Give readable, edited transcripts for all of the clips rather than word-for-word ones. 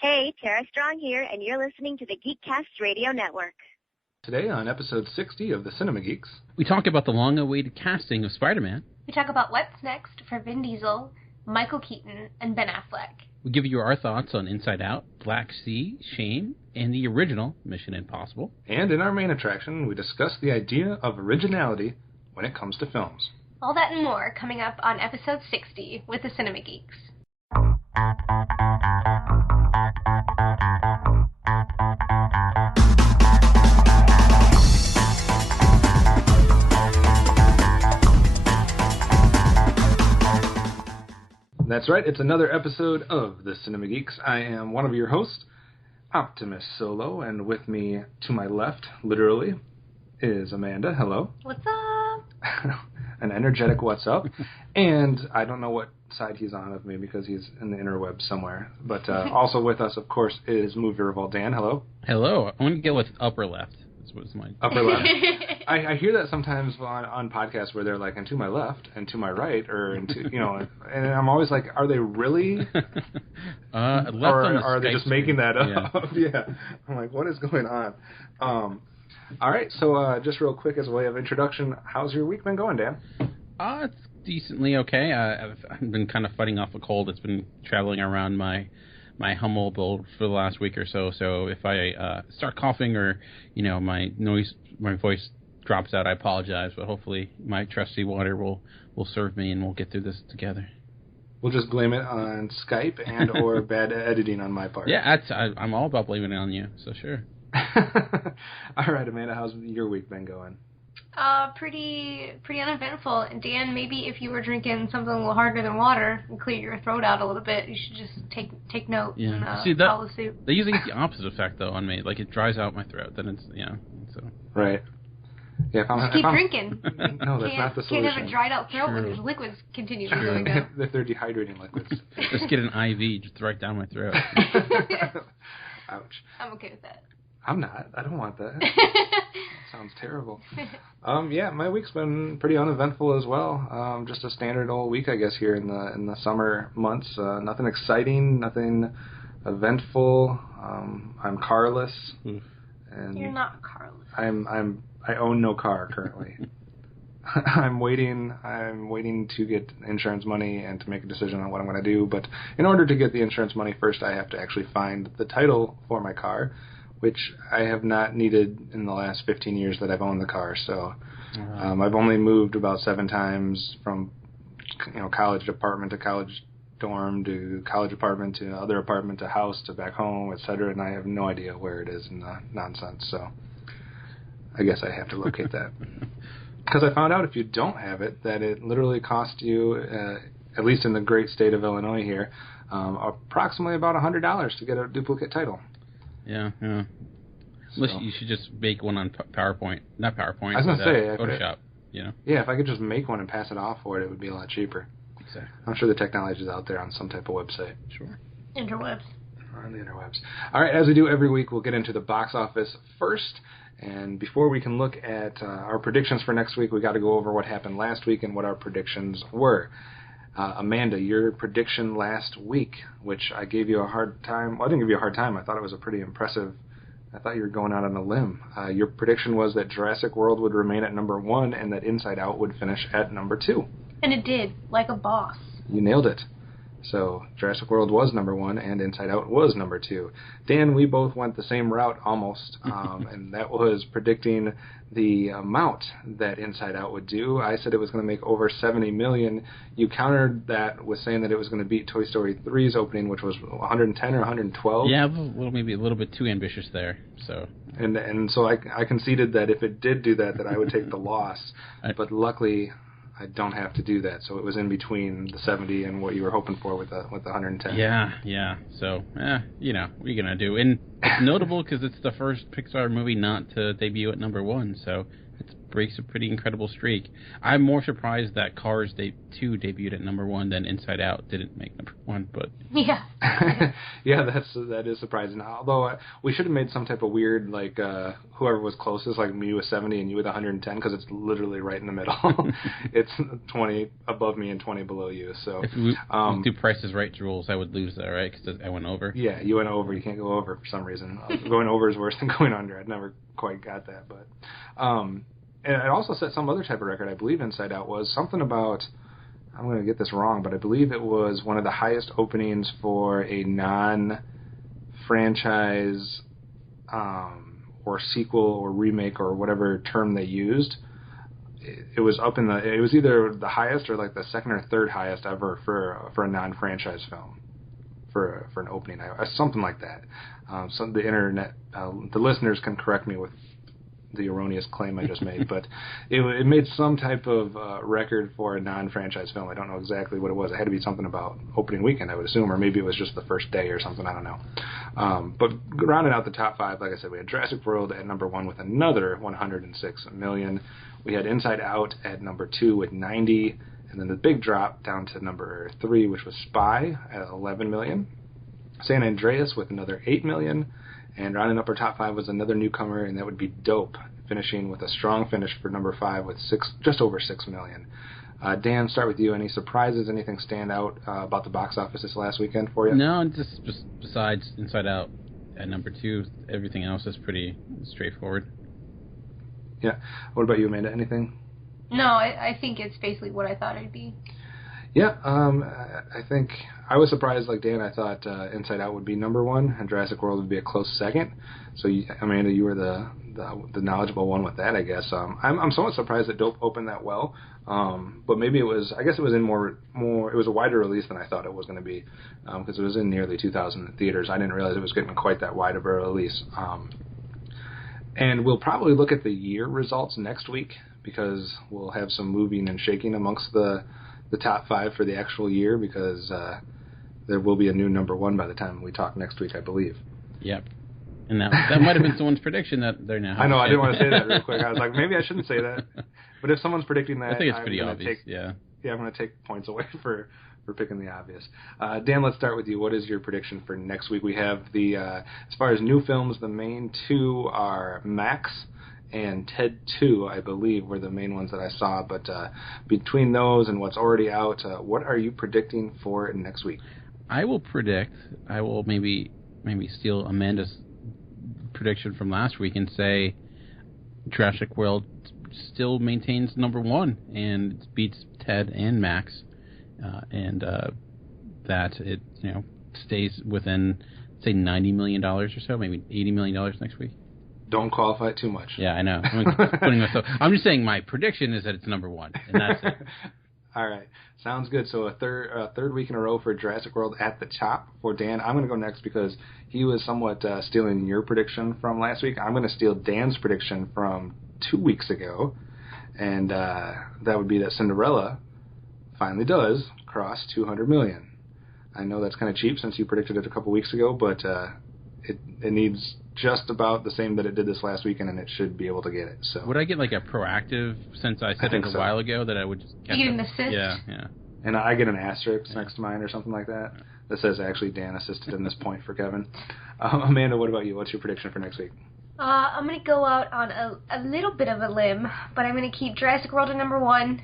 Hey, Tara Strong here, and you're listening to the Geekcast Radio Network. Today on episode 60 of the Cinema Geeks, we talk about the long-awaited casting of Spider-Man. We talk about what's next for Vin Diesel, Michael Keaton, and Ben Affleck. We give you our thoughts on Inside Out, Black Sea, Shame, and the original Mission Impossible. And in our main attraction, we discuss the idea of originality when it comes to films. All that and more coming up on episode 60 with the Cinema Geeks. That's right, it's another episode of the Cinema Geeks. I am one of your hosts, Optimus Solo, and with me to my left, literally, is Amanda. Hello. What's up? An energetic what's up. And I don't know what side he's on of me because he's in the interwebs somewhere. But also with us, of course, is Movie Revolt Dan. Hello. Hello. I want to go with upper left. What's my upper left? I hear that sometimes on podcasts where they're like, and to my left, and to my right, or into, and I'm always like, are they really? Left or on the are they Skype just making that up? Yeah. Yeah. I'm like, what is going on? All right, so just real quick as a way of introduction, how's your week been going, Dan? It's decently okay. I've been kind of fighting off a cold. It's been traveling around my Humboldt for the last week or so. So if I start coughing or my voice drops out, I apologize. But hopefully my trusty water will serve me and we'll get through this together. We'll just blame it on Skype and or bad editing on my part. Yeah, I'm all about blaming it on you. So sure. All right, Amanda, how's your week been going? Pretty uneventful. And Dan, maybe if you were drinking something a little harder than water and clear your throat out a little bit, you should just take note and follow suit. They usually get the opposite effect though on me. Like it dries out my throat. Then it's so. Right. Yeah. Just keep drinking. No, that's not the solution. Can't have a dried out throat when there's liquids continually going down. If they're dehydrating liquids. Just get an IV just right down my throat. Ouch. I'm okay with that. I'm not. I don't want that. Sounds terrible. Yeah, my week's been pretty uneventful as well. Just a standard old week, I guess, here in the summer months. Nothing exciting, nothing eventful. I'm carless. And you're not carless. I own no car currently. I'm waiting to get insurance money and to make a decision on what I'm going to do. But in order to get the insurance money, first I have to actually find the title for my car, which I have not needed in the last 15 years that I've owned the car. So I've only moved about 7 times from college apartment to college dorm to college apartment to other apartment to house to back home, etc. And I have no idea where it is in the nonsense. So I guess I have to locate that. Because I found out if you don't have it, that it literally costs you, at least in the great state of Illinois here, approximately about $100 to get a duplicate title. Yeah. Unless you should just make one on PowerPoint. Not PowerPoint. I was going to say Photoshop. Yeah, if I could just make one and pass it off for it would be a lot cheaper. Exactly. I'm sure the technology is out there on some type of website. Sure. Interwebs. On the interwebs. All right, as we do every week, we'll get into the box office first. And before we can look at our predictions for next week, we got to go over what happened last week and what our predictions were. Amanda, your prediction last week, which I gave you a hard time. Well, I didn't give you a hard time. I thought it was a pretty impressive. I thought you were going out on a limb. Your prediction was that Jurassic World would remain at number 1 and that Inside Out would finish at number 2. And it did, like a boss. You nailed it. So Jurassic World was number 1 and Inside Out was number 2. Dan, we both went the same route almost, and that was predicting the amount that Inside Out would do. I said it was going to make over $70 million. You countered that with saying that it was going to beat Toy Story 3's opening, which was 110 or 112. Yeah, maybe a little bit too ambitious there. So and so I conceded that if it did do that I would take the loss. But luckily, I don't have to do that, so it was in between the 70 and what you were hoping for with the 110. Yeah. So, what are you going to do? And it's notable because it's the first Pixar movie not to debut at number 1, so it's breaks a pretty incredible streak. I'm more surprised that Cars 2 debuted at number 1 than Inside Out didn't make number 1. But yeah, yeah, that is surprising. Although we should have made some type of weird whoever was closest, like me with 70 and you with 110, because it's literally right in the middle. It's 20 above me and 20 below you. So if we do Prices Right rules, I would lose that, right? Because I went over. Yeah, you went over. You can't go over for some reason. Going over is worse than going under. I'd never quite got that, but and it also set some other type of record. I believe Inside Out was something about, I'm going to get this wrong, but I believe it was one of the highest openings for a non-franchise or sequel or remake or whatever term they used. It was up in it was either the highest or like the second or third highest ever for a non-franchise film for an opening, something like that. The internet, the listeners can correct me with the erroneous claim I just made, but it made some type of record for a non-franchise film. I don't know exactly what it was. It had to be something about opening weekend, I would assume, or maybe it was just the first day or something. I don't know. But rounding out the top 5, like I said, we had Jurassic World at number 1 with another 106 million. We had Inside Out at number 2 with 90, and then the big drop down to number 3, which was Spy at 11 million. San Andreas with another 8 million. And rounding up our top 5 was another newcomer, and that would be Dope, finishing with a strong finish for number 5 with just over 6 million. Dan, start with you. Any surprises? Anything stand out about the box office this last weekend for you? No, just besides Inside Out at number 2, everything else is pretty straightforward. Yeah. What about you, Amanda? Anything? No, I think it's basically what I thought it'd be. Yeah, I think I was surprised, like Dan. I thought Inside Out would be number 1, and Jurassic World would be a close second. So, Amanda, you were the knowledgeable one with that, I guess. I'm somewhat surprised that Dope opened that well, but maybe it was. I guess it was in more. It was a wider release than I thought it was going to be, because it was in nearly 2,000 theaters. I didn't realize it was getting quite that wide of a release. And we'll probably look at the year results next week, because we'll have some moving and shaking amongst the top 5 for the actual year, because there will be a new number 1 by the time we talk next week, I believe. Yep. And that might have been someone's prediction that they're now. I know, I didn't want to say that real quick. I was like, maybe I shouldn't say that. But if someone's predicting that, I think it's pretty obvious, Yeah, I'm going to take points away for picking the obvious. Dan, let's start with you. What is your prediction for next week? We have as far as new films, the main 2 are Max and Ted 2, I believe, were the main ones that I saw. But between those and what's already out, what are you predicting for next week? I will maybe steal Amanda's prediction from last week and say Jurassic World still maintains number 1 and beats Ted and Max, and that it stays within, say, $90 million or so, maybe $80 million next week. Don't qualify it too much. Yeah, I know. I'm just saying my prediction is that it's number 1, and that's it. All right. Sounds good. So a third week in a row for Jurassic World at the top for Dan. I'm going to go next because he was somewhat stealing your prediction from last week. I'm going to steal Dan's prediction from 2 weeks ago, and that would be that Cinderella finally does cross 200 million. I know that's kind of cheap since you predicted it a couple weeks ago, but it needs just about the same that it did this last weekend, and it should be able to get it. So would I get like a proactive, since I said it a while ago, that I would just catch you get an assist? Yeah. And I get an asterisk next to mine or something like that that says actually Dan assisted in this point for Kevin. Amanda, what about you? What's your prediction for next week? I'm going to go out on a little bit of a limb, but I'm going to keep Jurassic World at number 1,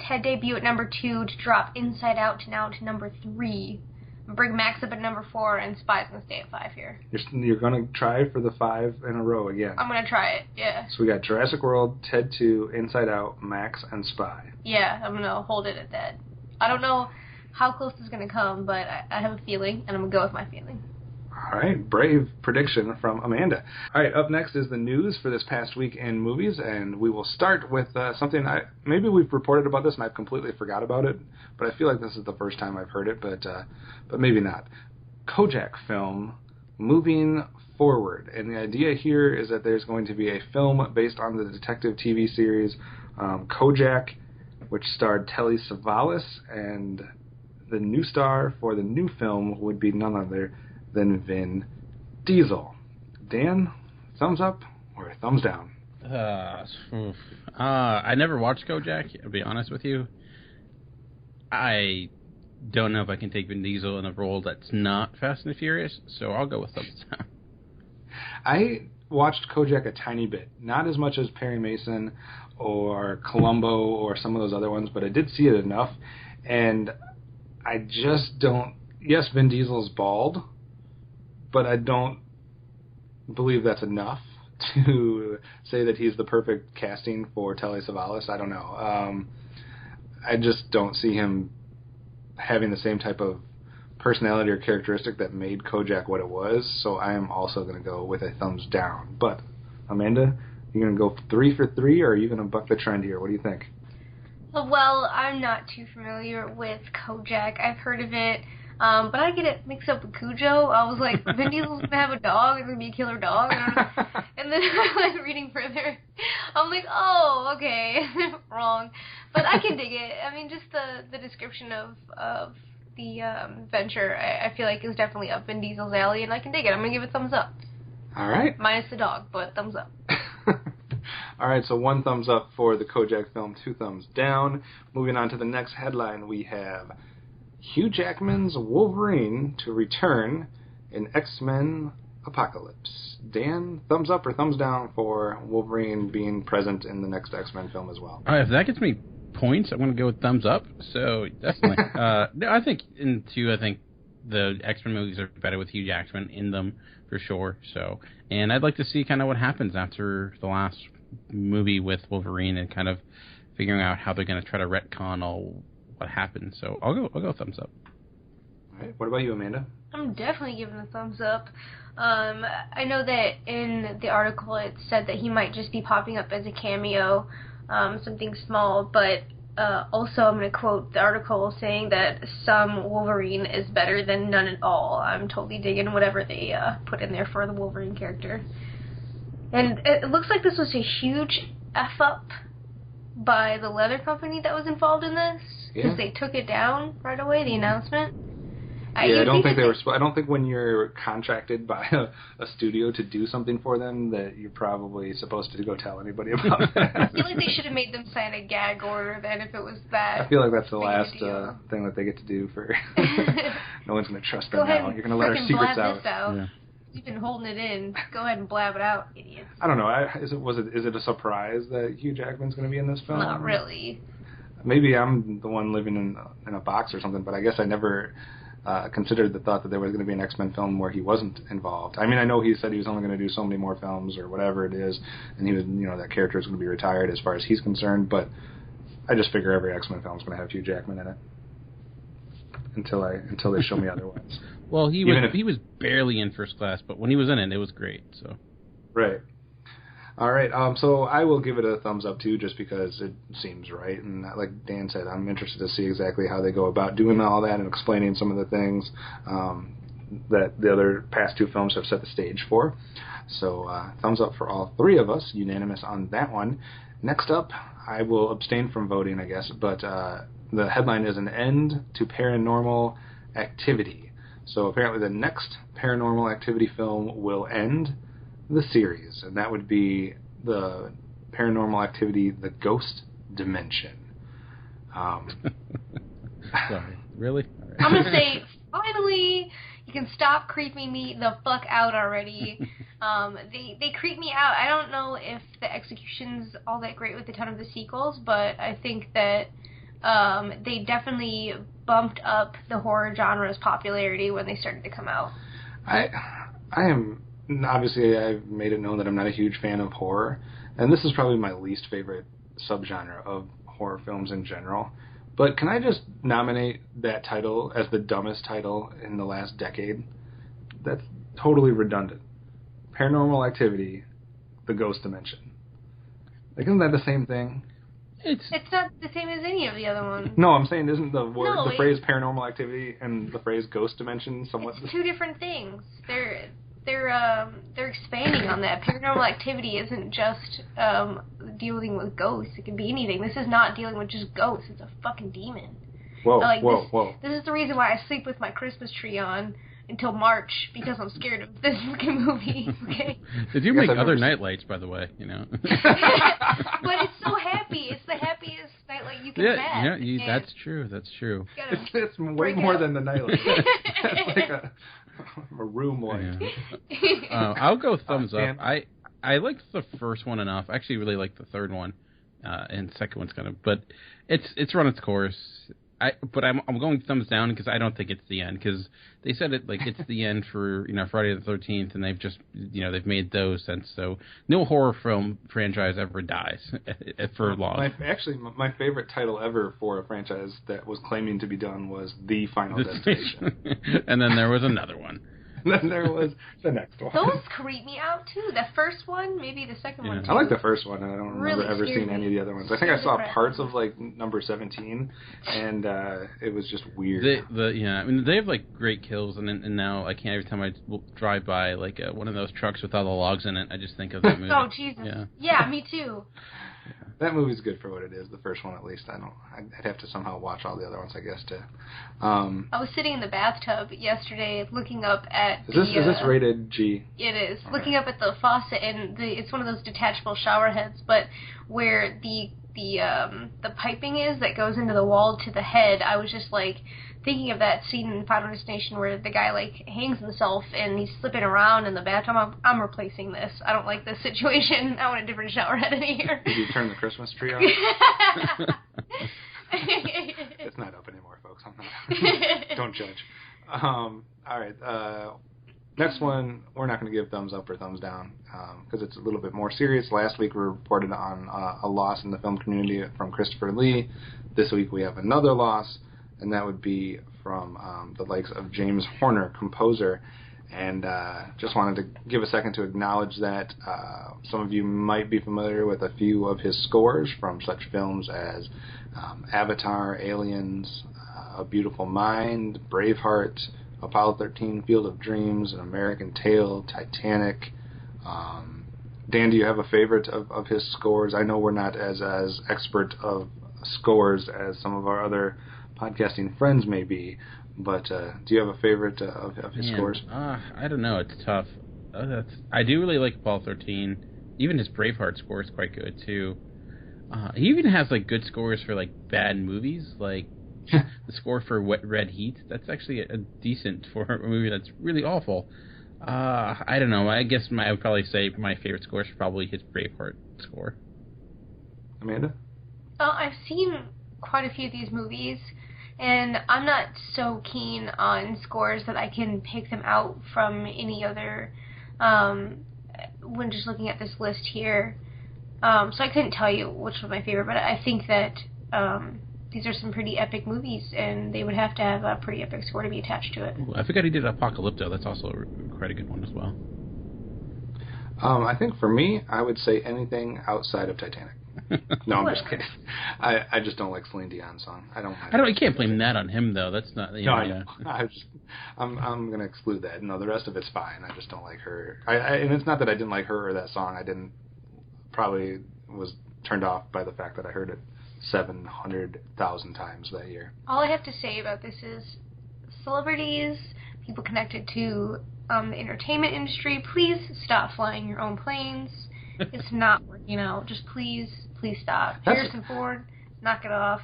Ted debut at number 2, to drop Inside Out to number 3. Bring Max up at number 4, and Spy's going to stay at 5 here. You're going to try for the 5 in a row again. I'm going to try it, yeah. So we got Jurassic World, Ted 2, Inside Out, Max, and Spy. Yeah, I'm going to hold it at that. I don't know how close it's going to come, but I have a feeling, and I'm going to go with my feeling. All right, brave prediction from Amanda. All right, up next is the news for this past week in movies, and we will start with something maybe we've reported about this and I've completely forgot about it, but I feel like this is the first time I've heard it, but maybe not. Kojak film moving forward, and the idea here is that there's going to be a film based on the detective TV series Kojak, which starred Telly Savalas, and the new star for the new film would be none other than Vin Diesel. Dan, thumbs up or thumbs down? I never watched Kojak, I'll be honest with you. I don't know if I can take Vin Diesel in a role that's not Fast and Furious, so I'll go with thumbs down. I watched Kojak a tiny bit, not as much as Perry Mason or Columbo or some of those other ones, but I did see it enough, and I just don't... Yes, Vin Diesel's bald, but I don't believe that's enough to say that he's the perfect casting for Telly Savalas. I don't know. I just don't see him having the same type of personality or characteristic that made Kojak what it was, so I am also going to go with a thumbs down. But, Amanda, you going to go 3 for 3, or are you going to buck the trend here? What do you think? Well, I'm not too familiar with Kojak. I've heard of it, but I get it mixed up with Cujo. I was like, Vin Diesel's going to have a dog, it's going to be a killer dog. And then I was reading further. I'm like, oh, okay, wrong. But I can dig it. I mean, just the description of the venture, I feel like is definitely up Vin Diesel's alley, and I can dig it. I'm going to give it thumbs up. All right. Minus the dog, but thumbs up. All right, so 1 thumbs up for the Kojak film, 2 thumbs down. Moving on to the next headline, we have Hugh Jackman's Wolverine to return in X-Men Apocalypse. Dan, thumbs up or thumbs down for Wolverine being present in the next X-Men film as well? If that gets me points, I'm going to go with thumbs up. So definitely, no, I think the X-Men movies are better with Hugh Jackman in them for sure. So, and I'd like to see kind of what happens after the last movie with Wolverine and kind of figuring out how they're going to try to retcon all what happened. So I'll go thumbs up. All right. What about you, Amanda? I'm definitely giving a thumbs up. I know that in the article it said that he might just be popping up as a cameo, something small, but also I'm going to quote the article saying that some Wolverine is better than none at all. I'm totally digging whatever they put in there for the Wolverine character. And it looks like this was a huge F-up by the leather company that was involved in this, because they took it down right away, the announcement. I don't think they were. I don't think when you're contracted by a studio to do something for them that you're probably supposed to go tell anybody about that. I feel like they should have made them sign a gag order then if it was that. I feel like that's the last thing that they get to do for. No one's going to trust them now. You're going to let our secrets out. Yeah. You've been holding it in. Go ahead and blab it out, idiots. I don't know. Is it a surprise that Hugh Jackman's going to be in this film? Not really. Maybe I'm the one living in a box or something, but I guess I never considered the thought that there was going to be an X-Men film where he wasn't involved. I mean, I know he said he was only going to do so many more films or whatever it is, and he was, that character is going to be retired as far as he's concerned, but I just figure every X-Men film is going to have Hugh Jackman in it until they show me otherwise. Well, he was barely in First Class, but when he was in it, it was great. So, right. All right. So I will give it a thumbs up too, just because it seems right, and like Dan said, I'm interested to see exactly how they go about doing all that and explaining some of the things that the other past 2 films have set the stage for. So thumbs up for all 3 of us, unanimous on that one. Next up, I will abstain from voting, I guess, but the headline is An End to Paranormal Activity. So apparently the next Paranormal Activity film will end the series, and that would be the Paranormal Activity, The Ghost Dimension. Sorry, really? Right. I'm going to say, finally, you can stop creeping me the fuck out already. They creep me out. I don't know if the execution's all that great with a ton of the sequels, but I think that they definitely bumped up the horror genre's popularity when they started to come out. I am, obviously I've made it known that I'm not a huge fan of horror, and this is probably my least favorite subgenre of horror films in general. But can I just nominate that title as the dumbest title in the last decade? That's totally redundant. Paranormal Activity, The Ghost Dimension. Like, isn't that the same thing? It's not the same as any of the other ones. No, I'm saying isn't the phrase Paranormal Activity and the phrase Ghost Dimension somewhat? It's 2 different things. They're expanding on that. Paranormal Activity isn't just dealing with ghosts. It can be anything. This is not dealing with just ghosts. It's a fucking demon. Whoa. This is the reason why I sleep with my Christmas tree on, until March because I'm scared of this fucking movie. Okay. They do make other nightlights, by the way, you know. But it's so happy. It's the happiest nightlight you can have. Yeah, that's true. That's true. It's way more than the nightlight. It's like a room light. Yeah. I'll go thumbs up. I liked the first one enough. I actually really liked the third one, and the second one's kind of. But it's run its course. But I'm going thumbs down because I don't think it's the end, because they said it like it's the end for Friday the 13th, and they've just they've made those since. So no horror film franchise ever dies for long. My favorite title ever for a franchise that was claiming to be done was The Final Destination. And then there was another one. Then there was the next one. Those creep me out too. The first one, maybe the second one too. I like the first one, and I don't remember ever seeing any of the other ones. I think I saw parts of like number 17, and it was just weird. I mean, they have like great kills, and now I can't, every time I drive by like one of those trucks with all the logs in it, I just think of that movie. Oh Jesus! Yeah, me too. Yeah. That movie's good for what it is. The first one, at least. I'd have to somehow watch all the other ones, I guess. I was sitting in the bathtub yesterday, looking up at. Is this rated G? It is. All looking up at the faucet, and it's one of those detachable shower heads, but where the piping is that goes into the wall to the head. I was just like thinking of that scene in Final Destination where the guy like hangs himself and he's slipping around in the bathtub. I'm replacing this. I don't like this situation. I want a different shower head in here. Did you turn the Christmas tree off? It's not up anymore, folks. I'm not. Don't judge. All right. Next one, we're not going to give thumbs up or thumbs down because it's a little bit more serious. Last week we reported on a loss in the film community from Christopher Lee. This week we have another loss, and that would be from the likes of James Horner, composer. And just wanted to give a second to acknowledge that some of you might be familiar with a few of his scores from such films as Avatar, Aliens, A Beautiful Mind, Braveheart, Apollo 13, Field of Dreams, An American Tale, Titanic. Dan, do you have a favorite of his scores? I know we're not as expert of scores as some of our other podcasting friends may be, but do you have a favorite of his scores? I don't know. It's tough. I do really like Apollo 13. Even his Braveheart score is quite good, too. He even has like good scores for like bad movies, like the score for Wet Red Heat. That's actually a decent for a movie that's really awful. I don't know. I guess I would probably say my favorite score is probably his Braveheart score. Amanda? I've seen quite a few of these movies, and I'm not so keen on scores that I can pick them out from any other when just looking at this list here. So I couldn't tell you which was my favorite, but I think that these are some pretty epic movies, and they would have to have a pretty epic score to be attached to it. Ooh, I forgot he did Apocalypto. That's also quite a good one as well. I think for me, I would say anything outside of Titanic. No, I'm just kidding. I just don't like Celine Dion's song. You can't blame that on him though. That's not. I'm going to exclude that. No, the rest of it's fine. I just don't like her. And it's not that I didn't like her or that song. Probably was turned off by the fact that I heard it 700,000 times that year. All I have to say about this is celebrities, people connected to the entertainment industry, please stop flying your own planes. It's not working out. Just please stop. Harrison Ford, knock it off.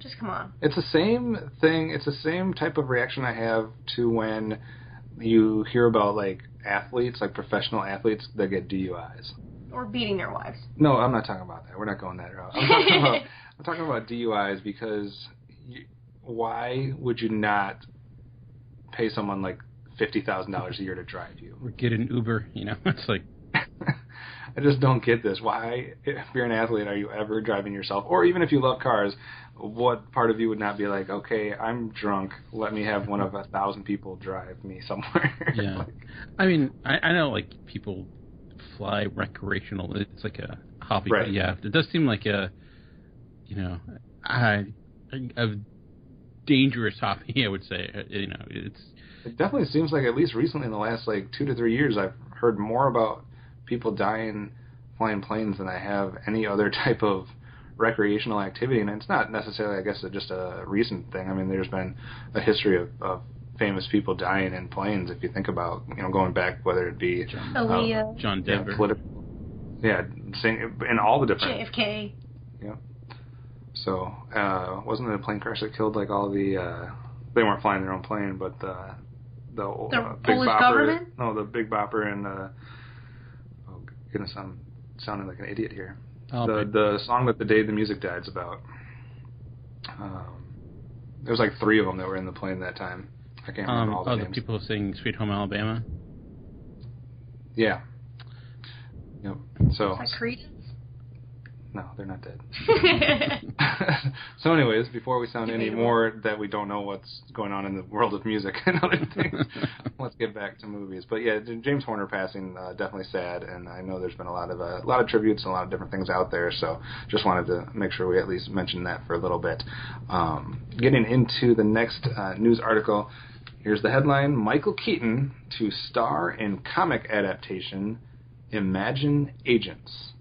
Just come on. It's the same thing. It's the same type of reaction I have to when you hear about like athletes, like professional athletes that get DUIs. Or beating their wives. No, I'm not talking about that. We're not going that route. I'm talking about DUIs because why would you not pay someone like $50,000 a year to drive you? Or get an Uber, it's like... I just don't get this. Why, if you're an athlete, are you ever driving yourself? Or even if you love cars, what part of you would not be like, okay, I'm drunk, let me have one of 1,000 people drive me somewhere? Yeah. I mean, I know, like, people fly recreational. It's like a hobby. Right. But yeah, it does seem like a dangerous hobby, I would say. It definitely seems like, at least recently in the last, 2 to 3 years, I've heard more about people dying flying planes than I have any other type of recreational activity. And it's not necessarily, I guess, just a recent thing. I mean, there's been a history of famous people dying in planes. If you think about, going back, whether it be John Denver, in all the different JFK. Yeah. So wasn't it a plane crash that killed like all the? They weren't flying their own plane, but the Big Polish Bopper. government? No, the Big Bopper and oh goodness, I'm sounding like an idiot here. The song that The Day the Music Died's about. There was like 3 of them that were in the plane that time. I can't remember all the names. The people who sing Sweet Home Alabama? Yeah. Yep. So. Is that Creedence? No, they're not dead. So anyways, before we sound any more that we don't know what's going on in the world of music and other things, let's get back to movies. But yeah, James Horner passing, definitely sad, and I know there's been a lot of tributes and a lot of different things out there, so just wanted to make sure we at least mention that for a little bit. Getting into the next news article, here's the headline: Michael Keaton to star in comic adaptation Imagine Agents.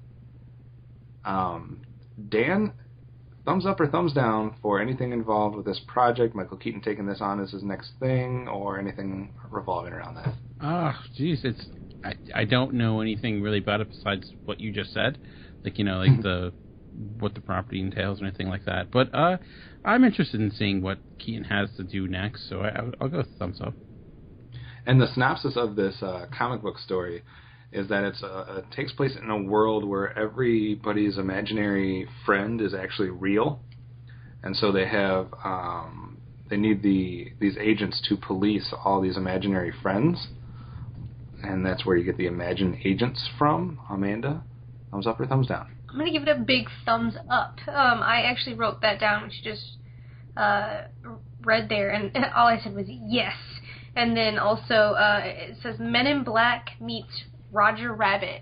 Dan, thumbs up or thumbs down for anything involved with this project? Michael Keaton taking this on as his next thing, or anything revolving around that? Geez, I don't know anything really about it besides what you just said, like what the property entails or anything like that. But I'm interested in seeing what Keaton has to do next, so I'll go with thumbs up. And the synopsis of this comic book story is that it takes place in a world where everybody's imaginary friend is actually real, and so they have they need these agents to police all these imaginary friends, and that's where you get the Imagine Agents from. Amanda, thumbs up or thumbs down? I'm gonna give it a big thumbs up. I actually wrote that down, which you just read there, and all I said was yes. And then also it says Men in Black meets Roger Rabbit,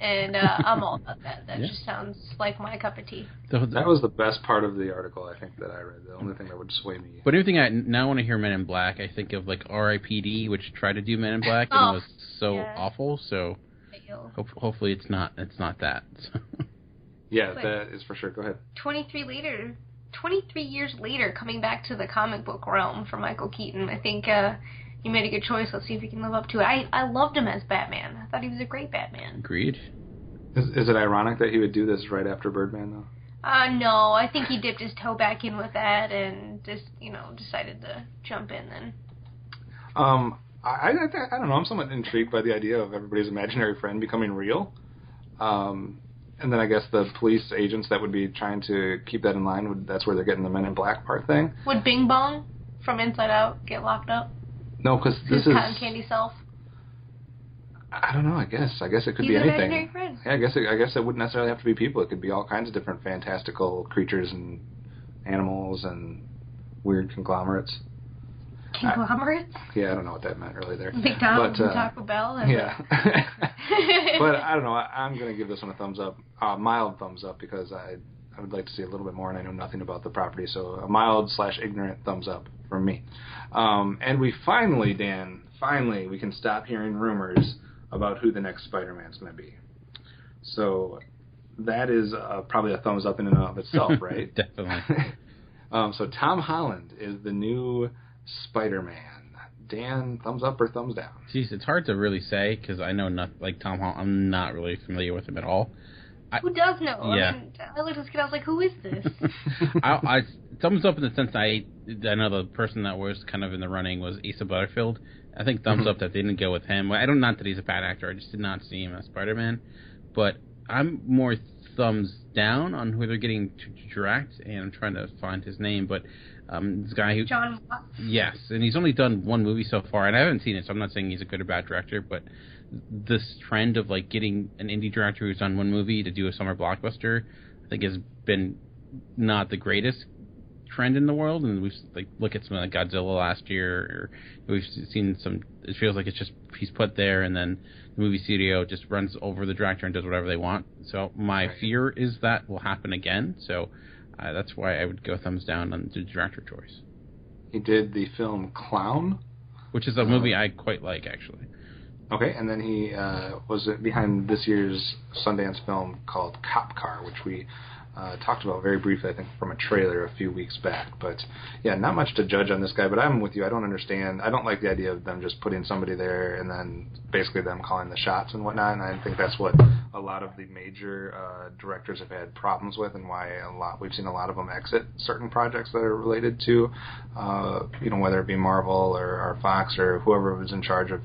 and I'm all about that. That just sounds like my cup of tea. That was the best part of the article, I think, that I read. The only thing that would sway me. But everything I now want to hear Men in Black, I think of like R.I.P.D., which tried to do Men in Black and was so awful. So hopefully it's not that. Yeah, that is for sure. Go ahead. 23 years later, coming back to the comic book realm for Michael Keaton, I think he made a good choice. Let's see if he can live up to it. I loved him as Batman. I thought he was a great Batman. Agreed. Is it ironic that he would do this right after Birdman, though? No. I think he dipped his toe back in with that and just, decided to jump in then. I don't know. I'm somewhat intrigued by the idea of everybody's imaginary friend becoming real. And then I guess the police agents that would be trying to keep that in line, that's where they're getting the Men in Black part thing. Would Bing Bong from Inside Out get locked up? No, because this is cotton candy self. I don't know. I guess it could He's be an anything. imaginary friend. Yeah, I guess it wouldn't necessarily have to be people. It could be all kinds of different fantastical creatures and animals and weird conglomerates. Conglomerates? Yeah, I don't know what that meant really there. McDonald's and Taco Bell. Yeah. But I don't know. I'm going to give this one a thumbs up, mild thumbs up, because I would like to see a little bit more, and I know nothing about the property, so a mild/ignorant thumbs up from me. And we finally, Dan, we can stop hearing rumors about who the next Spider-Man's going to be. So that is probably a thumbs up in and of itself, right? Definitely. So Tom Holland is the new Spider-Man. Dan, thumbs up or thumbs down? Jeez, it's hard to really say because I know not like Tom Holland. I'm not really familiar with him at all. Who does know? Yeah. I mean, I looked at this kid. I was like, "Who is this?" I thumbs up in the sense I know the person that was kind of in the running was Asa Butterfield. I think thumbs up that they didn't go with him. I don't, not that he's a bad actor. I just did not see him as Spider-Man. But I'm more thumbs down on who they're getting to direct, and I'm trying to find his name. But this guy who John Watts. Yes, and he's only done one movie so far, and I haven't seen it, so I'm not saying he's a good or bad director. But this trend of like getting an indie director who's done one movie to do a summer blockbuster, I think has been not the greatest trend in the world. And we've like look at something like Godzilla last year, or we've seen some. It feels like it's just he's put there, and then the movie studio just runs over the director and does whatever they want. So my fear is that will happen again. So that's why I would go thumbs down on the director choice. He did the film Clown, which is a movie I quite like, actually. Okay, and then he was behind this year's Sundance film called Cop Car, which we talked about very briefly, I think, from a trailer a few weeks back. But, yeah, not much to judge on this guy, but I'm with you. I don't understand. I don't like the idea of them just putting somebody there and then basically them calling the shots and whatnot, and I think that's what a lot of the major directors have had problems with, and why we've seen a lot of them exit certain projects that are related to, whether it be Marvel or Fox or whoever was in charge of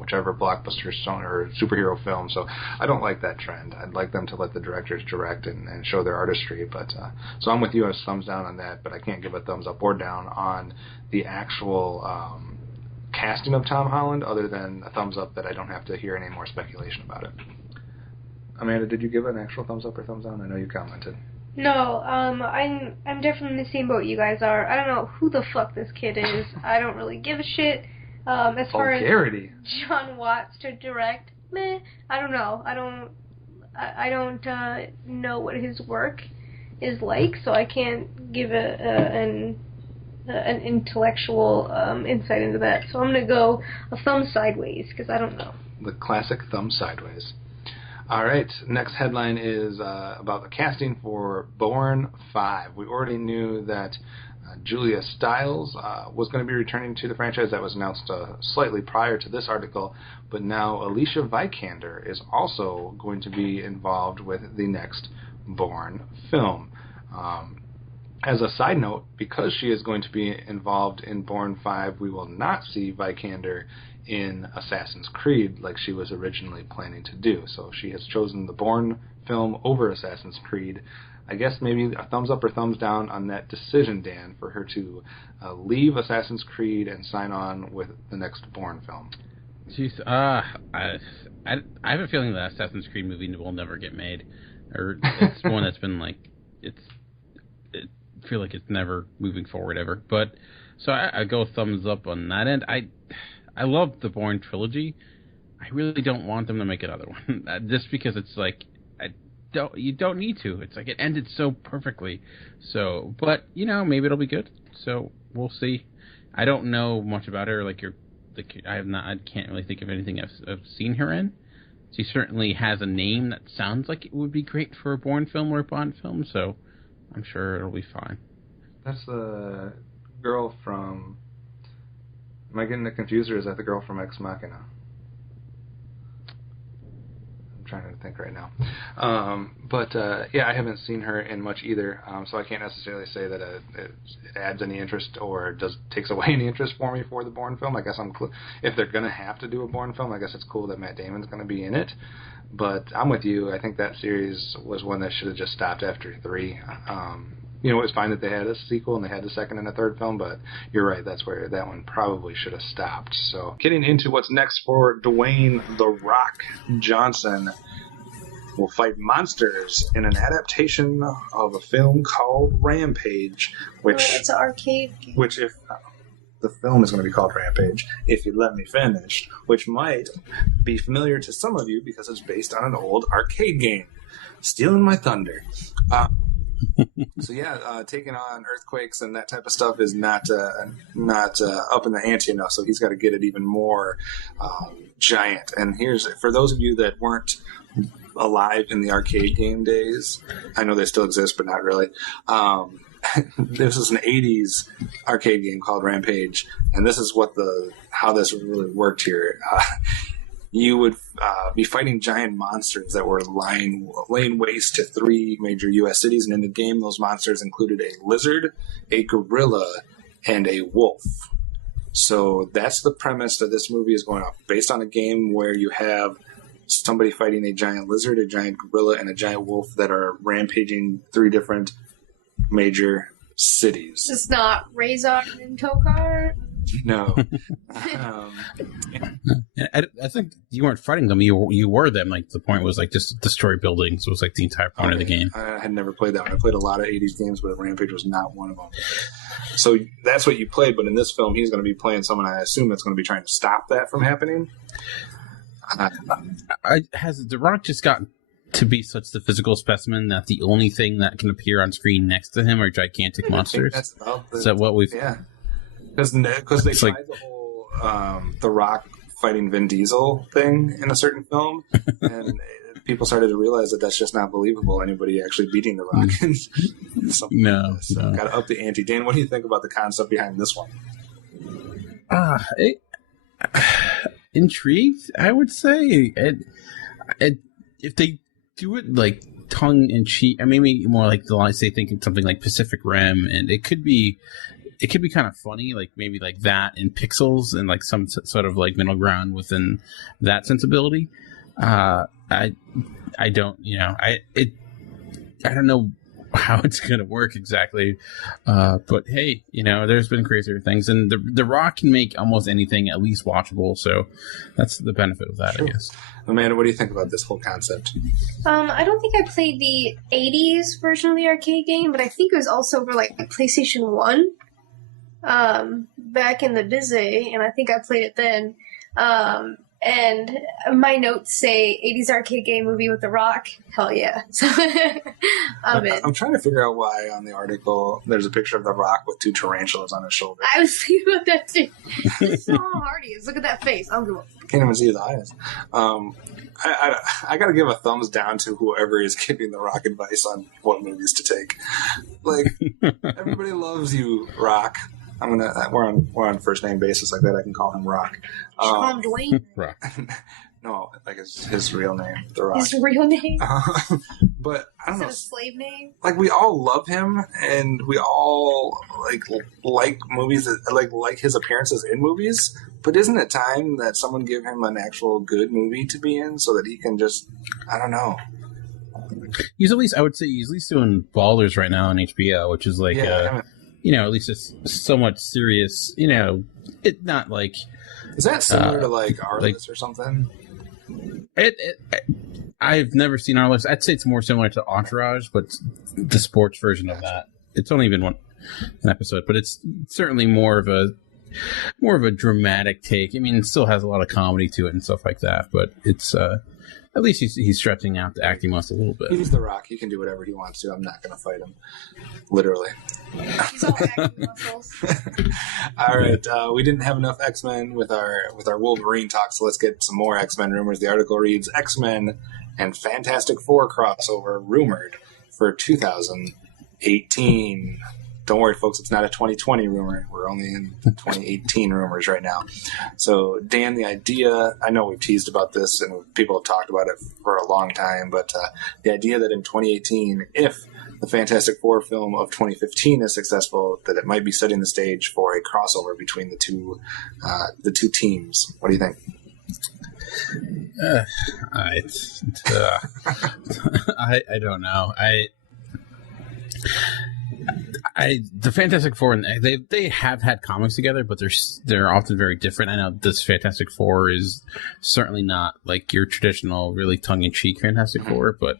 whichever blockbuster or superhero film. So I don't like that trend. I'd like them to let the directors direct and show their artistry. But so I'm with you, a thumbs down on that, but I can't give a thumbs up or down on the actual casting of Tom Holland, other than a thumbs up that I don't have to hear any more speculation about it. Amanda, did you give an actual thumbs up or thumbs down? I know you commented. No, I'm definitely in the same boat you guys are. I don't know who the fuck this kid is. I don't really give a shit. As far as John Watts to direct, I don't know. I don't know what his work is like, so I can't give an intellectual insight into that. So I'm gonna go a thumb sideways because I don't know. The classic thumb sideways. All right, next headline is about the casting for Bourne 5. We already knew that Julia Stiles was going to be returning to the franchise. That was announced slightly prior to this article, but now Alicia Vikander is also going to be involved with the next Bourne film. As a side note, because she is going to be involved in Bourne 5, we will not see Vikander in Assassin's Creed like she was originally planning to do. So she has chosen the Bourne film over Assassin's Creed. I guess maybe a thumbs up or thumbs down on that decision, Dan, for her to leave Assassin's Creed and sign on with the next Bourne film. Jeez, I have a feeling that Assassin's Creed movie will never get made, or it's one that's been I feel like it's never moving forward ever. But so I go thumbs up on that end. I love the Bourne trilogy. I really don't want them to make another one, just because it's like you don't need to. It's like it ended so perfectly. So, but maybe it'll be good. So we'll see. I don't know much about her. I can't really think of anything I've seen her in. She certainly has a name that sounds like it would be great for a Bourne film or a Bond film. So I'm sure it'll be fine. That's the girl from. Am I getting it confused, or is that the girl from Ex Machina? Trying to think right now. I haven't seen her in much either, so I can't necessarily say that it adds any interest or takes away any interest for me for the Bourne film. I guess if they're going to have to do a Bourne film, I guess it's cool that Matt Damon's going to be in it. But I'm with you. I think that series was one that should have just stopped after 3. It was fine that they had a sequel and they had a second and a third film, but you're right, that's where that one probably should have stopped. So, getting into what's next for Dwayne "The Rock" Johnson, will fight monsters in an adaptation of a film called Rampage, it's an arcade game. Which, if the film is going to be called Rampage, if you let me finish, which might be familiar to some of you because it's based on an old arcade game. Stealing my thunder. So taking on earthquakes and that type of stuff is not up in the ante enough. So he's got to get it even more giant. And here's for those of you that weren't alive in the arcade game days. I know they still exist, but not really. This is an 80s arcade game called Rampage, and this is how this really worked here. You would be fighting giant monsters that were laying waste to 3 major U.S. cities, and in the game, those monsters included a lizard, a gorilla, and a wolf. So that's the premise that this movie is going off, based on a game where you have somebody fighting a giant lizard, a giant gorilla, and a giant wolf that are rampaging 3 different major cities. It's not Razor and Tokar? No. I think you weren't fighting them. You were them. Like, the point was, just destroy buildings. It was, the entire point of the game. I had never played that one. I played a lot of 80s games, but Rampage was not one of them. So that's what you played, but in this film, he's going to be playing someone, I assume, that's going to be trying to stop that from happening. Has The Rock just gotten to be such the physical specimen that the only thing that can appear on screen next to him are gigantic monsters? Is that what we've... Yeah. Because they tried the whole The Rock fighting Vin Diesel thing in a certain film, and people started to realize that that's just not believable. Anybody actually beating The Rock in something like this. So got to up the ante. Dan, what do you think about the concept behind this one? Intrigued, I would say. If they do it like tongue in cheek, maybe more like say thinking something like Pacific Rim, and it could be kind of funny, like maybe like that in Pixels and like some sort of like middle ground within that sensibility. I don't know how it's going to work exactly. But hey, there's been crazier things, and the Rock can make almost anything at least watchable. So that's the benefit of that, sure. I guess. Amanda, what do you think about this whole concept? I don't think I played the 80s version of the arcade game, but I think it was also for like PlayStation 1 back in the day, and I think I played it then. And my notes say 80s arcade game movie with The Rock. Hell yeah. So I'm trying to figure out why on the article there's a picture of The Rock with 2 tarantulas on his shoulder. I was thinking about that too. So hard he is. Look at that face. I can't even see his eyes. I got to give a thumbs down to whoever is giving The Rock advice on what movies to take. Like, everybody loves you, Rock. We're on first name basis like that. I can call him Rock. Call him Dwayne? Rock. No, like his real name, The Rock. His real name? But I don't know. Is it a slave name? Like, we all love him, and we all like movies that like his appearances in movies. But isn't it time that someone give him an actual good movie to be in so that he can just, I don't know. He's at least doing Ballers right now on HBO, which is like, at least it's somewhat serious. It's not like. Is that similar to like Arliss or something? I've never seen Arliss. I'd say it's more similar to Entourage, but the sports version of that. It's only been an episode, but it's certainly more of a dramatic take. It still has a lot of comedy to it and stuff like that, but it's at least he's stretching out the acting muscle a little bit. He's The Rock. He can do whatever he wants to. I'm not going to fight him. Literally. He's all acting muscles. All right. We didn't have enough X-Men with our Wolverine talk, so let's get some more X-Men rumors. The article reads, X-Men and Fantastic Four crossover rumored for 2018. Don't worry, folks, it's not a 2020 rumor. We're only in 2018 rumors right now. So, Dan, the idea, I know we've teased about this and people have talked about it for a long time, but the idea that in 2018, if the Fantastic Four film of 2015 is successful, that it might be setting the stage for a crossover between the two teams. What do you think? I don't know. The Fantastic Four, they have had comics together, but they're often very different. I know this Fantastic Four is certainly not like your traditional, really tongue-in-cheek Fantastic Four, but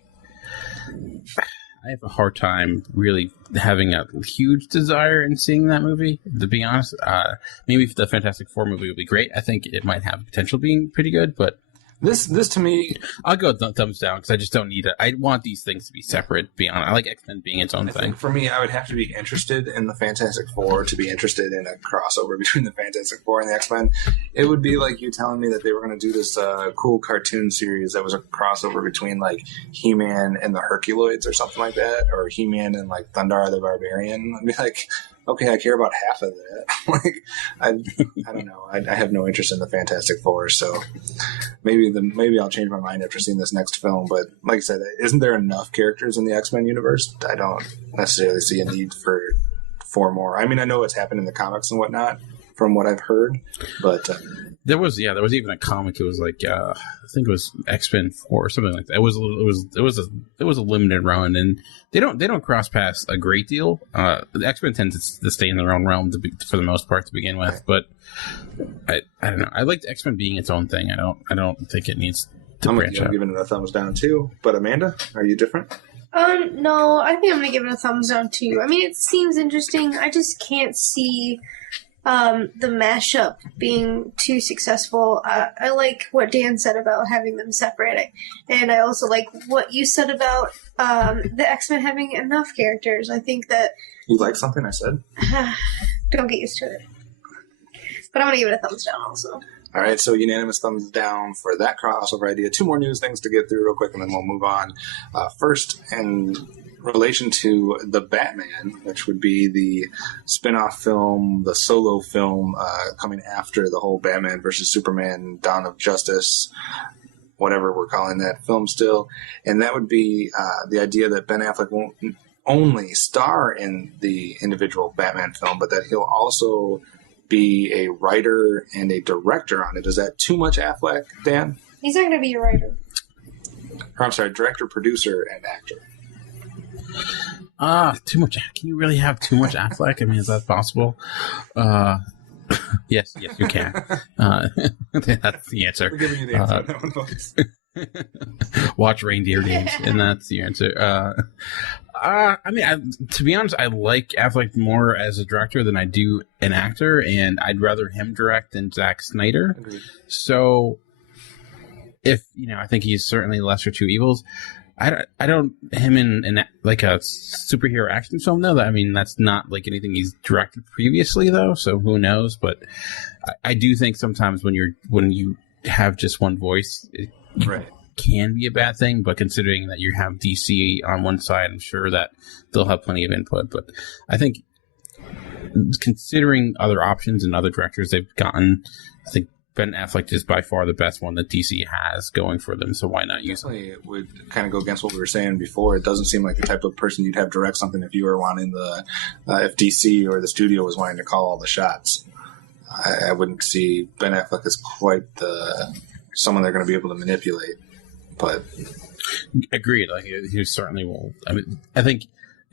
I have a hard time really having a huge desire in seeing that movie, to be honest. Maybe if the Fantastic Four movie would be great, I think it might have potential being pretty good, but This to me, I'll go thumbs down because I just don't need it. I want these things to be separate. Beyond, I like X-Men being its own thing. Think for me, I would have to be interested in the Fantastic Four to be interested in a crossover between the Fantastic Four and the X-Men. It would be like you telling me that they were going to do this cool cartoon series that was a crossover between like He-Man and the Herculoids or something like that, or He-Man and like Thundar the Barbarian. I'd be like, okay, I care about half of that. Like, I don't know. I have no interest in the Fantastic Four, so maybe I'll change my mind after seeing this next film. But like I said, isn't there enough characters in the X-Men universe? I don't necessarily see a need for 4 more. I mean, I know it's happened in the comics and whatnot, from what I've heard, but there was even a comic. It was like I think it was X-Men 4 or something like that. It was a limited run, and they don't cross paths a great deal. The X-Men tend to stay in their own realm for the most part to begin with. But I don't know. I liked X-Men being its own thing. I don't think it needs to branch out. I'm giving it a thumbs down too. But Amanda, are you different? No, I think I'm gonna give it a thumbs down too. I mean, it seems interesting. I just can't see the mashup being too successful. I like what Dan said about having them separate, and I also like what you said about the X-Men having enough characters. I think that you like something I said. Don't get used to it. But I'm gonna give it a thumbs down also. All right, so unanimous thumbs down for that crossover idea. 2 more news things to get through real quick, and then we'll move on. First, in relation to The Batman, which would be the spin-off film, the solo film coming after the whole Batman versus Superman, Dawn of Justice, whatever we're calling that film still. And that would be the idea that Ben Affleck won't only star in the individual Batman film, but that he'll also be a writer and a director on it. Is that too much Affleck, Dan? He's not going to be a writer. Or, I'm sorry, director, producer, and actor. Too much. Can you really have too much Affleck? I mean, is that possible? Yes, you can. That's the answer. We're giving you the answer on that one, folks. Watch Reindeer Games, and that's the answer. I mean, to be honest, I like Affleck more as a director than I do an actor, and I'd rather him direct than Zack Snyder. Agreed. So, I think he's certainly lesser two evils. I don't him in like a superhero action film though. I mean, that's not like anything he's directed previously though. So who knows? But I do think sometimes when you have just one voice, it can be a bad thing. But considering that you have DC on one side, I'm sure that they'll have plenty of input. But I think considering other options and other directors they've gotten, I think Ben Affleck is by far the best one that DC has going for them, so why not use him? It would kind of go against what we were saying before. It doesn't seem like the type of person you'd have direct something if you were wanting if DC or the studio was wanting to call all the shots. I wouldn't see Ben Affleck as quite someone they're going to be able to manipulate. But agreed. Like he certainly will. I mean, I think,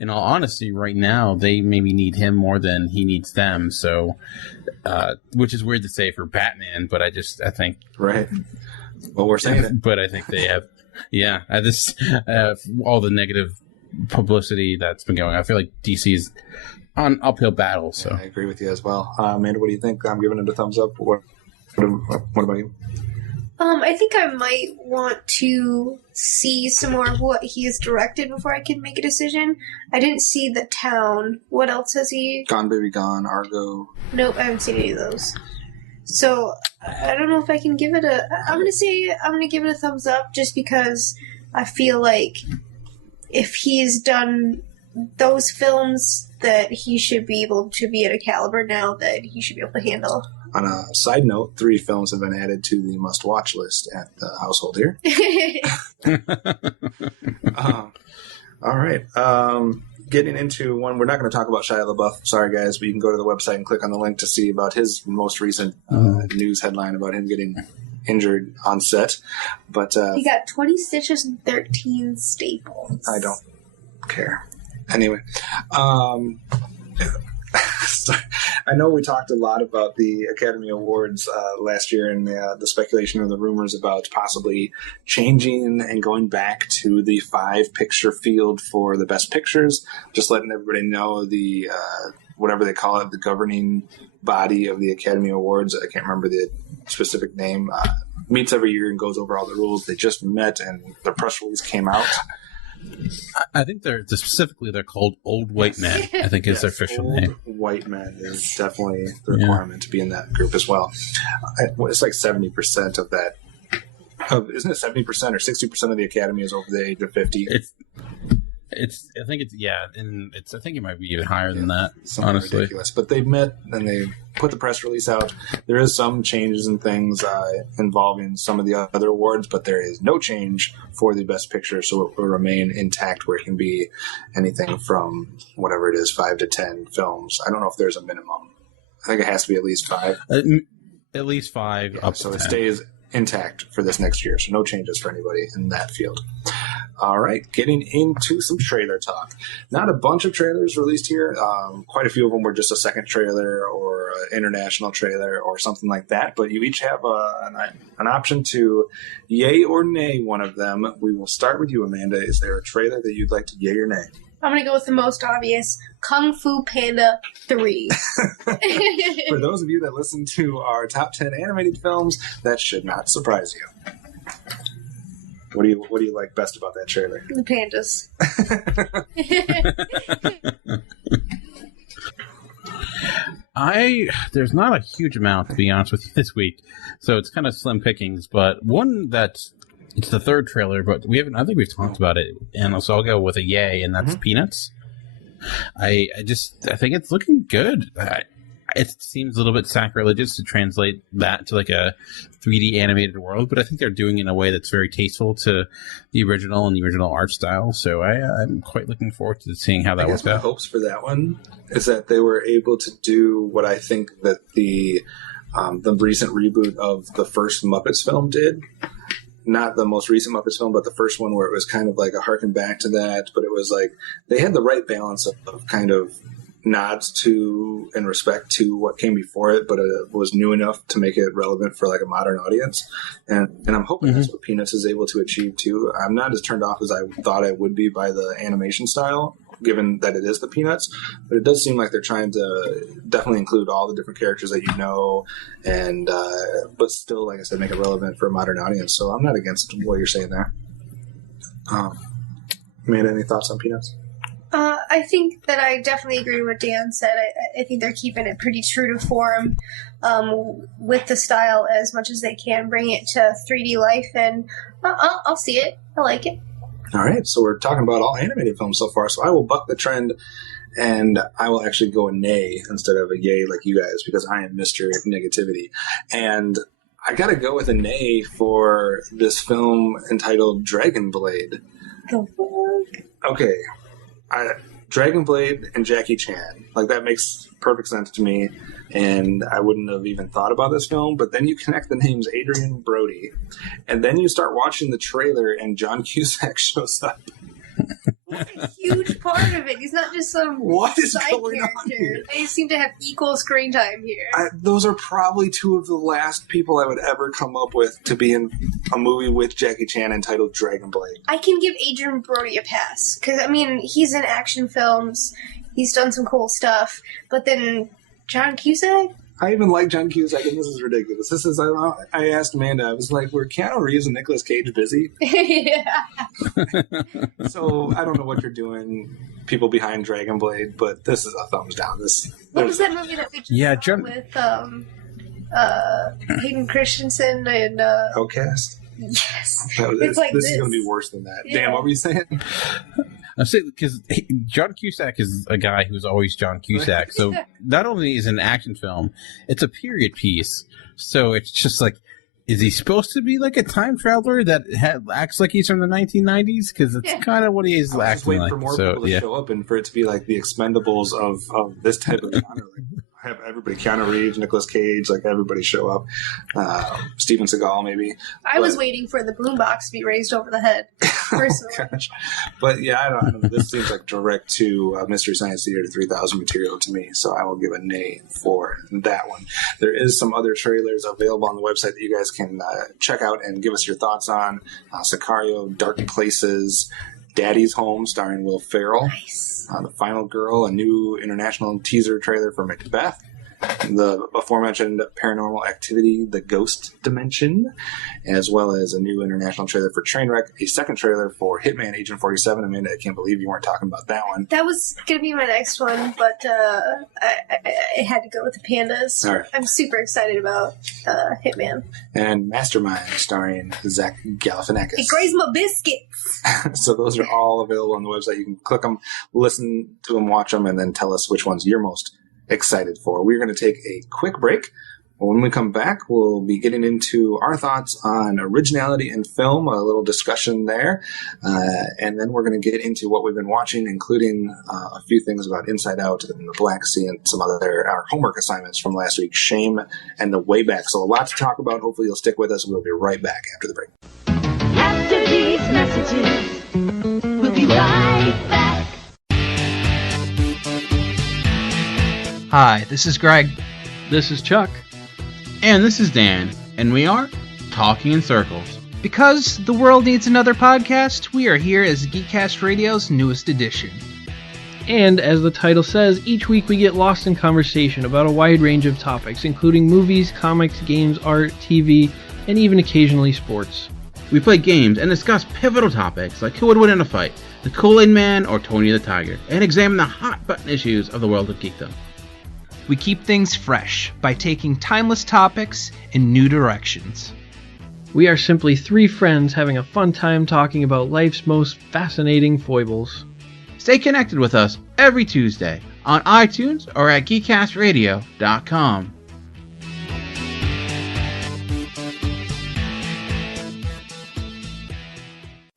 in all honesty, right now they maybe need him more than he needs them. So, which is weird to say for Batman, but I think right. Well, we're saying it, but I think they have. Yeah, all the negative publicity that's been going. I feel like DC's on uphill battle. So yeah, I agree with you as well. Amanda, what do you think? I'm giving it a thumbs up. What about you? I think I might want to see some more of what he has directed before I can make a decision. I didn't see The Town. What else has he? Gone Baby Gone, Argo. Nope, I haven't seen any of those. So I don't know if I can give it I'm gonna give it a thumbs up just because I feel like if he's done those films that he should be able to be at a caliber now that he should be able to handle. On a side note, 3 films have been added to the must-watch list at the household here. All right. Getting into one, we're not going to talk about Shia LaBeouf. Sorry, guys, but you can go to the website and click on the link to see about his most recent news headline about him getting injured on set. But he got 20 stitches and 13 staples. I don't care. Anyway. I know we talked a lot about the Academy Awards last year and the speculation or the rumors about possibly changing and going back to the 5-picture field for the best pictures. Just letting everybody know the whatever they call it, the governing body of the Academy Awards. I can't remember the specific name. Meets every year and goes over all the rules. They just met and the press release came out. I think they're called Old White Men. I think is their official name. White Men is definitely the requirement to be in that group as well. It's like 70% of that. Isn't it 70% or 60% of the Academy is over the age of 50? I think I think it might be even higher than that. Something honestly, ridiculous. But they've met and they put the press release out. There is some changes and things involving some of the other awards, but there is no change for the best picture, so it will remain intact, where it can be anything from whatever it is, 5 to 10 films. I don't know if there's a minimum. I think it has to be at least 5. At least 5. Yeah, so it stays intact for this next year, so no changes for anybody in that field. All right, getting into some trailer talk. Not a bunch of trailers released here. Quite a few of them were just a second trailer or an international trailer or something like that, but you each have an option to yay or nay one of them. We will start with you, Amanda. Is there a trailer that you'd like to yay or nay? I'm going to go with the most obvious, Kung Fu Panda 3. For those of you that listen to our top 10 animated films, that should not surprise you. What do you like best about that trailer? The pandas. There's not a huge amount, to be honest with you, this week, so it's kind of slim pickings. But one it's the third trailer, but we haven't. I think we've talked about it, and so I'll go with a yay, and that's Peanuts. I think it's looking good. It seems a little bit sacrilegious to translate that to like a 3D animated world, but I think they're doing it in a way that's very tasteful to the original and the original art style. So I'm quite looking forward to seeing how that works out. My hopes for that one is that they were able to do what I think that the recent reboot of the first Muppets film did. Not the most recent Muppets film, but the first one, where it was kind of like a harken back to that, but it was like they had the right balance of kind of nods to and respect to what came before it, but it was new enough to make it relevant for like a modern audience. And I'm hoping that's what Peanuts is able to achieve too. I'm not as turned off as I thought I would be by the animation style, given that it is the Peanuts, but it does seem like they're trying to definitely include all the different characters that you know, and but still, like I said, make it relevant for a modern audience. So I'm not against what you're saying there. Amanda, any thoughts on Peanuts? I think that I definitely agree with what Dan said. I think they're keeping it pretty true to form with the style as much as they can, bring it to 3D life, and I'll see it. I like it. All right, so we're talking about all animated films so far, so I will buck the trend, and I will actually go a nay instead of a yay like you guys, because I am Mr. Negativity. And I got to go with a nay for this film entitled Dragon Blade. The fuck? Okay. Dragon Blade and Jackie Chan, like, that makes perfect sense to me, and I wouldn't have even thought about this film. But then you connect the names Adrian Brody, and then you start watching the trailer, and John Cusack shows up. What a huge part of it. He's not just some side character. They seem to have equal screen time here. Those are probably two of the last people I would ever come up with to be in a movie with Jackie Chan entitled Dragon Blade. I can give Adrian Brody a pass, because, I mean, he's in action films, he's done some cool stuff, but then John Cusack? I even like John Cusack, and this is ridiculous. I asked Amanda, I was like, were Keanu Reeves and Nicolas Cage busy? Yeah. So I don't know what you're doing, people behind Dragon Blade, but this is a thumbs down. What was that movie that we just saw with Hayden Christensen and Outcast? Yes. This is going to be worse than that. Yeah. Dan, what were you saying? I'm saying because John Cusack is a guy who's always John Cusack. So not only is it an action film, it's a period piece. So it's just like, is he supposed to be like a time traveler that acts like he's from the 1990s? Because it's kind of what he is acting like. I was waiting for more people to show up and for it to be like the Expendables of this type of genre. Have everybody, Keanu Reeves, Nicolas Cage, like everybody show up. Steven Seagal, maybe. I was waiting for the boombox to be raised over the head, personally. Gosh. But yeah, I don't know. This seems like direct to Mystery Science Theater 3000 material to me, so I will give a nay for that one. There is some other trailers available on the website that you guys can check out and give us your thoughts on. Sicario, Dark Places, Daddy's Home, starring Will Ferrell. Nice. The Final Girl, a new international teaser trailer for Macbeth. The aforementioned Paranormal Activity, The Ghost Dimension, as well as a new international trailer for Trainwreck, a second trailer for Hitman Agent 47. Amanda, I can't believe you weren't talking about that one. That was going to be my next one, but I had to go with the Pandas. All right. I'm super excited about Hitman. And Mastermind, starring Zach Galifianakis. It grazed my biscuits. So those are all available on the website. You can click them, listen to them, watch them, and then tell us which ones you're most excited for. We're going to take a quick break. When we come back, we'll be getting into our thoughts on originality in film, a little discussion there, and then we're going to get into what we've been watching, including a few things about Inside Out and The Black Sea and some other our homework assignments from last week, Shame and The Way Back. So a lot to talk about. Hopefully you'll stick with us. We'll be right back after the break. After these messages, we'll be right back. Hi, this is Greg. This is Chuck. And this is Dan. And we are Talking in Circles. Because the world needs another podcast, we are here as Geekcast Radio's newest edition. And as the title says, each week we get lost in conversation about a wide range of topics, including movies, comics, games, art, TV, and even occasionally sports. We play games and discuss pivotal topics like who would win in a fight, the Kool-Aid Man or Tony the Tiger, and examine the hot button issues of the world of geekdom. We keep things fresh by taking timeless topics in new directions. We are simply three friends having a fun time talking about life's most fascinating foibles. Stay connected with us every Tuesday on iTunes or at geekcastradio.com.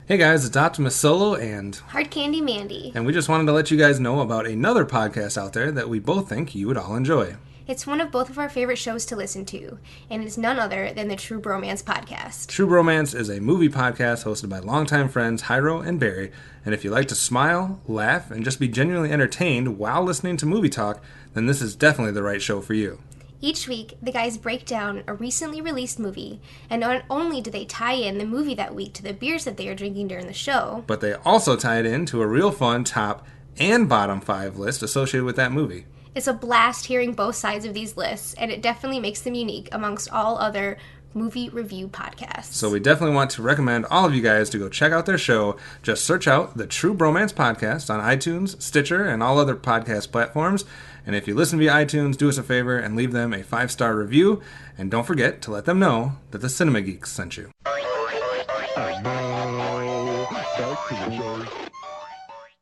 Hey guys, it's Optimus Solo and Hard Candy Mandy. we just wanted to let you guys know about another podcast out there that we both think you would all enjoy. It's one of both of our favorite shows to listen to, and it's none other than the True Bromance Podcast. True Bromance is a movie podcast hosted by longtime friends Hyro and Barry, and if you like to smile, laugh, and just be genuinely entertained while listening to movie talk, then this is definitely the right show for you. Each week, the guys break down a recently released movie, and not only do they tie in the movie that week to the beers that they are drinking during the show, but they also tie it into a real fun top and bottom 5 list associated with that movie. It's a blast hearing both sides of these lists, and it definitely makes them unique amongst all other movie review podcasts. So we definitely want to recommend all of you guys to go check out their show. Just search out the True Bromance Podcast on iTunes, Stitcher, and all other podcast platforms. And if you listen via iTunes, do us a favor and leave them a 5-star review. And don't forget to let them know that the Cinema Geeks sent you.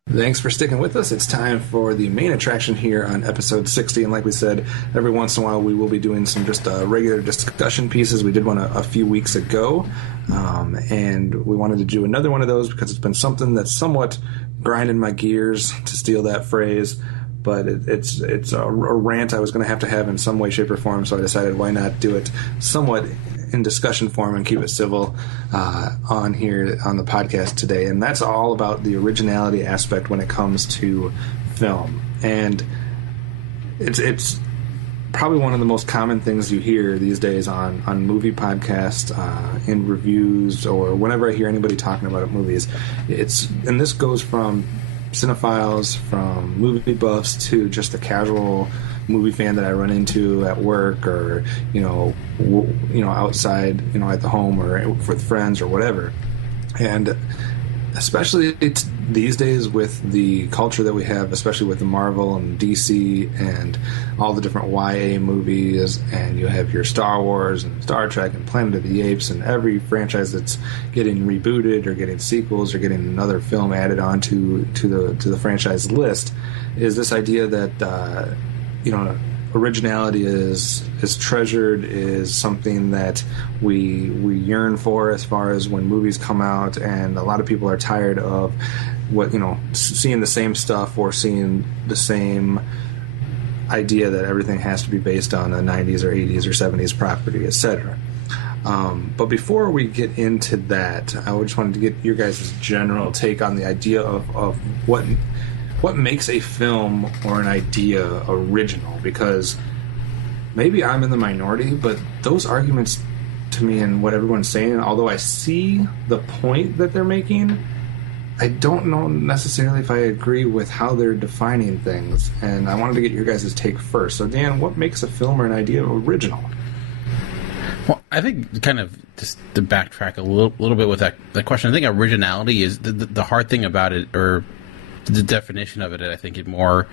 Thanks for sticking with us. It's time for the main attraction here on episode 60. And like we said, every once in a while we will be doing some just regular discussion pieces. We did one a few weeks ago. And we wanted to do another one of those because it's been something that's somewhat grinding my gears, to steal that phrase. But it's a rant I was going to have in some way, shape, or form, so I decided why not do it somewhat in discussion form and keep it civil on here on the podcast today. And that's all about the originality aspect when it comes to film. And it's probably one of the most common things you hear these days on movie podcasts, in reviews, or whenever I hear anybody talking about movies. And this goes from cinephiles, from movie buffs, to just the casual movie fan that I run into at work, or outside, at the home, or with friends, or whatever. And especially these days with the culture that we have, especially with the Marvel and DC and all the different YA movies, and you have your Star Wars and Star Trek and Planet of the Apes, and every franchise that's getting rebooted or getting sequels or getting another film added on to the franchise list, is this idea that originality is treasured, is something that we yearn for as far as when movies come out. And a lot of people are tired of seeing the same stuff, or seeing the same idea that everything has to be based on a 90s or 80s or 70s property, etc. But before we get into that, I just wanted to get your guys' general take on the idea of what makes a film or an idea original. Because maybe I'm in the minority, but those arguments to me and what everyone's saying, although I see the point that they're making, I don't know necessarily if I agree with how they're defining things. And I wanted to get your guys' take first. So Dan, what makes a film or an idea original? Well, I think kind of just to backtrack a little bit with that question, I think originality is the hard thing about it, or the definition of it, I think it more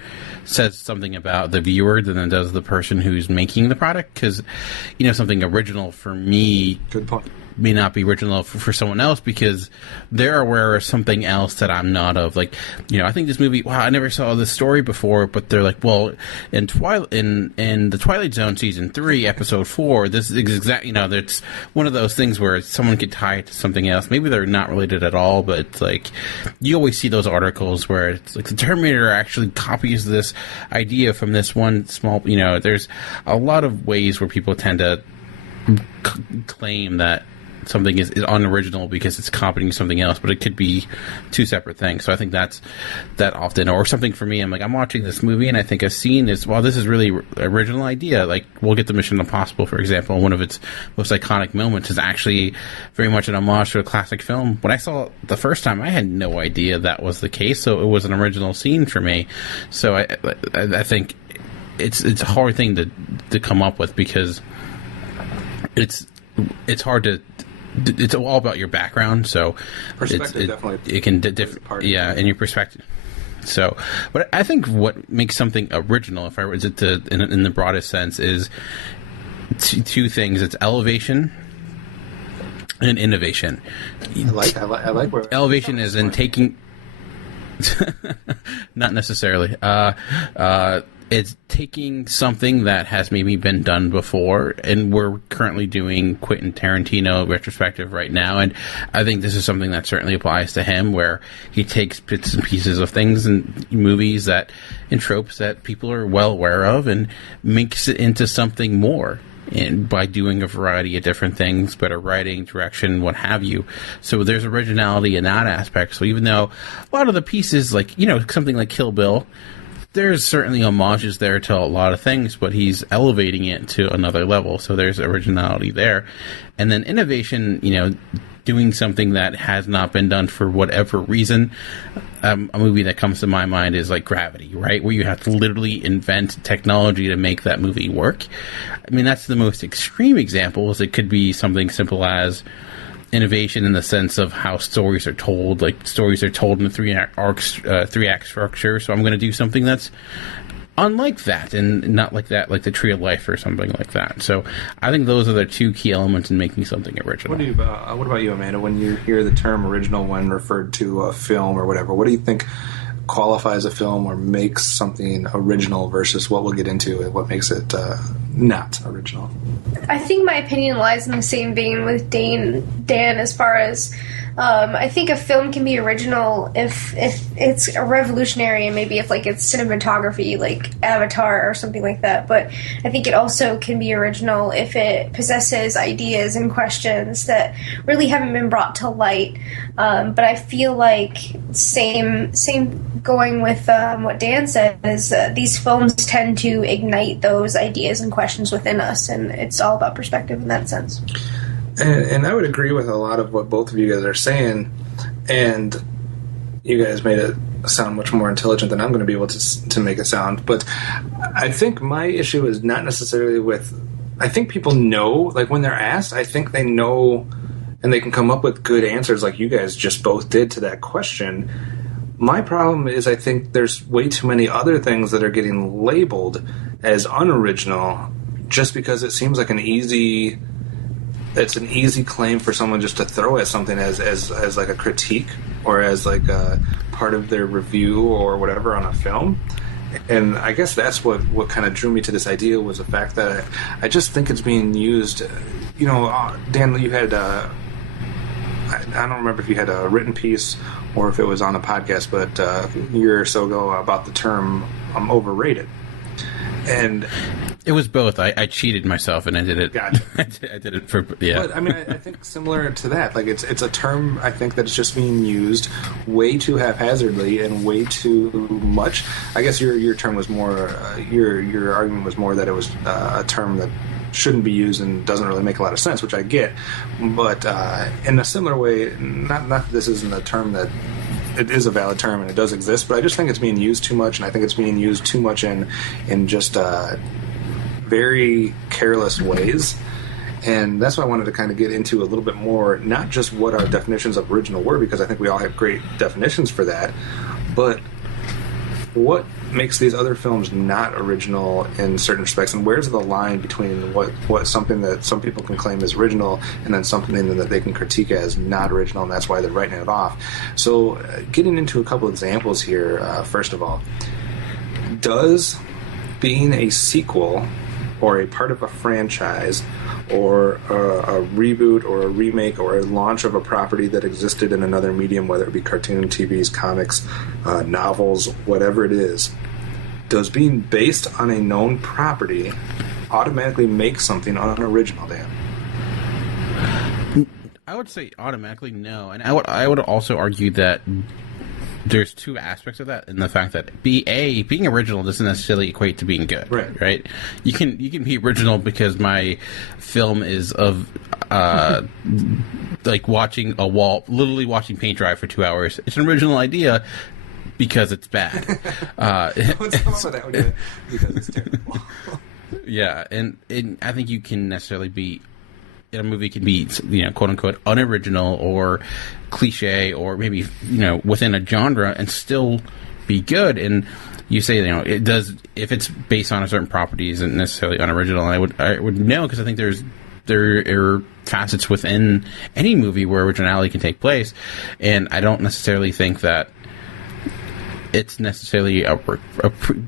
says something about the viewer than it does the person who's making the product. Because, something original for me, good point, may not be original for someone else because they're aware of something else that I'm not of. Like, I think this movie, wow, I never saw this story before, but they're like, well, in the Twilight Zone season 3, episode 4, this is exact. It's one of those things where someone could tie it to something else. Maybe they're not related at all, but it's like you always see those articles where it's like the Terminator actually copies this idea from this one small. There's a lot of ways where people tend to claim that something is unoriginal because it's copying something else, but it could be two separate things. So I think that often, or something for me, I'm like, I'm watching this movie and I think I've seen this, wow, this is really original idea. Like, we'll get the Mission Impossible, for example. One of its most iconic moments is actually very much an homage to a classic film. When I saw it the first time, I had no idea that was the case, so it was an original scene for me. So I think it's a hard thing to come up with because it's hard to. It's all about your background, so perspective definitely. It can differ, yeah, and your perspective. So, but I think what makes something original, if I was it to, in the broadest sense, is two things. It's elevation and innovation. I like where elevation is in taking. Not necessarily. It's taking something that has maybe been done before, and we're currently doing Quentin Tarantino retrospective right now, and I think this is something that certainly applies to him, where he takes bits and pieces of things and movies and tropes that people are well aware of and makes it into something more. And by doing a variety of different things, better writing, direction, what have you. So there's originality in that aspect. So even though a lot of the pieces, like, something like Kill Bill, there's certainly homages there to a lot of things, but he's elevating it to another level. So there's originality there. And then innovation, doing something that has not been done for whatever reason. A movie that comes to my mind is like Gravity, right? Where you have to literally invent technology to make that movie work. I mean, that's the most extreme examples. It could be something simple as innovation in the sense of how stories are told. Like, stories are told in a three-act structure, so I'm going to do something that's unlike that and not like that, like the Tree of Life or something like that. So I think those are the two key elements in making something original. What about you, Amanda? When you hear the term original when referred to a film or whatever, what do you think qualifies a film or makes something original versus what we'll get into and what makes it not original? I think my opinion lies in the same vein with Dan as far as I think a film can be original if it's a revolutionary, and maybe if like it's cinematography like Avatar or something like that. But I think it also can be original if it possesses ideas and questions that really haven't been brought to light. But I feel like same going with what Dan said is these films tend to ignite those ideas and questions within us, and it's all about perspective in that sense. And I would agree with a lot of what both of you guys are saying, and you guys made it sound much more intelligent than I'm going to be able to make it sound. But I think my issue is not necessarily with... I think people know, like when they're asked, I think they know and they can come up with good answers like you guys just both did to that question. My problem is I think there's way too many other things that are getting labeled as unoriginal just because it seems like it's an easy claim for someone just to throw at something as like a critique or as like a part of their review or whatever on a film. And I guess that's what kind of drew me to this idea was the fact that I just think it's being used. Dan, you had I don't remember if you had a written piece or if it was on a podcast, but a year or so ago about the term overrated. And it was both. I cheated myself and I did it. Gotcha. I did it for, yeah. But I mean, I think similar to that, like it's a term I think that's just being used way too haphazardly and way too much. I guess your term was more, your argument was more that it was a term that shouldn't be used and doesn't really make a lot of sense, which I get. But in a similar way, not that this isn't a term that. It is a valid term and it does exist, but I just think it's being used too much, and I think it's being used too much in just very careless ways. And that's why I wanted to kind of get into a little bit more, not just what our definitions of original were, because I think we all have great definitions for that, but what makes these other films not original in certain respects, and where's the line between what something that some people can claim is original and then something that they can critique as not original, and that's why they're writing it off. So getting into a couple examples here, first of all, does being a sequel or a part of a franchise or a reboot or a remake or a launch of a property that existed in another medium, whether it be cartoon, TVs, comics, novels, whatever it is, does being based on a known property automatically make something unoriginal, Dan? I would say automatically no, and I would also argue that there's two aspects of that, in the fact that being original doesn't necessarily equate to being good. Right? You can be original because my film is of like watching a wall, literally watching paint dry for 2 hours. It's an original idea because it's bad. Because it's terrible. Yeah, and I think you can necessarily be. A movie can be, quote unquote, unoriginal or cliche or maybe, within a genre and still be good. And you say, it does, if it's based on a certain property, isn't necessarily unoriginal. And I would know, because I think there are facets within any movie where originality can take place, and I don't necessarily think that it's necessarily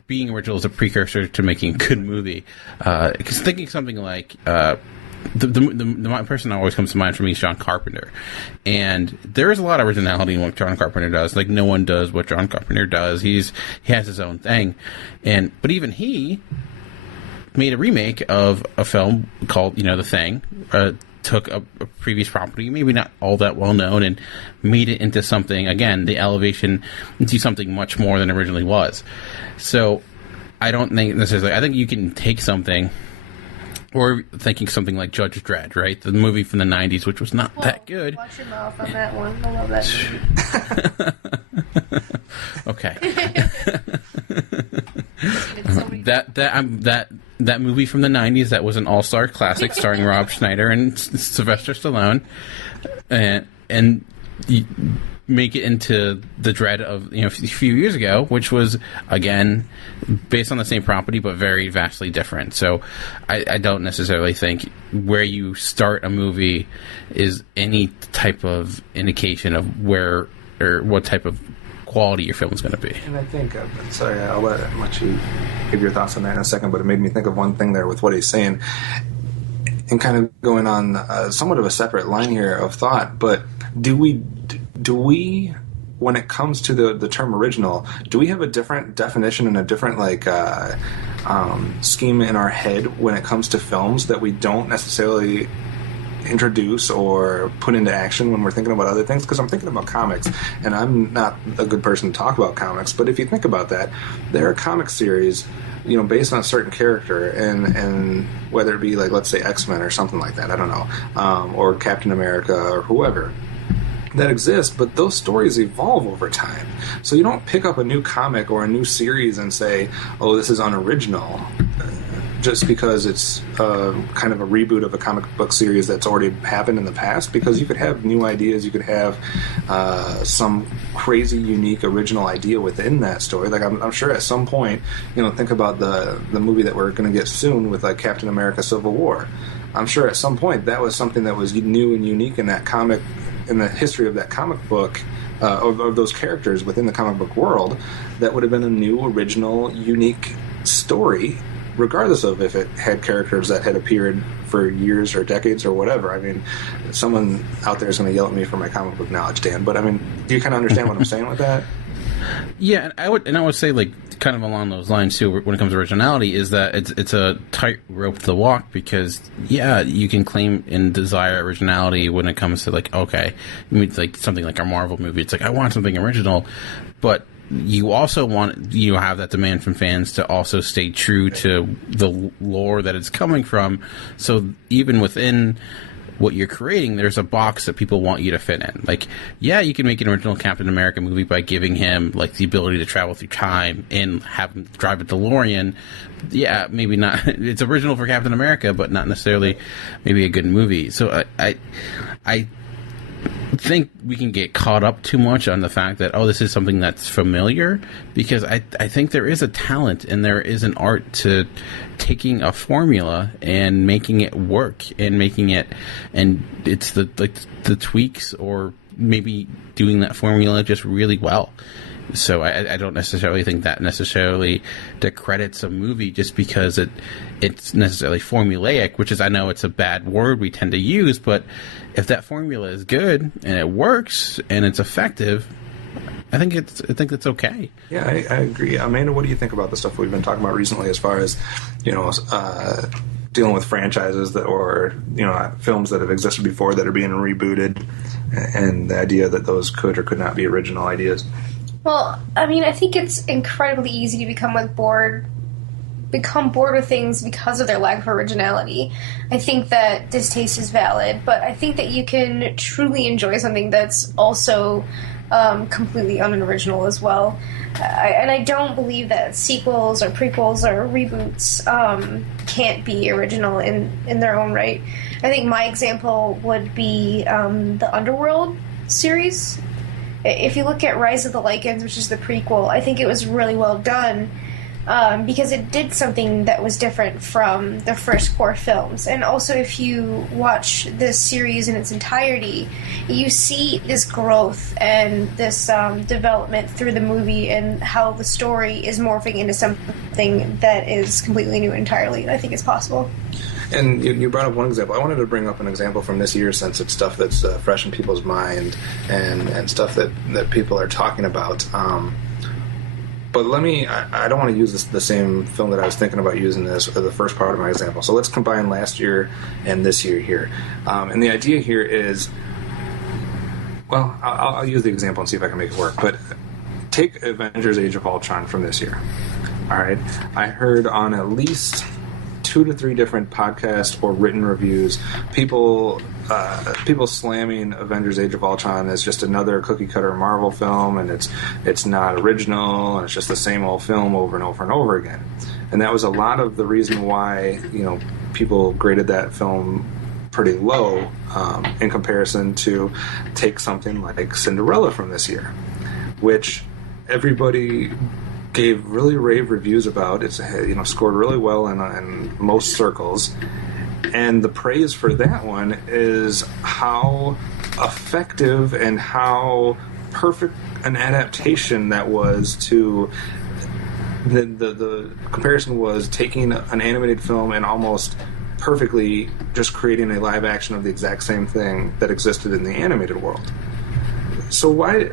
being original is a precursor to making a good movie. Because thinking something like the person that always comes to mind for me is John Carpenter, and there is a lot of originality in what John Carpenter does. Like, no one does what John Carpenter does. He has his own thing, but even he made a remake of a film called The Thing. Took a previous property, maybe not all that well known, and made it into something, again, the elevation into something much more than originally was. So I don't think necessarily, I think you can take something, or thinking something like Judge Dredd, right? The movie from the 90s, which was not that good. Watch your mouth on that one. I love that movie. Okay. That movie from the 90s that was an all-star classic starring Rob Schneider and Sylvester Stallone, and you make it into the Dredd of a few years ago, which was, again, based on the same property but very vastly different. So I don't necessarily think where you start a movie is any type of indication of where or what type of quality your film is going to be. And I think, sorry, I'll let you give your thoughts on that in a second, but it made me think of one thing there with what he's saying, and kind of going on somewhat of a separate line here of thought, but do we, when it comes to the term original, do we have a different definition and a different scheme in our head when it comes to films that we don't necessarily introduce or put into action when we're thinking about other things? Because I'm thinking about comics, and I'm not a good person to talk about comics, but if you think about that, there are comic series based on a certain character, and whether it be like, let's say, X-Men or something like that, I don't know, or Captain America or whoever, that exist, but those stories evolve over time. So you don't pick up a new comic or a new series and say, oh, this is unoriginal, just because it's kind of a reboot of a comic book series that's already happened in the past, because you could have new ideas, you could have some crazy, unique, original idea within that story. Like, I'm sure at some point, think about the movie that we're going to get soon with, like, Captain America Civil War. I'm sure at some point that was something that was new and unique in that comic, in the history of that comic book, of those characters within the comic book world, that would have been a new, original, unique story, regardless of if it had characters that had appeared for years or decades or whatever. I mean, someone out there is going to yell at me for my comic book knowledge, Dan, but I mean, do you kind of understand what I'm saying with that? Yeah, I would say, like, kind of along those lines too, when it comes to originality, is that it's a tight rope to walk, because you can claim and desire originality when it comes to, like, okay, I mean, like something like our Marvel movie, it's like, I want something original, but you also have that demand from fans to also stay true to the lore that it's coming from. So even within what you're creating, there's a box that people want you to fit in. Like, you can make an original Captain America movie by giving him, like, the ability to travel through time and have him drive a DeLorean. Yeah, maybe not. It's original for Captain America, but not necessarily maybe a good movie. So I think we can get caught up too much on the fact that, this is something that's familiar, because I think there is a talent and there is an art to taking a formula and making it work, and making it, and it's the tweaks, or maybe doing that formula just really well. So I don't necessarily think that necessarily discredits a movie just because it's necessarily formulaic, which is, I know it's a bad word we tend to use, but if that formula is good and it works and it's effective, I think it's okay. Yeah, I agree. Amanda, what do you think about the stuff we've been talking about recently, as far as dealing with franchises or films that have existed before that are being rebooted, and the idea that those could or could not be original ideas? Well, I mean, I think it's incredibly easy to become bored with things because of their lack of originality. I think that distaste is valid, but I think that you can truly enjoy something that's also completely unoriginal as well. And I don't believe that sequels or prequels or reboots can't be original in their own right. I think my example would be the Underworld series. if you look at Rise of the Lycans, which is the prequel, I think it was really well done. Because it did something that was different from the first 4 films. And also, if you watch this series in its entirety, you see this growth and this development through the movie and how the story is morphing into something that is completely new entirely. I think it's possible. And you brought up one example. I wanted to bring up an example from this year, since it's stuff that's fresh in people's mind and stuff that people are talking about. But I don't want to use the same film that I was thinking about using as the first part of my example. So let's combine last year and this year here. And the idea here is, well, I'll use the example and see if I can make it work. But take Avengers Age of Ultron from this year. All right. I heard on at least 2 to 3 different podcasts or written reviews, people slamming Avengers Age of Ultron as just another cookie cutter Marvel film, and it's not original, and it's just the same old film over and over and over again. And that was a lot of the reason why people graded that film pretty low in comparison to take something like Cinderella from this year, which everybody gave really rave reviews about. It's scored really well in most circles, and the praise for that one is how effective and how perfect an adaptation that was to the comparison was taking an animated film and almost perfectly just creating a live action of the exact same thing that existed in the animated world. So why?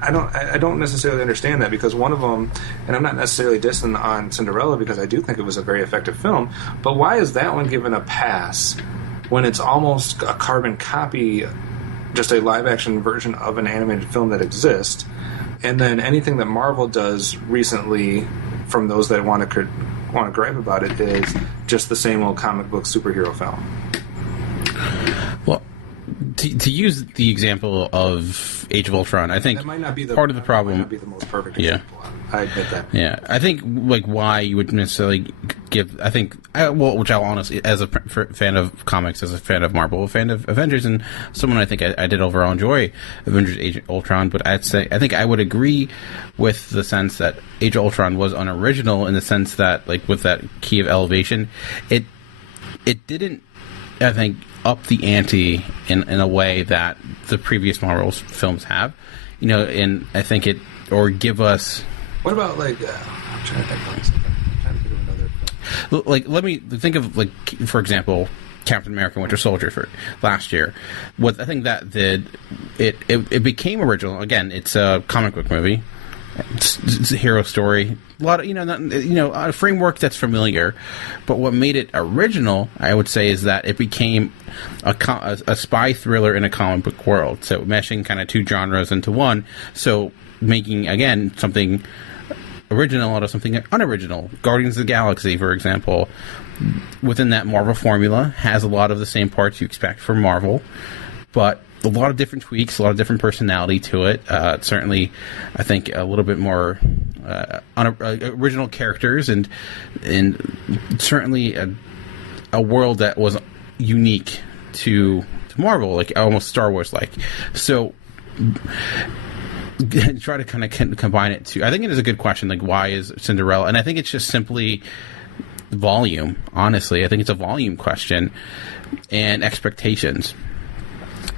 I don't necessarily understand that, because one of them, and I'm not necessarily dissing on Cinderella because I do think it was a very effective film, but why is that one given a pass when it's almost a carbon copy, just a live action version of an animated film that exists, and then anything that Marvel does recently, from those that want to gripe about it, is just the same old comic book superhero film? Well, to use the example of Age of Ultron, I think that might not be part of the problem. Might not be the most perfect example. I admit that. Yeah, I think why you would necessarily give. Which I'll honestly, as a fan of comics, as a fan of Marvel, a fan of Avengers, and someone I think I did overall enjoy Avengers: Age of Ultron. But I think I would agree with the sense that Age of Ultron was unoriginal in the sense that, with that key of elevation, it didn't, I think, up the ante in a way that the previous Marvel films have, and I think give us. What about I'm trying to think of another film. Let me think of for example, Captain America: Winter Soldier for last year. What I think that did, it became original. Again, it's a comic book movie. It's a hero story. A lot of a framework that's familiar, but what made it original, I would say, is that it became a spy thriller in a comic book world. So meshing kind of 2 genres into one. So making again something original out of something unoriginal. Guardians of the Galaxy, for example, within that Marvel formula, has a lot of the same parts you expect from Marvel, but a lot of different tweaks, a lot of different personality to it. Certainly, I think a little bit more original characters, and certainly a world that was unique to Marvel, like almost Star Wars like. So try to kind of combine it too. I think it is a good question, why is Cinderella? And I think it's just simply volume, honestly. I think it's a volume question and expectations.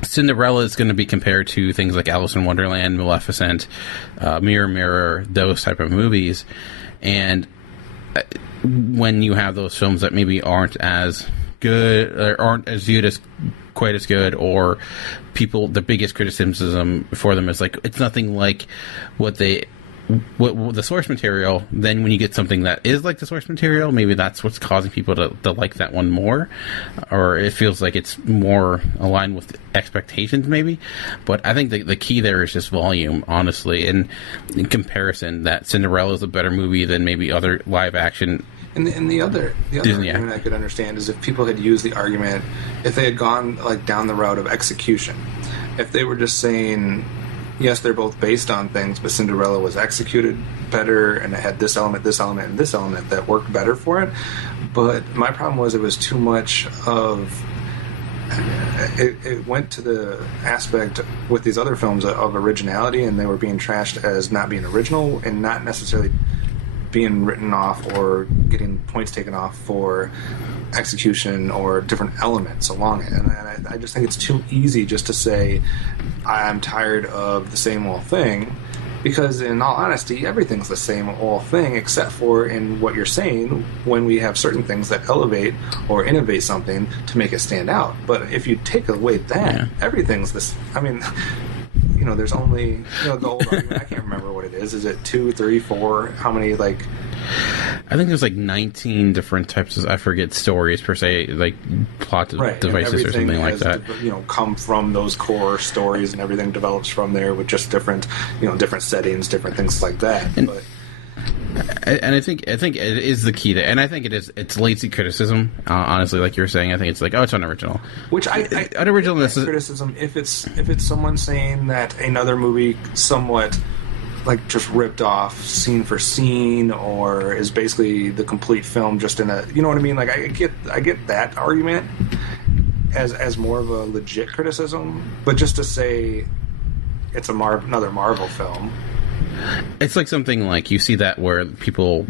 Cinderella is going to be compared to things like Alice in Wonderland, Maleficent, Mirror Mirror, those type of movies. And when you have those films that maybe aren't as good, or aren't as viewed as quite as good, or the biggest criticism for them is it's nothing like what the source material, then when you get something that is like the source material, maybe that's what's causing people to like that one more, or it feels like it's more aligned with expectations maybe. But I think the key there is just volume, honestly, and in comparison, that Cinderella is a better movie than maybe other live action. And the other Disney, argument I could understand is if people had used the argument, if they had gone down the route of execution, if they were just saying, yes, they're both based on things, but Cinderella was executed better, and it had this element, and this element that worked better for it. But my problem was it was too much of it went to the aspect with these other films of originality, and they were being trashed as not being original and not necessarily being written off or getting points taken off for execution or different elements along it. And I just think it's too easy just to say, I'm tired of the same old thing, because in all honesty, everything's the same old thing except for in what you're saying when we have certain things that elevate or innovate something to make it stand out. But if you take away that, everything's this. I mean, there's only, the old argument, I can't remember what it is. Is it 2, 3, 4? How many, like... I think there's 19 different types of, I forget, stories per se, like plot devices or something like that. Come from those core stories, and everything develops from there with just different, different settings, different things like that. And I think it is the key to, and I think it's lazy criticism. Honestly, like you were saying, I think it's like, it's unoriginal. Which unoriginalness is criticism if it's someone saying that another movie somewhat like just ripped off scene for scene, or is basically the complete film just in a, you know what I mean? Like I get that argument as more of a legit criticism, but just to say it's another Marvel film. It's like something like you see that where people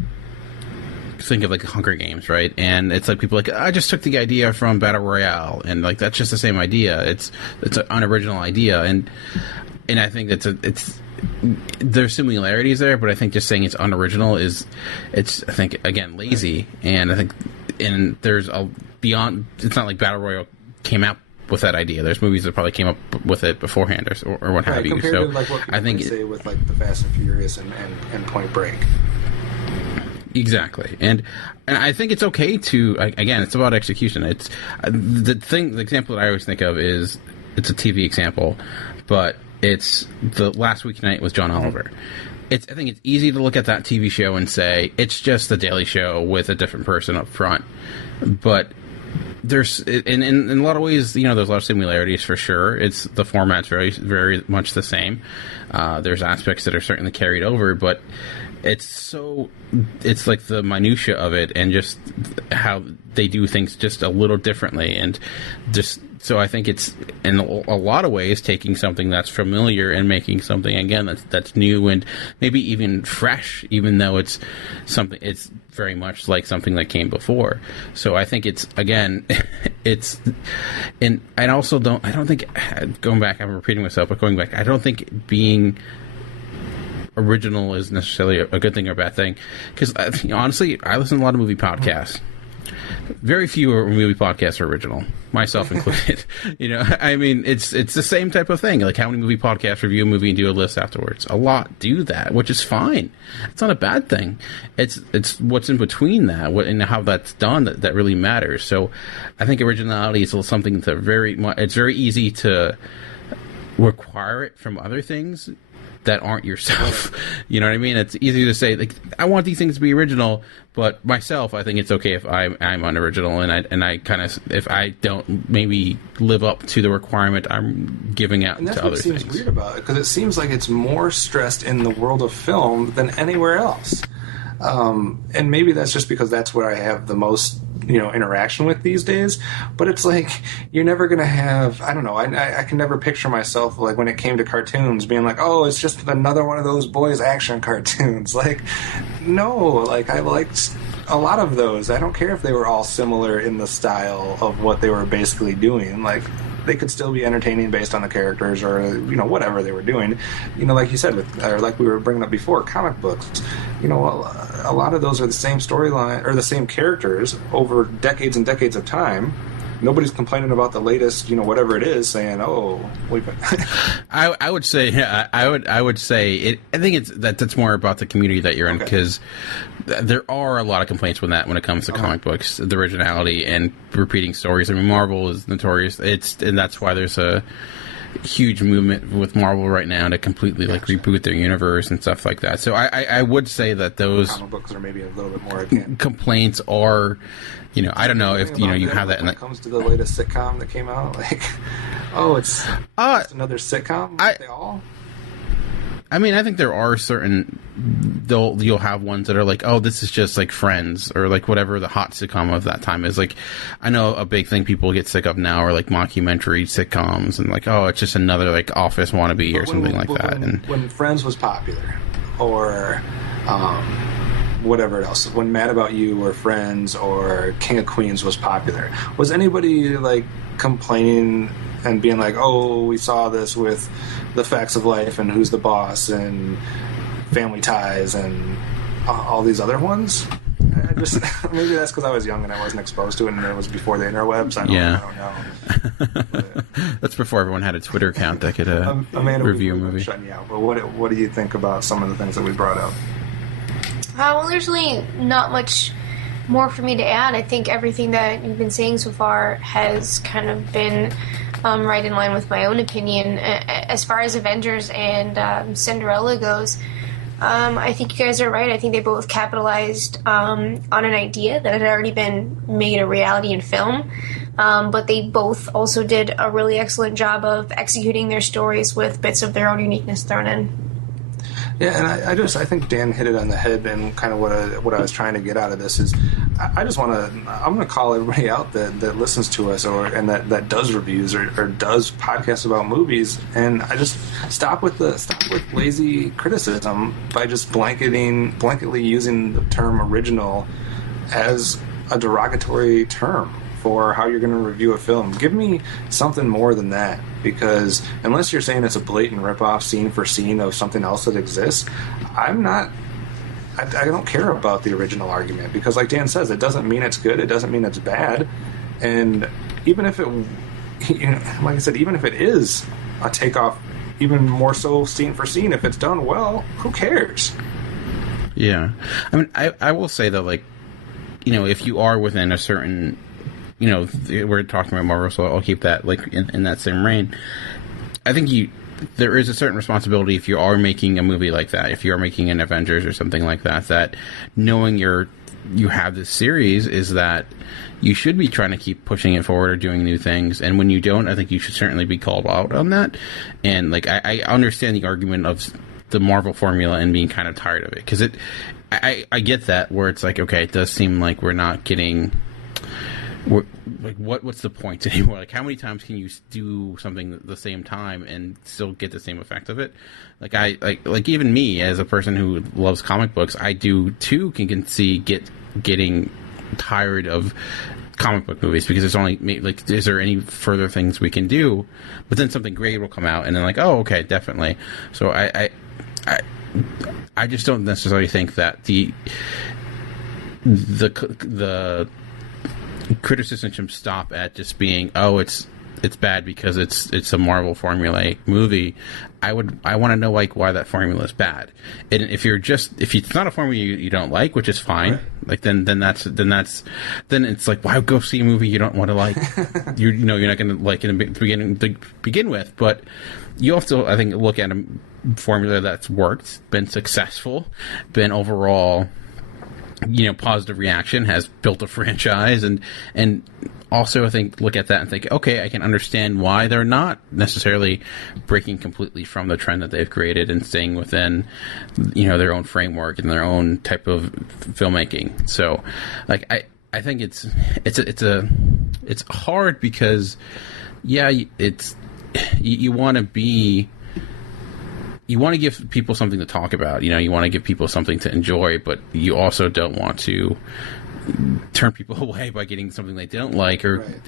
think of like Hunger Games, right? And it's like people like, I just took the idea from Battle Royale, and like that's just the same idea. It's an unoriginal idea, and I think there's similarities there, but I think just saying it's unoriginal it's I think again lazy, and I think there's a beyond. It's not like Battle Royale came out with that idea. There's movies that probably came up with it beforehand or what have you. Compared So to like what I think say with like the Fast and Furious and Point Break. Exactly, and I think it's okay to, again, it's about execution. It's the example that I always think of is, it's a TV example, but it's the Last Week Tonight with John Oliver. I think it's easy to look at that TV show and say it's just the Daily Show with a different person up front, but there's in a lot of ways, there's a lot of similarities for sure. It's the format's very, very much the same. There's aspects that are certainly carried over, but it's like the minutia of it and just how they do things just a little differently, and just so I think it's in a lot of ways taking something that's familiar and making something again that's new and maybe even fresh, even though it's very much like something that came before. So I think it's, again, and I don't think, going back, I'm repeating myself, but going back, I don't think being original is necessarily a good thing or a bad thing, because honestly, I listen to a lot of movie podcasts. Very few movie podcasts are original, myself included. I mean, it's the same type of thing. Like, how many movie podcasts review a movie and do a list afterwards? A lot do that, which is fine. It's not a bad thing. It's what's in between that, and how that's done that really matters. So, I think originality is something that it's very easy to require it from other things that aren't yourself. You know what I mean? It's easy to say, like, I want these things to be original, but myself, I think it's okay if I'm unoriginal, and I kind of, if I don't maybe live up to the requirement I'm giving out to other things. And that's what seems weird about it, because it seems like it's more stressed in the world of film than anywhere else. And maybe that's just because that's where I have the most, interaction with these days. But it's like, you're never going to have, I don't know, I can never picture myself, like, when it came to cartoons, being like, oh, it's just another one of those boys action cartoons. Like, no, like, I liked a lot of those. I don't care if they were all similar in the style of what they were basically doing. Like, they could still be entertaining based on the characters or, whatever they were doing. Like you said, or like we were bringing up before, comic books. A lot of those are the same storyline or the same characters over decades and decades of time. Nobody's complaining about the latest, whatever it is, saying, "Oh, we've." I would say, I would say it. I think that's more about the community that you're in, because there are a lot of complaints when it comes to comic books, the originality and repeating stories. I mean, Marvel is notorious. And that's why there's a huge movement with Marvel right now to completely reboot their universe and stuff like that. So I would say that those comic books are maybe a little bit more akin. Complaints are, I don't know if you have that. When it comes to the latest sitcom that came out, like, oh, it's just another sitcom. They all. I mean, I think there are certain you'll have ones that are like, oh, this is just like Friends or like whatever the hot sitcom of that time is. Like, I know a big thing people get sick of now are like mockumentary sitcoms and like, oh, it's just another like Office wannabe or something like that. And when Friends was popular, or whatever else, when Mad About You or Friends or King of Queens was popular, was anybody like complaining and being like, oh, we saw this with The Facts of Life and Who's the Boss and Family Ties and all these other ones? I just maybe that's because I was young and I wasn't exposed to it, and it was before the interwebs. I don't know. That's before everyone had a Twitter account that could review a movie. Shut me out. But what do you think about some of the things that we brought up? Well, there's really not much more for me to add. I think everything that you've been saying so far has kind of been right in line with my own opinion. As far as Avengers and Cinderella goes, I think you guys are right. I think they both capitalized on an idea that had already been made a reality in film, but they both also did a really excellent job of executing their stories with bits of their own uniqueness thrown in. Yeah, and I think Dan hit it on the head, and kind of what I was trying to get out of this is, I'm going to call everybody out that listens to us and that does reviews or does podcasts about movies, and I just stop with lazy criticism by just blanketly using the term original as a derogatory term for how you're going to review a film. Give me something more than that, because unless you're saying it's a blatant ripoff scene for scene of something else that exists, I don't care about the original argument, because like Dan says, it doesn't mean it's good, it doesn't mean it's bad, and even if it, like I said, even if it is a takeoff, even more so scene for scene, if it's done well, who cares? Yeah. I mean, I will say that, like, if you are within a certain, we're talking about Marvel, so I'll keep that like in that same reign. I think there is a certain responsibility if you are making a movie like that, if you are making an Avengers or something like that, that knowing you have this series is that you should be trying to keep pushing it forward or doing new things. And when you don't, I think you should certainly be called out on that. And like, I understand the argument of the Marvel formula and being kind of tired of it, because I get that, where it's like, okay, it does seem like we're not getting. Like, what's the point anymore? Like, how many times can you do something at the same time and still get the same effect of it? Like, like even me as a person who loves comic books, I do too can see getting tired of comic book movies, because there's only like, is there any further things we can do? But then something great will come out, and then like, oh, okay, definitely. So I just don't necessarily think that the criticism should stop at just being, oh, it's bad because it's a Marvel formulaic movie. I want to know like why that formula is bad. And if it's not a formula you don't like, which is fine, right, like then it's like, why go see a movie you don't want to like? you're not going to like in the begin with. But you have to, I think, look at a formula that's worked, been successful, been overall, positive reaction, has built a franchise, and also I think look at that and think, okay, I can understand why they're not necessarily breaking completely from the trend that they've created and staying within, their own framework and their own type of filmmaking. So, like, I think it's hard because, yeah, you want to give people something to talk about. You want to give people something to enjoy, but you also don't want to turn people away by getting something they don't like, or right.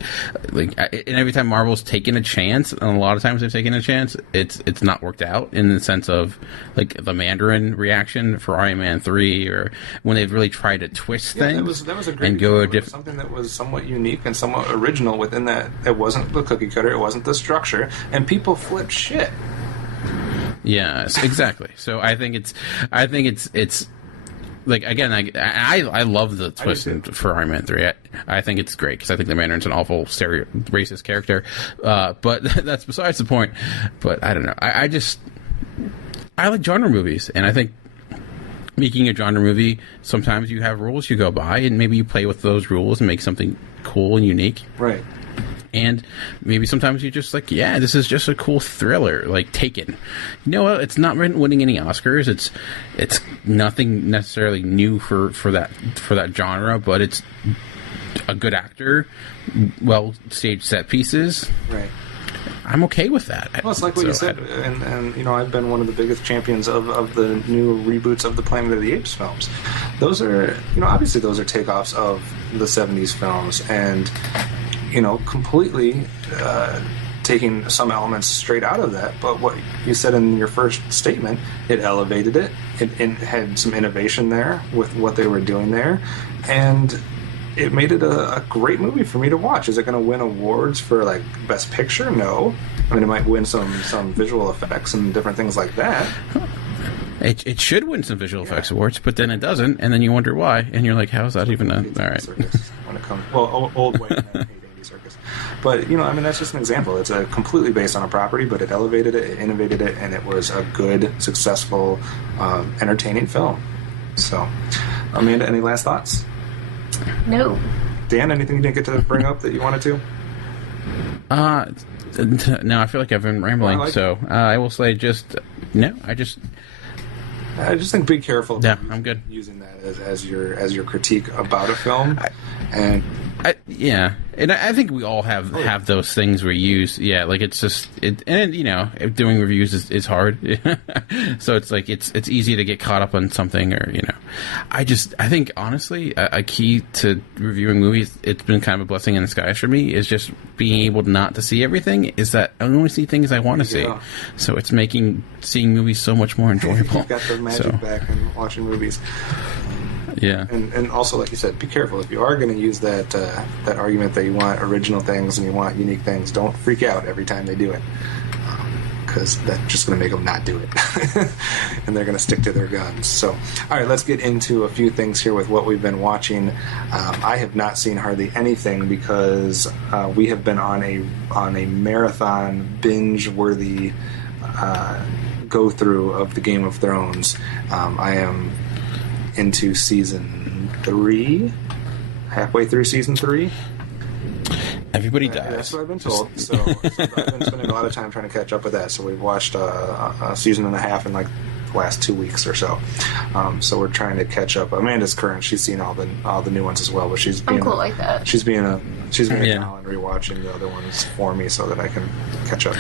And every time Marvel's taken a chance, and a lot of times they've taken a chance, it's not worked out, in the sense of like the Mandarin reaction for Iron Man 3, or when they've really tried to twist things. That was a great and go something that was somewhat unique and somewhat original within that. It wasn't the cookie cutter, it wasn't the structure, and people flipped shit. Yes, exactly. So I think it's like, again, I love the twist for Iron Man 3. I think it's great, because I think the Mandarin's an awful racist character. But that's besides the point. But I don't know. I like genre movies, and I think making a genre movie, sometimes you have rules you go by, and maybe you play with those rules and make something cool and unique. Right. And maybe sometimes you're just like, yeah, this is just a cool thriller, like Taken. You know what? It's not winning any Oscars. It's nothing necessarily new for that genre, but it's a good actor, well staged set pieces. Right. I'm okay with that. Well, it's like what you said, and you know, I've been one of the biggest champions of the new reboots of the Planet of the Apes films. Those are, you know, obviously those are takeoffs of the 70s films, and, you know, completely taking some elements straight out of that. But what you said in your first statement, it elevated it. It had some innovation there with what they were doing there, and it made it a great movie for me to watch. Is it going to win awards for, like, Best Picture? No. I mean, it might win some visual effects and different things like that. It should win some visual effects awards, but then it doesn't, and then you wonder why, and you're like, how is that even all right? Circus when it comes, well, old white men hate Andy Circus. But, you know, I mean, that's just an example. It's a completely based on a property, but it elevated it, it innovated it, and it was a good, successful, entertaining film. So, Amanda, any last thoughts? No. Dan, anything you didn't get to bring up that you wanted to? No, I feel like I've been rambling, I will say I just think be careful about I'm good. using that as your critique about a film. And I think we all have those things we use. Yeah, like it's just and you know, doing reviews is hard. So it's like it's easy to get caught up on something, or, you know, I think honestly a key to reviewing movies, it's been kind of a blessing in disguise for me, is just being able not to see everything. Is that I only see things I want to see. So it's making seeing movies so much more enjoyable. You've got the magic back in watching movies. Yeah, and also, like you said, be careful. If you are going to use that argument that you want original things and you want unique things, don't freak out every time they do it, because that's just going to make them not do it, and they're going to stick to their guns. So, all right, let's get into a few things here with what we've been watching. I have not seen hardly anything because we have been on a marathon binge-worthy go through of the Game of Thrones. I am into season 3, halfway through season 3. Everybody dies. That's what I've been told. So I've been spending a lot of time trying to catch up with that. So we've watched a season and a half in like the last 2 weeks or so. So we're trying to catch up. Amanda's current; she's seen all the new ones as well. But she's being like that. She's being a gal and rewatching the other ones for me so that I can catch up.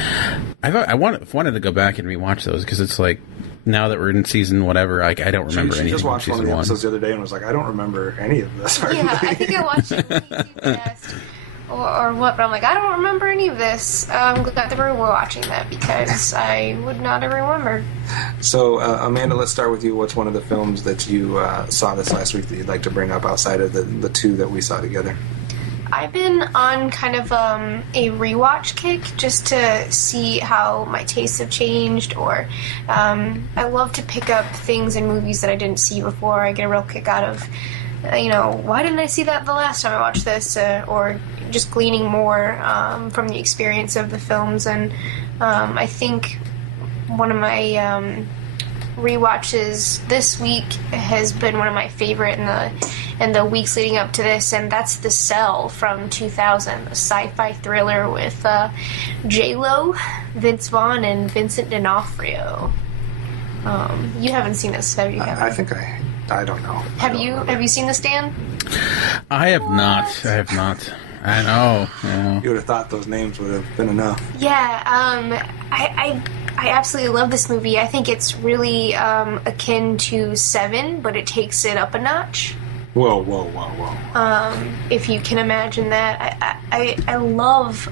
I wanted to go back and rewatch those because it's like, now that we're in season whatever, I don't remember anything. She just watched from one of the season episodes the other day and was like, I don't remember any of this. Yeah, I think I watched it really too fast. Or what, but I'm like, I don't remember any of this. I'm glad that we're watching that because I would not have remembered. So, Amanda, let's start with you. What's one of the films that you saw this last week that you'd like to bring up outside of the two that we saw together? I've been on kind of a rewatch kick just to see how my tastes have changed, or I love to pick up things in movies that I didn't see before. I get a real kick out of, why didn't I see that the last time I watched this, or just gleaning more from the experience of the films. And I think one of my rewatches this week has been one of my favorite in the weeks leading up to this, and that's The Cell from 2000, the sci-fi thriller with J-Lo, Vince Vaughn, and Vincent D'Onofrio. You haven't seen this, have you? I think I don't know. Have you seen this, Dan? I have not. I know. Yeah. You would have thought those names would have been enough. Yeah, I absolutely love this movie. I think it's really akin to Seven, but it takes it up a notch. Whoa. If you can imagine that. I love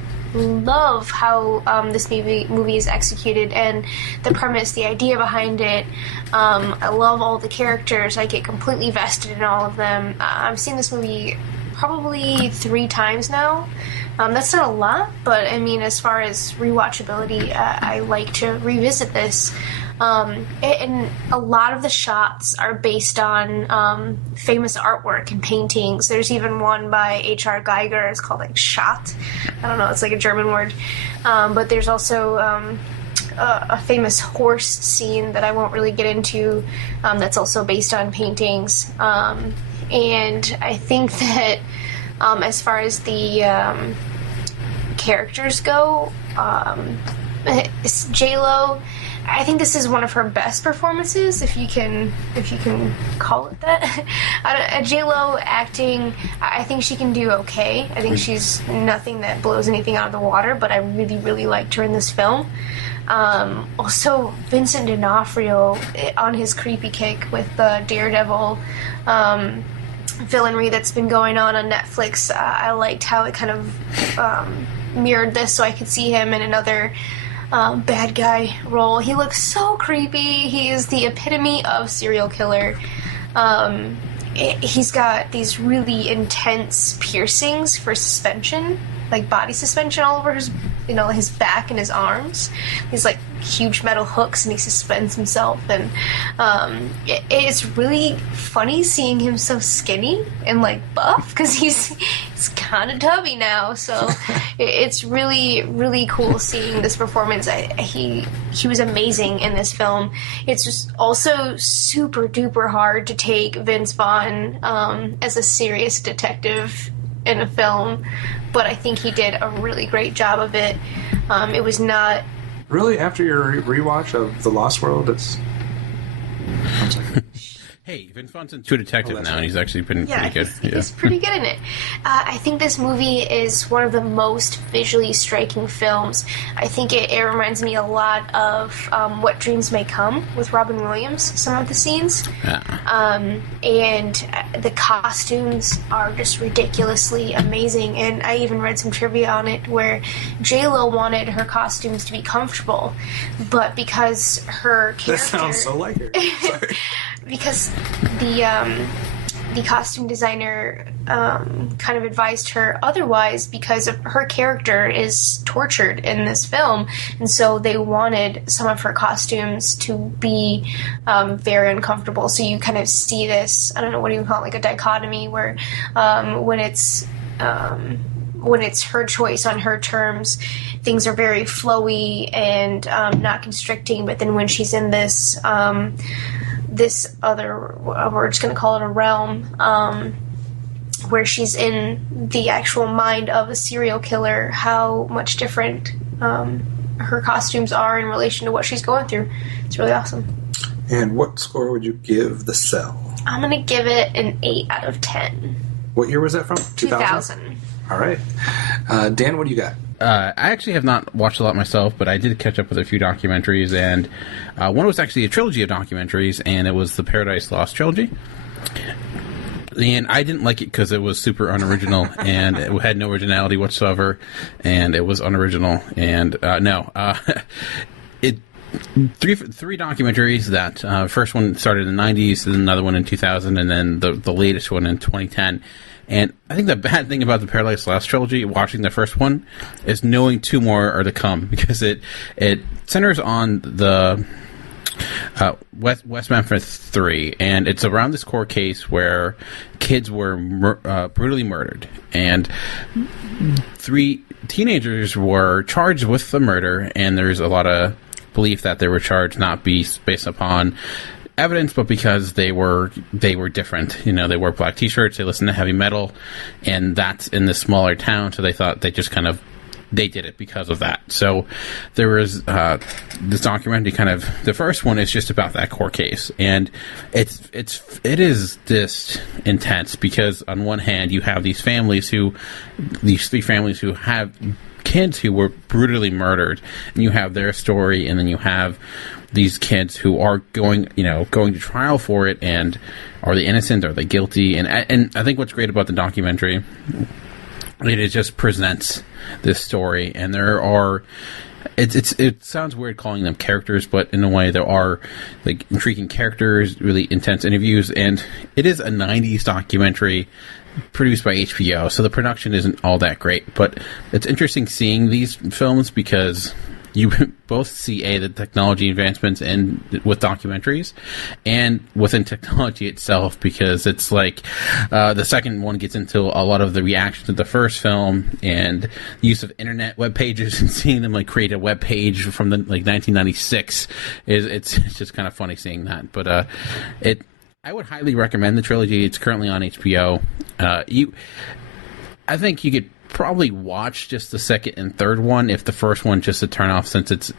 how this movie is executed, and the premise, the idea behind it. I love all the characters. I get completely vested in all of them. I've seen this movie probably 3 times now. That's not a lot, but I mean, as far as rewatchability, I like to revisit this. And a lot of the shots are based on famous artwork and paintings. There's even one by H.R. Geiger. It's called like Shot. I don't know. It's like a German word. But there's also a famous horse scene that I won't really get into. That's also based on paintings. And I think that as far as the characters go, J-Lo, I think this is one of her best performances, if you can call it that. J-Lo acting, I think she can do okay. I think she's nothing that blows anything out of the water, but I really, really liked her in this film. Also, Vincent D'Onofrio on his creepy kick with the Daredevil villainry that's been going on Netflix. I liked how it kind of mirrored this, so I could see him in another bad guy role. He looks so creepy. He is the epitome of serial killer. He's got these really intense piercings for suspension, like body suspension all over his, his back and his arms. These like huge metal hooks, and he suspends himself. And it's really funny seeing him so skinny and like buff, because he's kind of tubby now. So it's really, really cool seeing this performance. He was amazing in this film. It's just also super duper hard to take Vince Vaughn as a serious detective in a film, but I think he did a really great job of it. It was not... Really? After your rewatch of The Lost World, it's... Hey, Vince Vaughn's in True Detective now, and he's actually been pretty good. He's pretty good in it. I think this movie is one of the most visually striking films. I think it reminds me a lot of What Dreams May Come with Robin Williams, some of the scenes. And the costumes are just ridiculously amazing. And I even read some trivia on it where J-Lo wanted her costumes to be comfortable, but because her character... That sounds so like her. Sorry. Because the costume designer kind of advised her otherwise, because of her character is tortured in this film, and so they wanted some of her costumes to be very uncomfortable. So you kind of see this, I don't know, what do you call it, like a dichotomy, where when it's her choice on her terms, things are very flowy and not constricting, but then when she's in this other, we're just going to call it a realm, where she's in the actual mind of a serial killer, how much different her costumes are in relation to what she's going through. It's really awesome. And what score would you give The Cell? I'm going to give it an 8 out of 10. What year was that from? 2000. All right. Dan, what do you got? I actually have not watched a lot myself, but I did catch up with a few documentaries, and one was actually a trilogy of documentaries, and it was the Paradise Lost trilogy. And I didn't like it because it was super unoriginal, and it had no originality whatsoever, and it was unoriginal, and three documentaries. That first one started in the 90s, then another one in 2000, and then the latest one in 2010. And I think the bad thing about the Paradise Lost trilogy, watching the first one, is knowing two more are to come, because it centers on the West Memphis 3, and it's around this court case where kids were brutally murdered, and 3 teenagers were charged with the murder, and there's a lot of belief that they were charged not based upon evidence, but because they were different. They wore black t-shirts, they listened to heavy metal, and that's in this smaller town, so they thought they just they did it because of that. So there was this documentary, the first one is just about that court case, and it is this intense, because on one hand you have these 3 families who have kids who were brutally murdered, and you have their story, and then you have these kids who are going to trial for it, and are they innocent, are they guilty? And I think what's great about the documentary, it just presents this story, and there are, it sounds weird calling them characters, but in a way there are like intriguing characters, really intense interviews, and it is a 90s documentary produced by HBO, so the production isn't all that great, but it's interesting seeing these films because you both see the technology advancements with documentaries, and within technology itself, because it's like the second one gets into a lot of the reaction to the first film and use of internet web pages, and seeing them create a web page from the 1996 it's just kind of funny seeing that. But I would highly recommend the trilogy. It's currently on HBO. I think you could probably watch just the second and third one, if the first one just to turn off, since it's,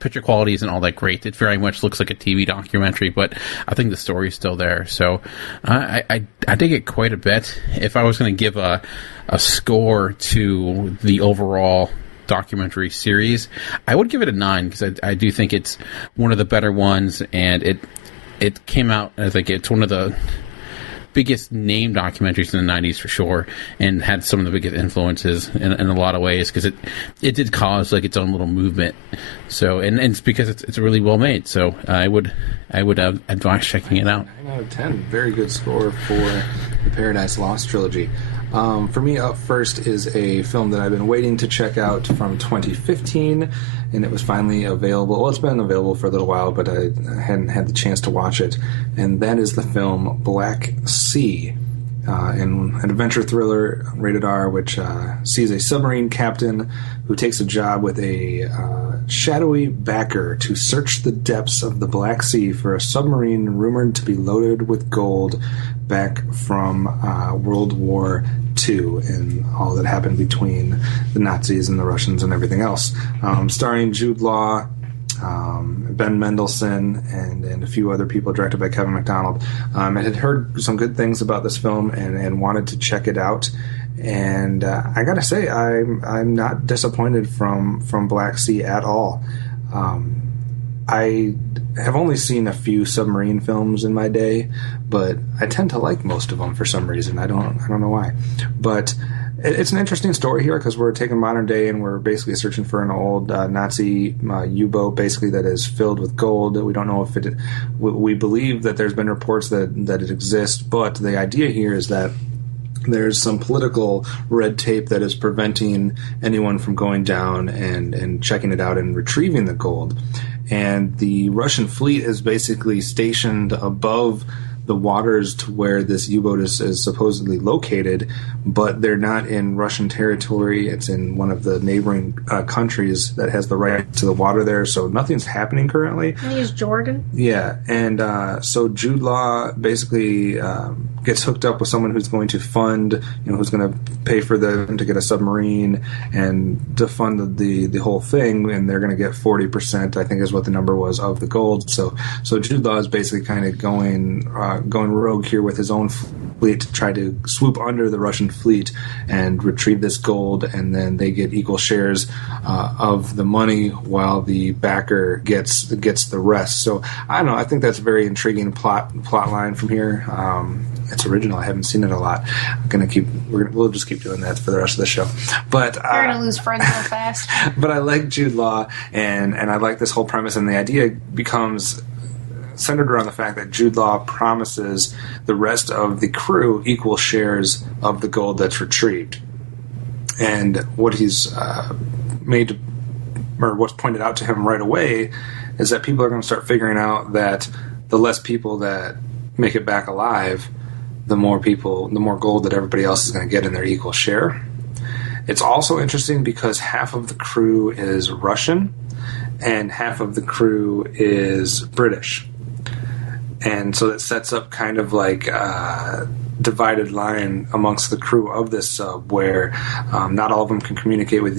picture quality isn't all that great. It very much looks like a TV documentary, but I think the story's still there. So I dig it quite a bit. If I was going to give a score to the overall documentary series, I would give it a 9, because I do think it's one of the better ones, and it came out, I think it's one of the biggest name documentaries in the 90s for sure, and had some of the biggest influences in a lot of ways, because it did cause like its own little movement. So and it's because it's really well made. So I would advise checking it out. 9 out of 10, very good score for the Paradise Lost trilogy. For me, up first is a film that I've been waiting to check out from 2015, and it was finally available. Well, it's been available for a little while, but I hadn't had the chance to watch it, and that is the film Black Sea, an adventure thriller, rated R, which sees a submarine captain who takes a job with a shadowy backer to search the depths of the Black Sea for a submarine rumored to be loaded with gold back from World War II and all that happened between the Nazis and the Russians and everything else. Starring Jude Law, Ben Mendelsohn, and a few other people, directed by Kevin MacDonald. I had heard some good things about this film and wanted to check it out. And I gotta say, I'm not disappointed from Black Sea at all. I have only seen a few submarine films in my day, but I tend to like most of them for some reason. I don't know why. But it's an interesting story here, because we're taking modern day and we're basically searching for an old Nazi U-boat, basically, that is filled with gold. We don't know if it. We believe that there's been reports that it exists, but the idea here is that there's some political red tape that is preventing anyone from going down and checking it out and retrieving the gold. And the Russian fleet is basically stationed above the waters to where this U-boat is supposedly located, but they're not in Russian territory. It's in one of the neighboring countries that has the right to the water there, so nothing's happening currently. I use Jordan. Yeah, and so Jude Law basically gets hooked up with someone who's going to fund, who's going to pay for them to get a submarine and to fund the whole thing, and they're going to get 40%, I think is what the number was, of the gold. So Jude Law is basically kind of going rogue here with his own fleet to try to swoop under the Russian fleet and retrieve this gold, and then they get equal shares of the money while the backer gets the rest. So I don't know. I think that's a very intriguing plot line from here. It's original. I haven't seen it a lot. We'll just keep doing that for the rest of the show. But you're gonna lose friends real fast. But I like Jude Law, and I like this whole premise, and the idea becomes centered around the fact that Jude Law promises the rest of the crew equal shares of the gold that's retrieved. And what he's what's pointed out to him right away is that people are going to start figuring out that the less people that make it back alive, the more gold that everybody else is going to get in their equal share. It's also interesting because half of the crew is Russian and half of the crew is British. And so that sets up kind of like a divided line amongst the crew of this sub, where not all of them can communicate with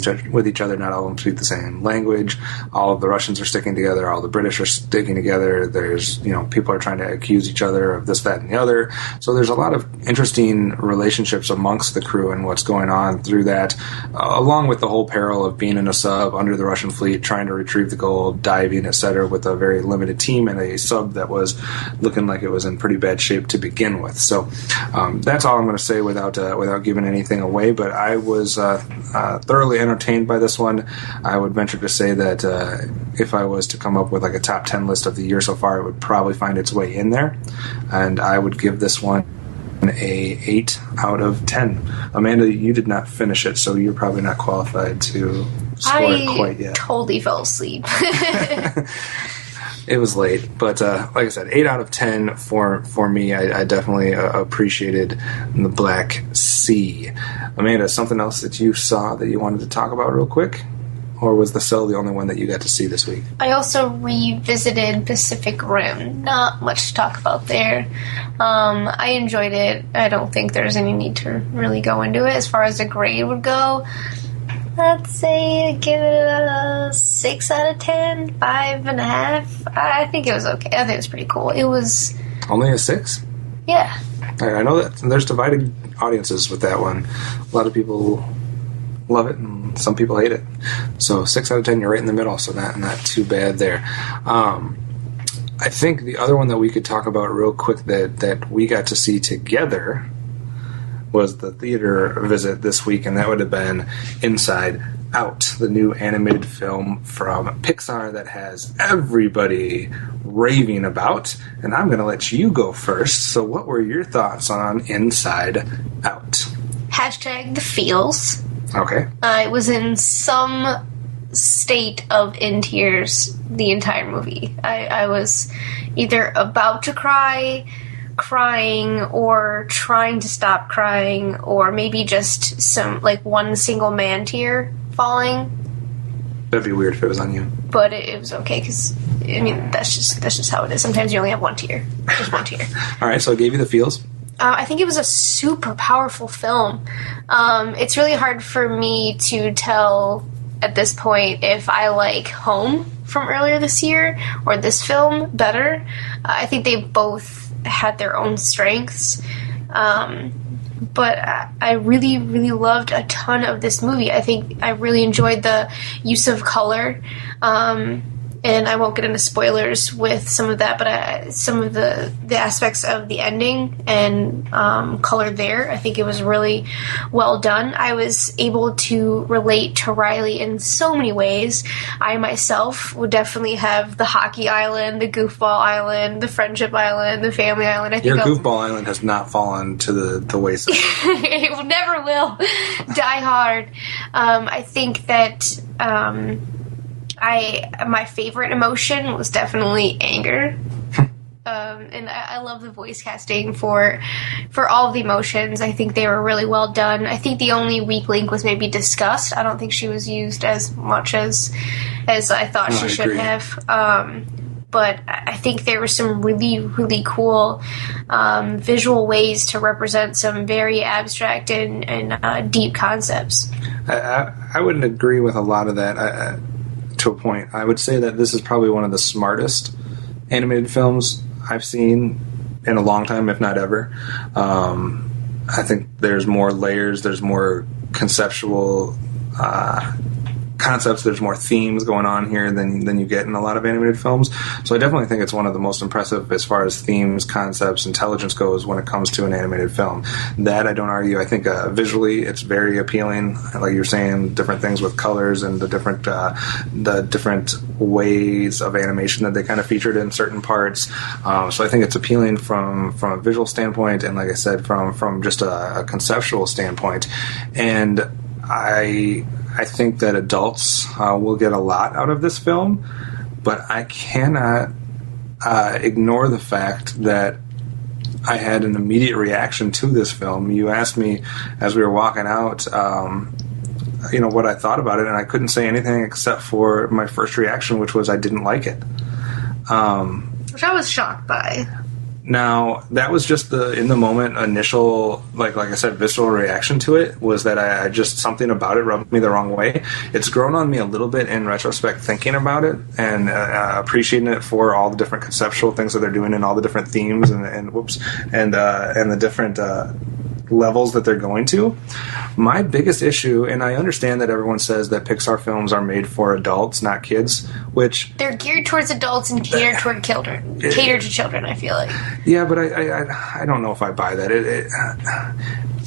each other. Not all of them speak the same language. All of the Russians are sticking together. All the British are sticking together. There's, people are trying to accuse each other of this, that, and the other. So there's a lot of interesting relationships amongst the crew and what's going on through that, along with the whole peril of being in a sub under the Russian fleet, trying to retrieve the gold, diving, etc., with a very limited team and a sub that was looking like it was in pretty bad shape to begin with. So that's all I'm going to say without giving anything away. But I was thoroughly entertained by this one. I would venture to say that if I was to come up with like a top 10 list of the year so far, it would probably find its way in there. And I would give this one a 8 out of 10. Amanda, you did not finish it, so you're probably not qualified to score it quite yet. I totally fell asleep. It was late, but like I said, 8 out of 10 for me. I definitely appreciated the Black Sea. Amanda, something else that you saw that you wanted to talk about real quick? or was The Cell the only one that you got to see this week? I also revisited Pacific Rim. Not much to talk about there. I enjoyed it. I don't think there's any need to really go into it. As far as the grade would go, I'd say give it a 6 out of 10, 5.5. I think it was okay. I think it was pretty cool. It was... Only a 6? Yeah. I know that there's divided audiences with that one. A lot of people love it, and some people hate it. So 6 out of 10, you're right in the middle, so not too bad there. I think the other one that we could talk about real quick that we got to see together was the theater visit this week, and that would have been Inside Out, the new animated film from Pixar that has everybody raving about. And I'm going to let you go first. So what were your thoughts on Inside Out? Hashtag the feels. Okay. I was in some state of in tears the entire movie. I was either about to cry, crying, or trying to stop crying, or maybe just some, like, one single man tear falling. That'd be weird if it was on you. But it was okay, because, I mean, that's just how it is. Sometimes you only have one tear. Just one tear. All right, so I gave you the feels. I think it was a super powerful film. It's really hard for me to tell at this point if I like Home from earlier this year or this film better. I think they both had their own strengths. But I really, really loved a ton of this movie. I think I really enjoyed the use of color. And I won't get into spoilers with some of that, but some of the aspects of the ending and color there, I think it was really well done. I was able to relate to Riley in so many ways. I myself would definitely have the Hockey Island, the Goofball Island, the Friendship Island, the Family Island. I think Your Goofball Island has not fallen to the wayside. It never will. Die Hard. I think that... my favorite emotion was definitely anger. And I love the voice casting for all of the emotions. I think they were really well done. I think the only weak link was maybe disgust. I don't think she was used as much as I thought she should have. But I think there were some really, really cool visual ways to represent some very abstract and deep concepts. I wouldn't agree with a lot of that. To a point, I would say that this is probably one of the smartest animated films I've seen in a long time, if not ever. I think there's more layers, there's more conceptual concepts, there's more themes going on here than you get in a lot of animated films. So I definitely think it's one of the most impressive as far as themes, concepts, intelligence goes when it comes to an animated film. That I don't argue. I think visually it's very appealing. Like you're saying, different things with colors and the different ways of animation that they kind of featured in certain parts. So I think it's appealing from a visual standpoint, and like I said, from just a conceptual standpoint. And I think that adults will get a lot out of this film, but I cannot ignore the fact that I had an immediate reaction to this film. You asked me as we were walking out, what I thought about it, and I couldn't say anything except for my first reaction, which was I didn't like it. Which I was shocked by. Now, that was just the in the moment initial, like I said, visceral reaction to it, was that I just, something about it rubbed me the wrong way. It's grown on me a little bit in retrospect, thinking about it and appreciating it for all the different conceptual things that they're doing and all the different themes and the different levels that they're going to. My biggest issue, and I understand that everyone says that Pixar films are made for adults, not kids, which... They're geared towards adults and catered toward children. Catered to children, I feel like. Yeah, but I don't know if I buy that.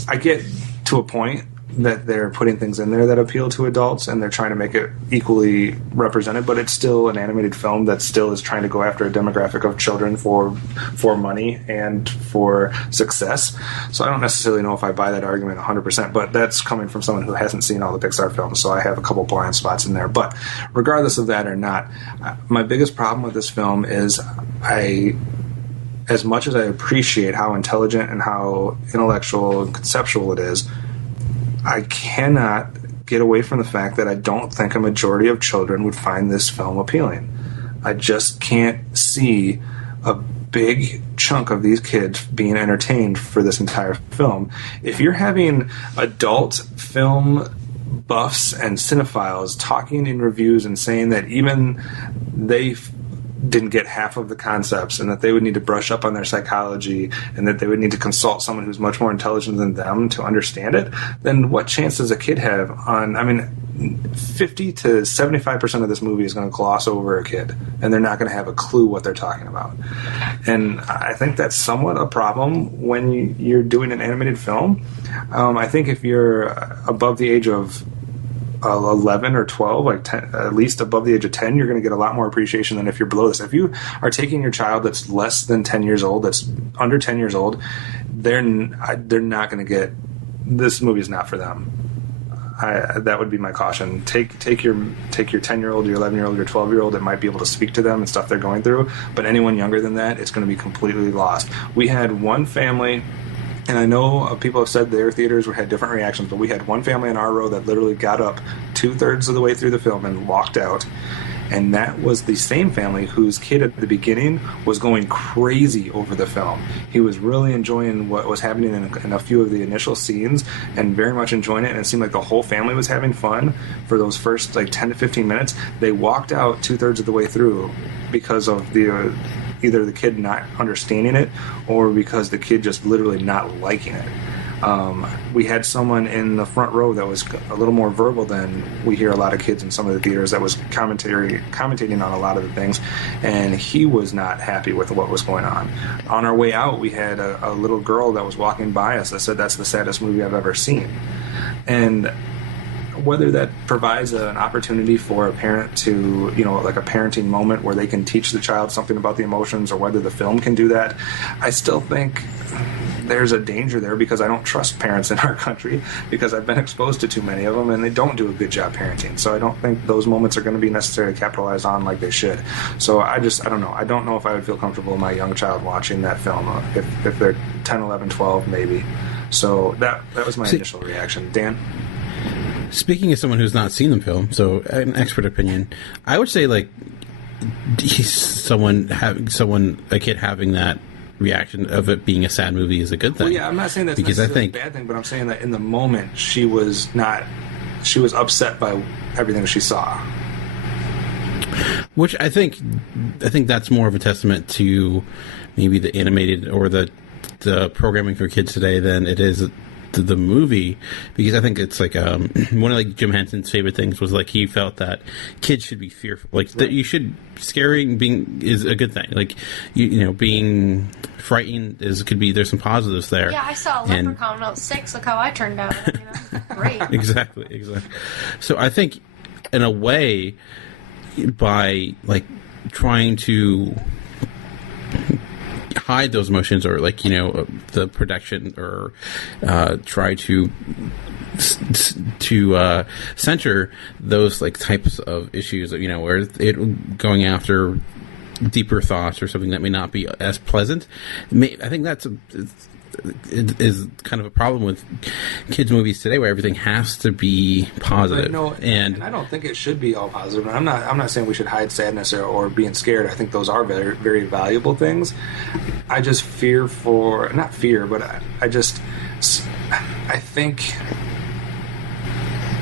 I get to a point that they're putting things in there that appeal to adults, and they're trying to make it equally represented, but it's still an animated film that still is trying to go after a demographic of children for money and for success. So I don't necessarily know if I buy that argument 100%, but that's coming from someone who hasn't seen all the Pixar films, so I have a couple blind spots in there. But regardless of that or not, my biggest problem with this film is as much as I appreciate how intelligent and how intellectual and conceptual it is, I cannot get away from the fact that I don't think a majority of children would find this film appealing. I just can't see a big chunk of these kids being entertained for this entire film. If you're having adult film buffs and cinephiles talking in reviews and saying that even they didn't get half of the concepts and that they would need to brush up on their psychology and that they would need to consult someone who's much more intelligent than them to understand it, then what chance does a kid have on, 50 to 75% of this movie is going to gloss over a kid and they're not going to have a clue what they're talking about. And I think that's somewhat a problem when you're doing an animated film. I think if you're above the age of 11 or 12, like 10, at least above the age of 10, you're going to get a lot more appreciation than if you're below this. If you are taking your child that's less than 10 years old, that's under 10 years old, they're not going to get, this movie's not for them. That would be my caution. Take your 10-year-old, your 11-year-old, your 12-year-old that might be able to speak to them and stuff they're going through, but anyone younger than that, it's going to be completely lost. We had one family, and I know people have said their theaters had different reactions, but we had one family in our row that literally got up 2/3 of the way through the film and walked out. And that was the same family whose kid at the beginning was going crazy over the film. He was really enjoying what was happening in a few of the initial scenes and very much enjoying it. And it seemed like the whole family was having fun for those first 10 to 15 minutes. They walked out 2/3 of the way through because of the either the kid not understanding it or because the kid just literally not liking it. We had someone in the front row that was a little more verbal than we hear a lot of kids in some of the theaters that was commentating on a lot of the things, and he was not happy with what was going on. On our way out, we had a little girl that was walking by us that said that's the saddest movie I've ever seen. And whether that provides an opportunity for a parent to, like a parenting moment where they can teach the child something about the emotions, or whether the film can do that, I still think there's a danger there because I don't trust parents in our country because I've been exposed to too many of them and they don't do a good job parenting. So I don't think those moments are going to be necessarily capitalized on like they should. So I don't know. I don't know if I would feel comfortable with my young child watching that film. If they're 10, 11, 12, maybe. So that was my initial reaction. Dan? Speaking as someone who's not seen the film, so an expert opinion, I would say a kid having that reaction of it being a sad movie is a good thing. Well, yeah, I'm not saying that's necessarily a bad thing, but I'm saying that in the moment she was upset by everything she saw. Which I think that's more of a testament to maybe the animated or the programming for kids today than it is the movie, because I think it's one of Jim Henson's favorite things was he felt that kids should be fearful, that you should scaring is a good thing, being frightened there's some positives there. Yeah, I saw a leprechaun when I was 6. Look how I turned out. Great. Exactly. So I think in a way, by trying to hide those emotions or the production or try to censor those types of issues, where it going after deeper thoughts or something that may not be as pleasant. I think it is kind of a problem with kids' movies today, where everything has to be positive. And I don't think it should be all positive. I'm not saying we should hide sadness or being scared. I think those are very, very valuable things. I just fear for, not fear, but I think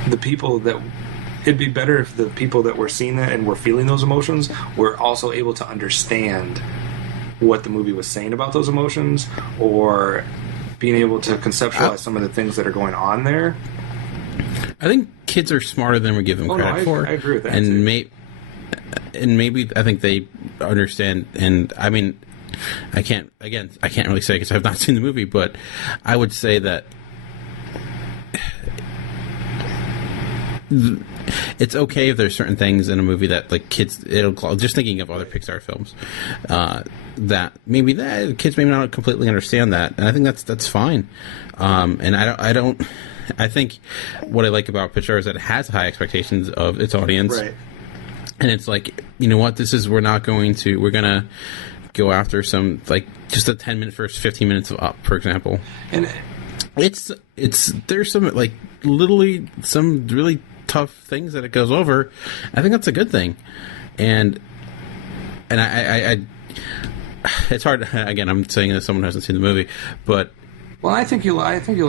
the people that, it'd be better if the people that were seeing that and were feeling those emotions were also able to understand what the movie was saying about those emotions, or being able to conceptualize some of the things that are going on there. I think kids are smarter than we give them credit for. I agree with that. And maybe I think they understand. And I mean, I can't really say because I've not seen the movie, but I would say that it's okay if there's certain things in a movie that kids, just thinking of other Pixar films, that maybe that kids may not completely understand that, and I think that's fine. And I think what I like about Pixar is that it has high expectations of its audience, right? And it's we're gonna go after some just a 10-minute first 15 minutes of Up, for example. And It's there's some like literally some really tough things that it goes over. I think that's a good thing, and I it's hard. Again, I'm saying this as someone who hasn't seen the movie, but. Well, I think you'll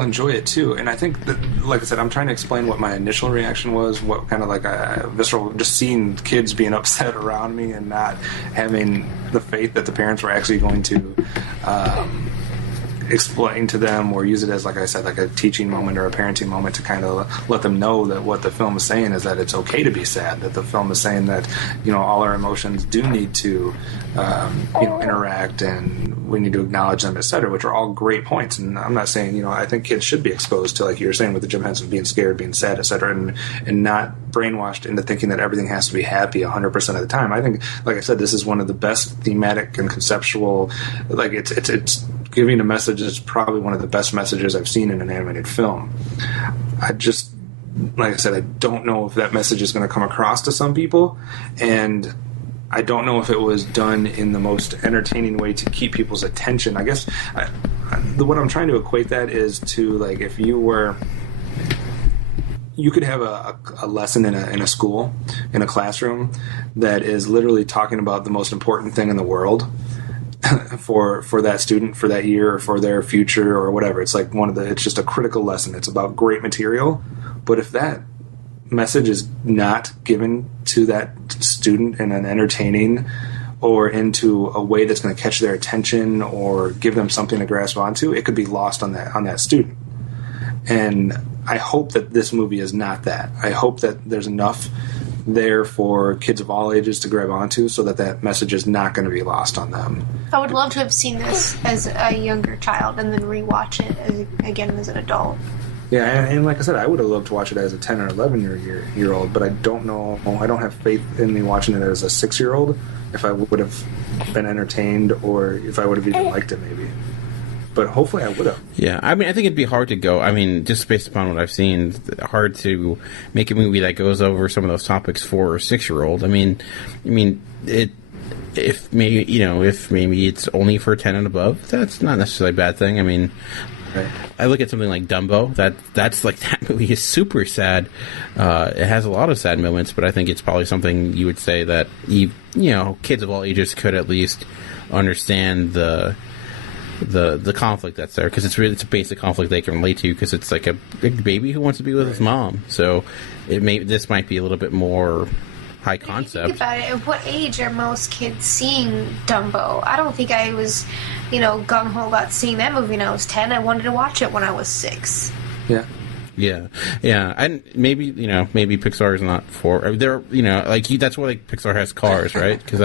enjoy it too, and I think that, like I said, I'm trying to explain what my initial reaction was, what kind of like a visceral, just seeing kids being upset around me and not having the faith that the parents were actually going to explain to them or use it as, like I said, like a teaching moment or a parenting moment to kind of let them know that what the film is saying is that it's okay to be sad, that the film is saying that, you know, all our emotions do need to, interact and we need to acknowledge them, etc., which are all great points. And I'm not saying, you know, I think kids should be exposed to, like you were saying with the Jim Henson, being scared, being sad, etc., and not brainwashed into thinking that everything has to be happy 100% of the time. I think, like I said, this is one of the best thematic and conceptual, like it's giving a message is probably one of the best messages I've seen in an animated film. I just, like I said, I don't know if that message is going to come across to some people, and I don't know if it was done in the most entertaining way to keep people's attention. I guess what I'm trying to equate that is to, like, if you could have a lesson in a school, in a classroom, that is literally talking about the most important thing in the world for that student, for that year, or for their future, or whatever. It's like it's just a critical lesson. It's about great material. But if that message is not given to that student in an entertaining or into a way that's going to catch their attention or give them something to grasp onto, it could be lost on that student. And I hope that this movie is not that. I hope that there's enough there for kids of all ages to grab onto so that message is not going to be lost on them. I would love to have seen this as a younger child and then rewatch it again as an adult. Yeah, and like I said, I would have loved to watch it as a 10 or 11-year-old, but I don't know. I don't have faith in me watching it as a 6-year-old if I would have been entertained or if I would have even liked it, maybe. But hopefully I would have. Yeah, I mean, I think it'd be hard to go. I mean, just based upon what I've seen, hard to make a movie that goes over some of those topics for a 6-year-old. I mean, if maybe it's only for 10 and above, that's not necessarily a bad thing. I mean, right. I look at something like Dumbo. That's like, that movie is super sad. It has a lot of sad moments, but I think it's probably something you would say that kids of all ages could at least understand the conflict that's there, because it's a basic conflict they can relate to, because it's like a big baby who wants to be with his mom. So this might be a little bit more high concept. Think about it. At what age are most kids seeing Dumbo? I don't think I was, gung ho about seeing that movie when I was 10. I wanted to watch it when I was 6. Yeah. Yeah, and maybe Pixar is not for. That's why Pixar has Cars, right? Because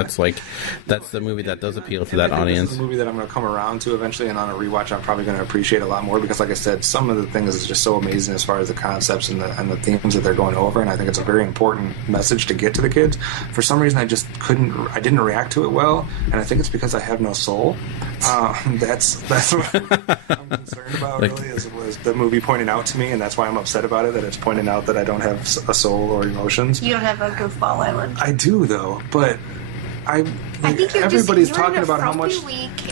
that's the movie that does appeal to that audience. This is a movie that I'm going to come around to eventually, and on a rewatch, I'm probably going to appreciate a lot more because, like I said, some of the things is just so amazing as far as the concepts and the themes that they're going over, and I think it's a very important message to get to the kids. For some reason, I didn't react to it well, and I think it's because I have no soul. That's what I'm concerned about. Really, was the movie pointing out to me, and that's why I'm upset about it, that it's pointing out that I don't have a soul or emotions. You don't have a goofball island. I do, though, but I think everybody's talking about how much.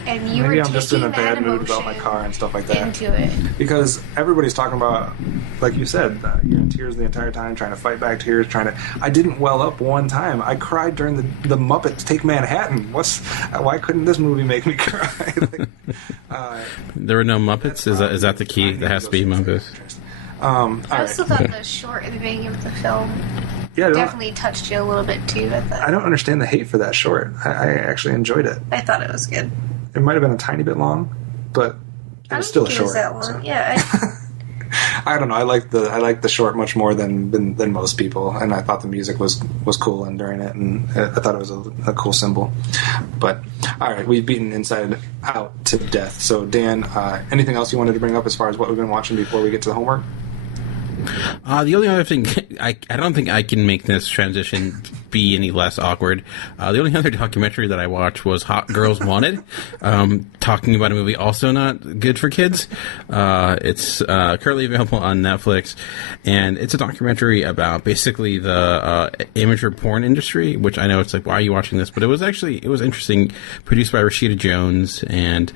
And maybe I'm just in a bad mood about my car and stuff like that. Into it. Because everybody's talking about, like you said, you're in tears the entire time, trying to fight back tears, I didn't well up one time. I cried during the Muppets Take Manhattan. Why couldn't this movie make me cry? There were no Muppets? Is that the key? There has to be Muppets. I also thought the short at the beginning of the film definitely touched you a little bit too. I don't understand the hate for that short. I actually enjoyed it. I thought it was good. It might have been a tiny bit long, but it was still a short. That long. So. Yeah. I don't know. I like the short much more than most people, and I thought the music was cool and during it, and I thought it was a cool symbol. But all right, we've beaten Inside Out to death. So Dan, anything else you wanted to bring up as far as what we've been watching before we get to the homework? The only other thing, I don't think I can make this transition be any less awkward. The only other documentary that I watched was Hot Girls Wanted, talking about a movie also not good for kids. It's currently available on Netflix, and it's a documentary about basically the amateur porn industry, which I know it's like, why are you watching this? But it was interesting, produced by Rashida Jones, and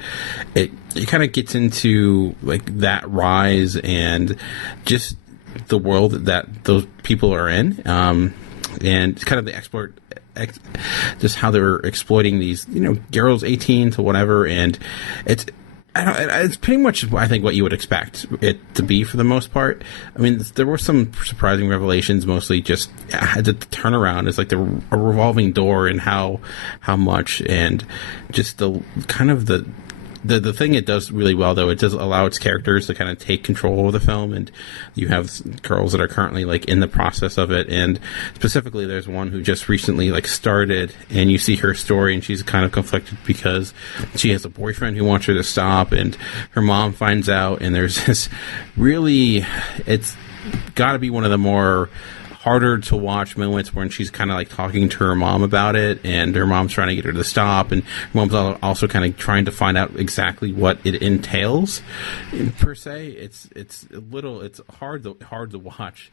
it kind of gets into like that rise and just the world that those people are in, and kind of the just how they're exploiting these, girls 18 to whatever, and it's pretty much, I think, what you would expect it to be for the most part. I mean, there were some surprising revelations, mostly just the turnaround is like a revolving door and how much, and just the kind of the thing it does really well, though, it does allow its characters to kind of take control of the film, and you have girls that are currently like in the process of it, and specifically there's one who just recently like started, and you see her story, and she's kind of conflicted because she has a boyfriend who wants her to stop, and her mom finds out, and there's this really, it's got to be one of the more harder to watch moments when she's kind of like talking to her mom about it, and her mom's trying to get her to stop, and her mom's also kind of trying to find out exactly what it entails per se. It's hard to watch,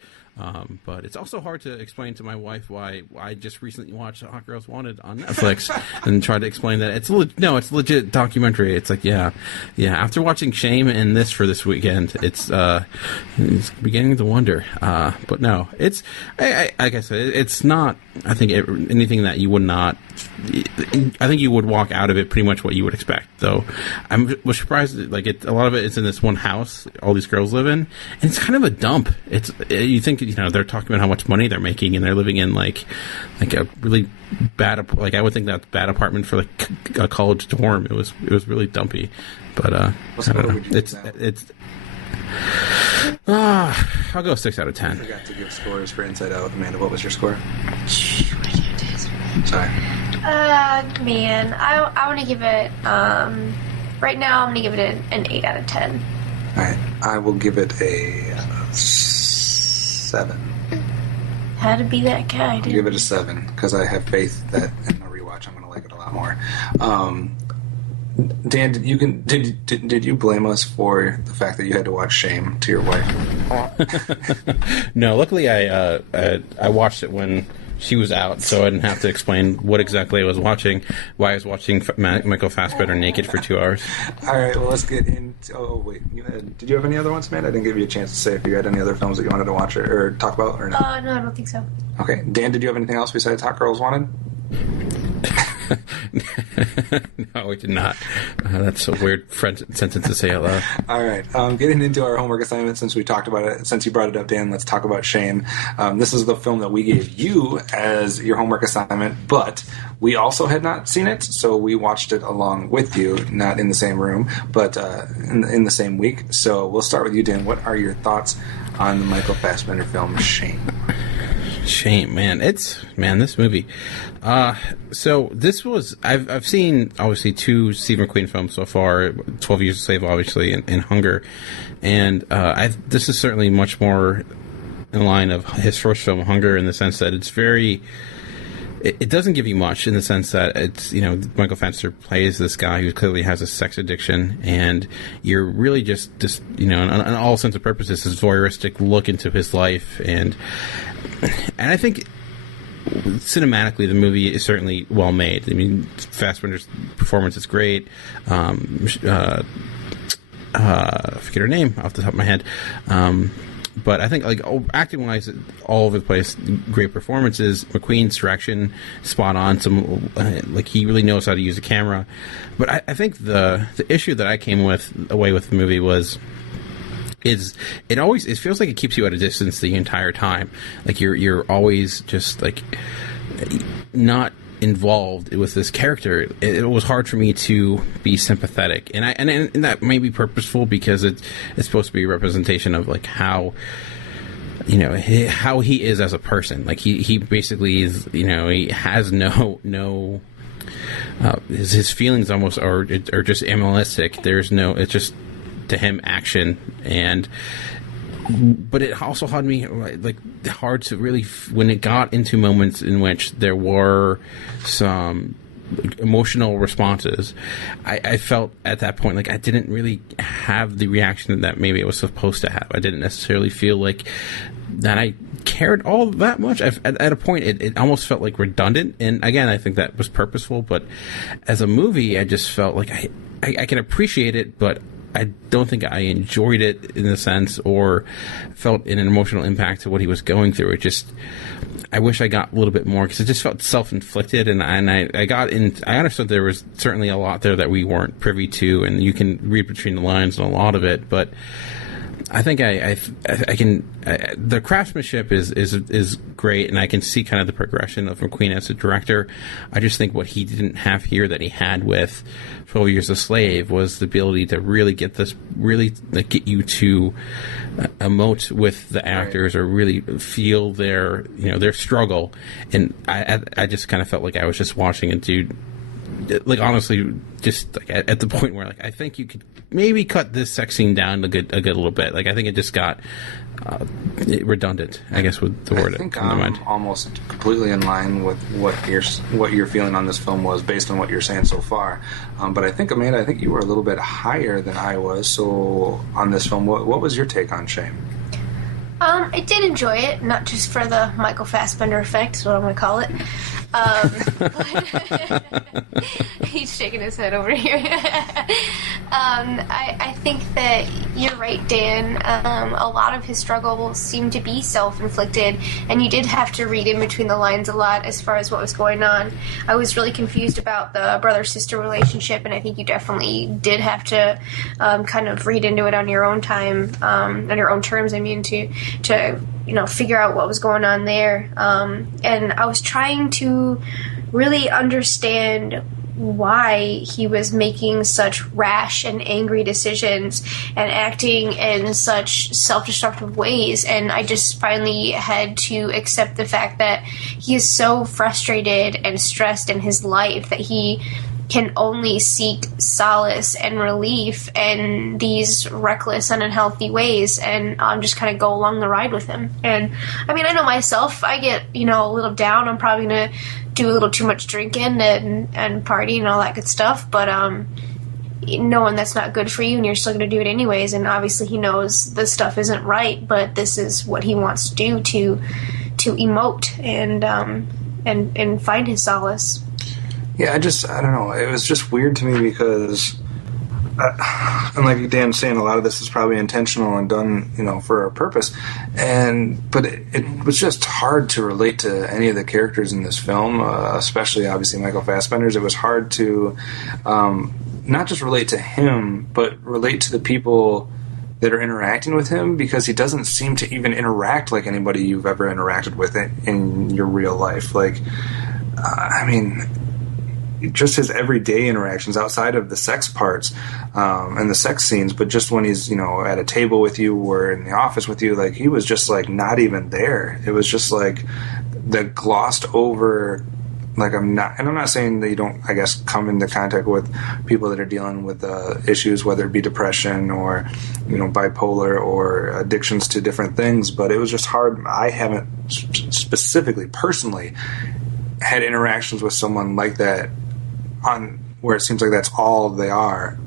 but it's also hard to explain to my wife why I just recently watched Hot Girls Wanted on Netflix and tried to explain that it's legit documentary. It's like, yeah. After watching Shame and this for this weekend, it's beginning to wonder. But no, it's like I said, it's not. I think anything that you would not. I think you would walk out of it pretty much what you would expect. Though I was surprised that, like, a lot of it is in this one house all these girls live in, and it's kind of a dump. You think they're talking about how much money they're making, and they're living in like a really bad, like I would think that's a bad apartment for like a college dorm. It was really dumpy, but I don't know. I'll go 6 out of 10. I forgot to give scores for Inside Out. Amanda, what was your score? Sorry. Man, I want to give it, right now I'm going to give it an 8 out of 10. Alright, I will give it a 7. Had to be that guy, dude. I'll give it a 7, because I have faith that in a rewatch I'm going to like it a lot more. Dan, did you blame us for the fact that you had to watch Shame to your wife? No, luckily I watched it when she was out, so I didn't have to explain what exactly I was watching, why I was watching Michael Fassbender naked for 2 hours. All right, well, let's get into... Oh, wait. Did you have any other ones, man? I didn't give you a chance to say if you had any other films that you wanted to watch or talk about, or no? No, I don't think so. Okay. Dan, did you have anything else besides Hot Girls Wanted? No, I did not. That's a weird sentence to say out loud. All right. Getting into our homework assignment, since we talked about it, since you brought it up, Dan, let's talk about Shame. This is the film that we gave you as your homework assignment, but we also had not seen it, so we watched it along with you, not in the same room, but in the same week. So we'll start with you, Dan. What are your thoughts on the Michael Fassbender film Shame? Shame, man. This movie. So this was, I've seen obviously 2 Steve McQueen films so far, 12 Years a Slave, obviously, and Hunger, and this is certainly much more in line of his first film, Hunger, in the sense that it's very. It doesn't give you much in the sense that it's, Michael Fassbender plays this guy who clearly has a sex addiction, and you're really just in all sense of purposes, this voyeuristic look into his life, and I think cinematically the movie is certainly well made. I mean, Fassbender's performance is great. I forget her name off the top of my head. But I think, like, acting-wise, all over the place, great performances. McQueen's direction, spot on. He really knows how to use a camera. But I think the issue that I came away with the movie is it feels like it keeps you at a distance the entire time. Like you're always just like not involved with this character. It was hard for me to be sympathetic, and that may be purposeful because it's supposed to be a representation of like how how he is as a person. Like he basically is, he has no his feelings almost are just animalistic. It's just to him action, and but it also had me like hard to really when it got into moments in which there were some emotional responses. I felt at that point like I didn't really have the reaction that maybe it was supposed to have. I didn't necessarily feel like that I cared all that much. At a point, it almost felt like redundant. And again, I think that was purposeful. But as a movie, I just felt like I can appreciate it, but I don't think I enjoyed it in a sense or felt an emotional impact to what he was going through. It just, I wish I got a little bit more because it just felt self-inflicted, and I got in. I understood there was certainly a lot there that we weren't privy to, and you can read between the lines on a lot of it, but I think I can. The craftsmanship is great, and I can see kind of the progression of McQueen as a director. I just think what he didn't have here that he had with 12 Years a Slave was the ability to really get this, really like, get you to emote with the actors or really feel their struggle. And I just kind of felt like I was just watching a dude. Like, honestly, just like at the point where, like, I think you could maybe cut this sex scene down a good little bit. Like, I think it just got redundant, I guess, with the word. I think I'm almost completely in line with what your feeling on this film was based on what you're saying so far. But I think, Amanda, you were a little bit higher than I was. So on this film, what was your take on Shame? I did enjoy it, not just for the Michael Fassbender effect, is what I'm going to call it. He's shaking his head over here. I think that you're right, Dan. A lot of his struggle seemed to be self-inflicted, and you did have to read in between the lines a lot as far as what was going on. I was really confused about the brother-sister relationship, and I think you definitely did have to kind of read into it on your own time, on your own terms, to figure out what was going on there. And I was trying to really understand why he was making such rash and angry decisions and acting in such self-destructive ways. And I just finally had to accept the fact that he is so frustrated and stressed in his life that he can only seek solace and relief in these reckless and unhealthy ways, and just kind of go along the ride with him. And I mean, I know myself, I get, a little down. I'm probably going to do a little too much drinking and party and all that good stuff, but knowing that's not good for you and you're still going to do it anyways, and obviously he knows this stuff isn't right, but this is what he wants to do to emote and find his solace. Yeah, I don't know. It was just weird to me because, and like Dan's saying, a lot of this is probably intentional and done, for a purpose. But it was just hard to relate to any of the characters in this film, especially obviously Michael Fassbender's. It was hard to not just relate to him, but relate to the people that are interacting with him, because he doesn't seem to even interact like anybody you've ever interacted with in your real life. Like, just his everyday interactions outside of the sex parts and the sex scenes, but just when he's at a table with you or in the office with you, like, he was just like not even there. It was just like the glossed over. Like, I'm not saying that you don't, I guess, come into contact with people that are dealing with issues, whether it be depression or bipolar or addictions to different things, but it was just hard. I haven't specifically personally had interactions with someone like that on where it seems like that's all they are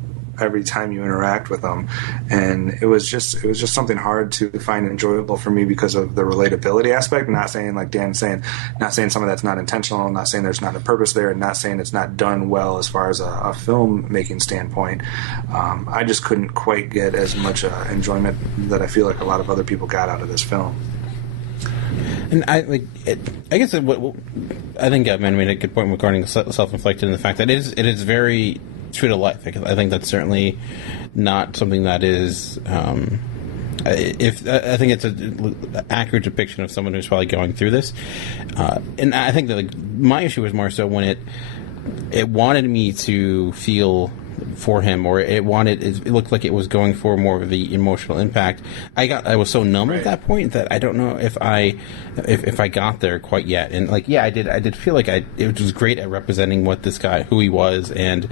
every time you interact with them. And it was just something hard to find enjoyable for me because of the relatability aspect. Not saying, like Dan's saying, not saying some of that's not intentional, not saying there's not a purpose there, and not saying it's not done well as far as a filmmaking standpoint. I just couldn't quite get as much enjoyment that I feel like a lot of other people got out of this film. And I guess what I think Gavin made a good point regarding self-inflicted, and the fact that it is very true to life. I think that's certainly not something that is. I think it's an accurate depiction of someone who's probably going through this, and I think that my issue was more so when it wanted me to feel for him, or it looked like it was going for more of the emotional impact. I was so numb at that point that I don't know if I got there quite yet. And I did feel like it was great at representing what this guy, who he was, and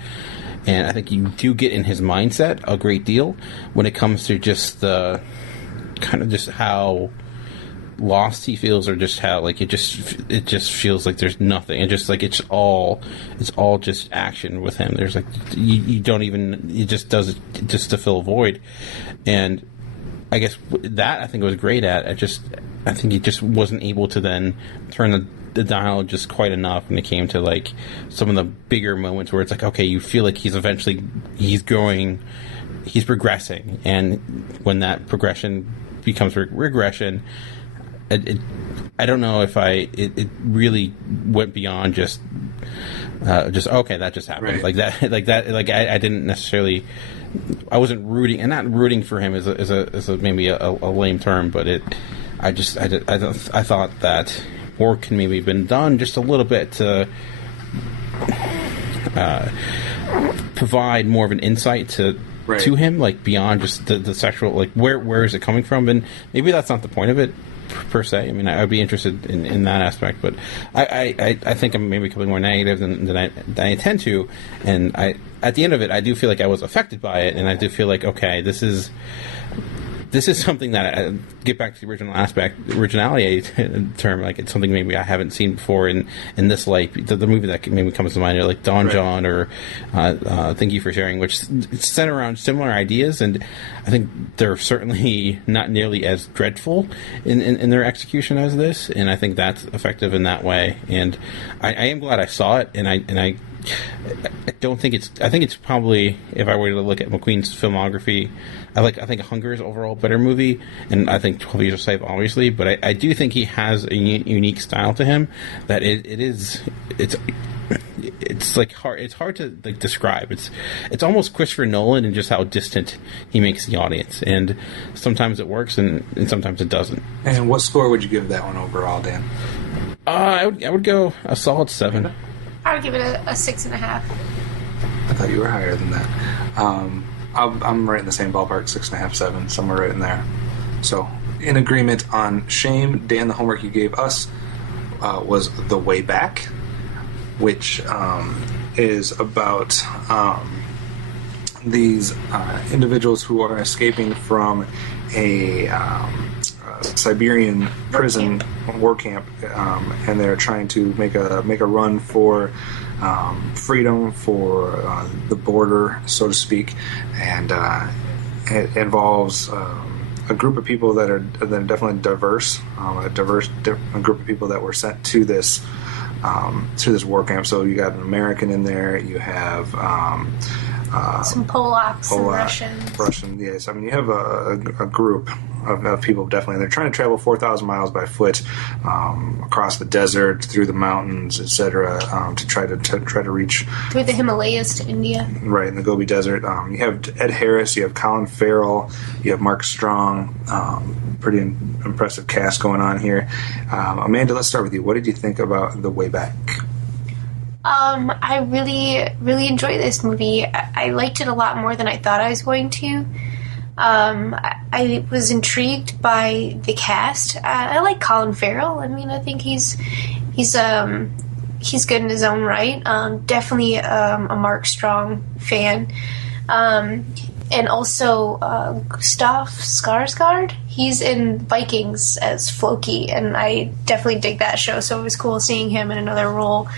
I think you do get in his mindset a great deal when it comes to just the kind of just how lost he feels, or just how like it just feels like there's nothing, and just like it's all just action with him. There's like you don't even, it just does it just to fill a void. And I guess that I think it was great at. I think he just wasn't able to then turn the dial just quite enough when it came to like some of the bigger moments where it's like, okay, you feel like he's growing, he's progressing, and when that progression becomes regression, I don't know if it really went beyond just okay, that just happened, right. I didn't necessarily, I wasn't rooting, and not rooting for him is a maybe a lame term, but I thought that more can maybe have been done just a little bit to provide more of an insight to him, like beyond just the sexual, like where is it coming from, and maybe that's not the point of it per se. I mean, I'd be interested in that aspect, but I think I'm maybe becoming more negative than I intend to, and at the end of it, I do feel like I was affected by it, and I do feel like, okay, this is something that I get back to the originality term. Like, it's something maybe I haven't seen before in this light. The movie that maybe comes to mind are like Don John or Thank You for Sharing, which center around similar ideas, and I think they're certainly not nearly as dreadful in their execution as this, and I think that's effective in that way. And I am glad I saw it, and I don't think I think it's probably, if I were to look at McQueen's filmography, I think Hunger is overall a better movie, and I think 12 Years a Slave, obviously, but I do think he has a unique style to him that it's like hard. It's hard to like describe. It's almost Christopher Nolan in just how distant he makes the audience, and sometimes it works and sometimes it doesn't. And what score would you give that one overall, Dan? I would go a solid 7. I would give it a 6.5. I thought you were higher than that. I'm right in the same ballpark, 6.5, 7, somewhere right in there. So, in agreement on shame. Dan, the homework you gave us was The Way Back, which is about these individuals who are escaping from a Siberian prison war camp, and they're trying to make a run for freedom, for the border, so to speak, and it involves a group of people that are definitely diverse, a group of people that were sent to this war camp. So you got an American in there, you have some Polacks and Russian, yes. I mean, you have a group of people, definitely. They're trying to travel 4,000 miles by foot across the desert, through the mountains, etc., to try to reach through the Himalayas to India. Right, in the Gobi Desert. You have Ed Harris, you have Colin Farrell, you have Mark Strong. Pretty impressive cast going on here. Amanda, let's start with you. What did you think about The Way Back? I really, really enjoyed this movie. I liked it a lot more than I thought I was going to. I was intrigued by the cast. I like Colin Farrell. I mean, I think he's good in his own right. Definitely a Mark Strong fan. And also Gustav Skarsgård. He's in Vikings as Floki, and I definitely dig that show, so it was cool seeing him in another role.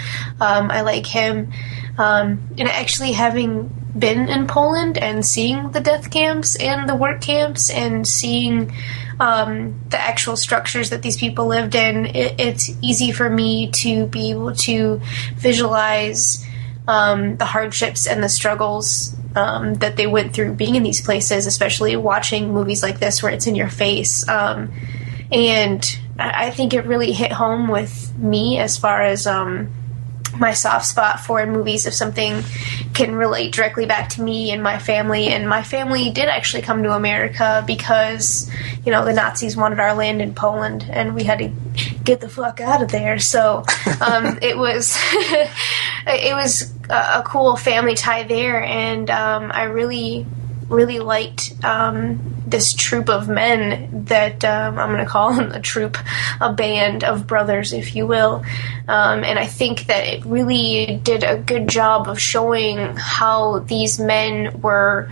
I like him. And actually having been in Poland and seeing the death camps and the work camps and seeing the actual structures that these people lived in, it's easy for me to be able to visualize the hardships and the struggles that they went through being in these places, especially watching movies like this where it's in your face. And I think it really hit home with me as far as my soft spot for movies, if something can relate directly back to me and my family. And my family did actually come to America because, the Nazis wanted our land in Poland and we had to get the fuck out of there. So it was a cool family tie there, and I really, really liked this troop of men that I'm going to call them a band of brothers, if you will. And I think that it really did a good job of showing how these men were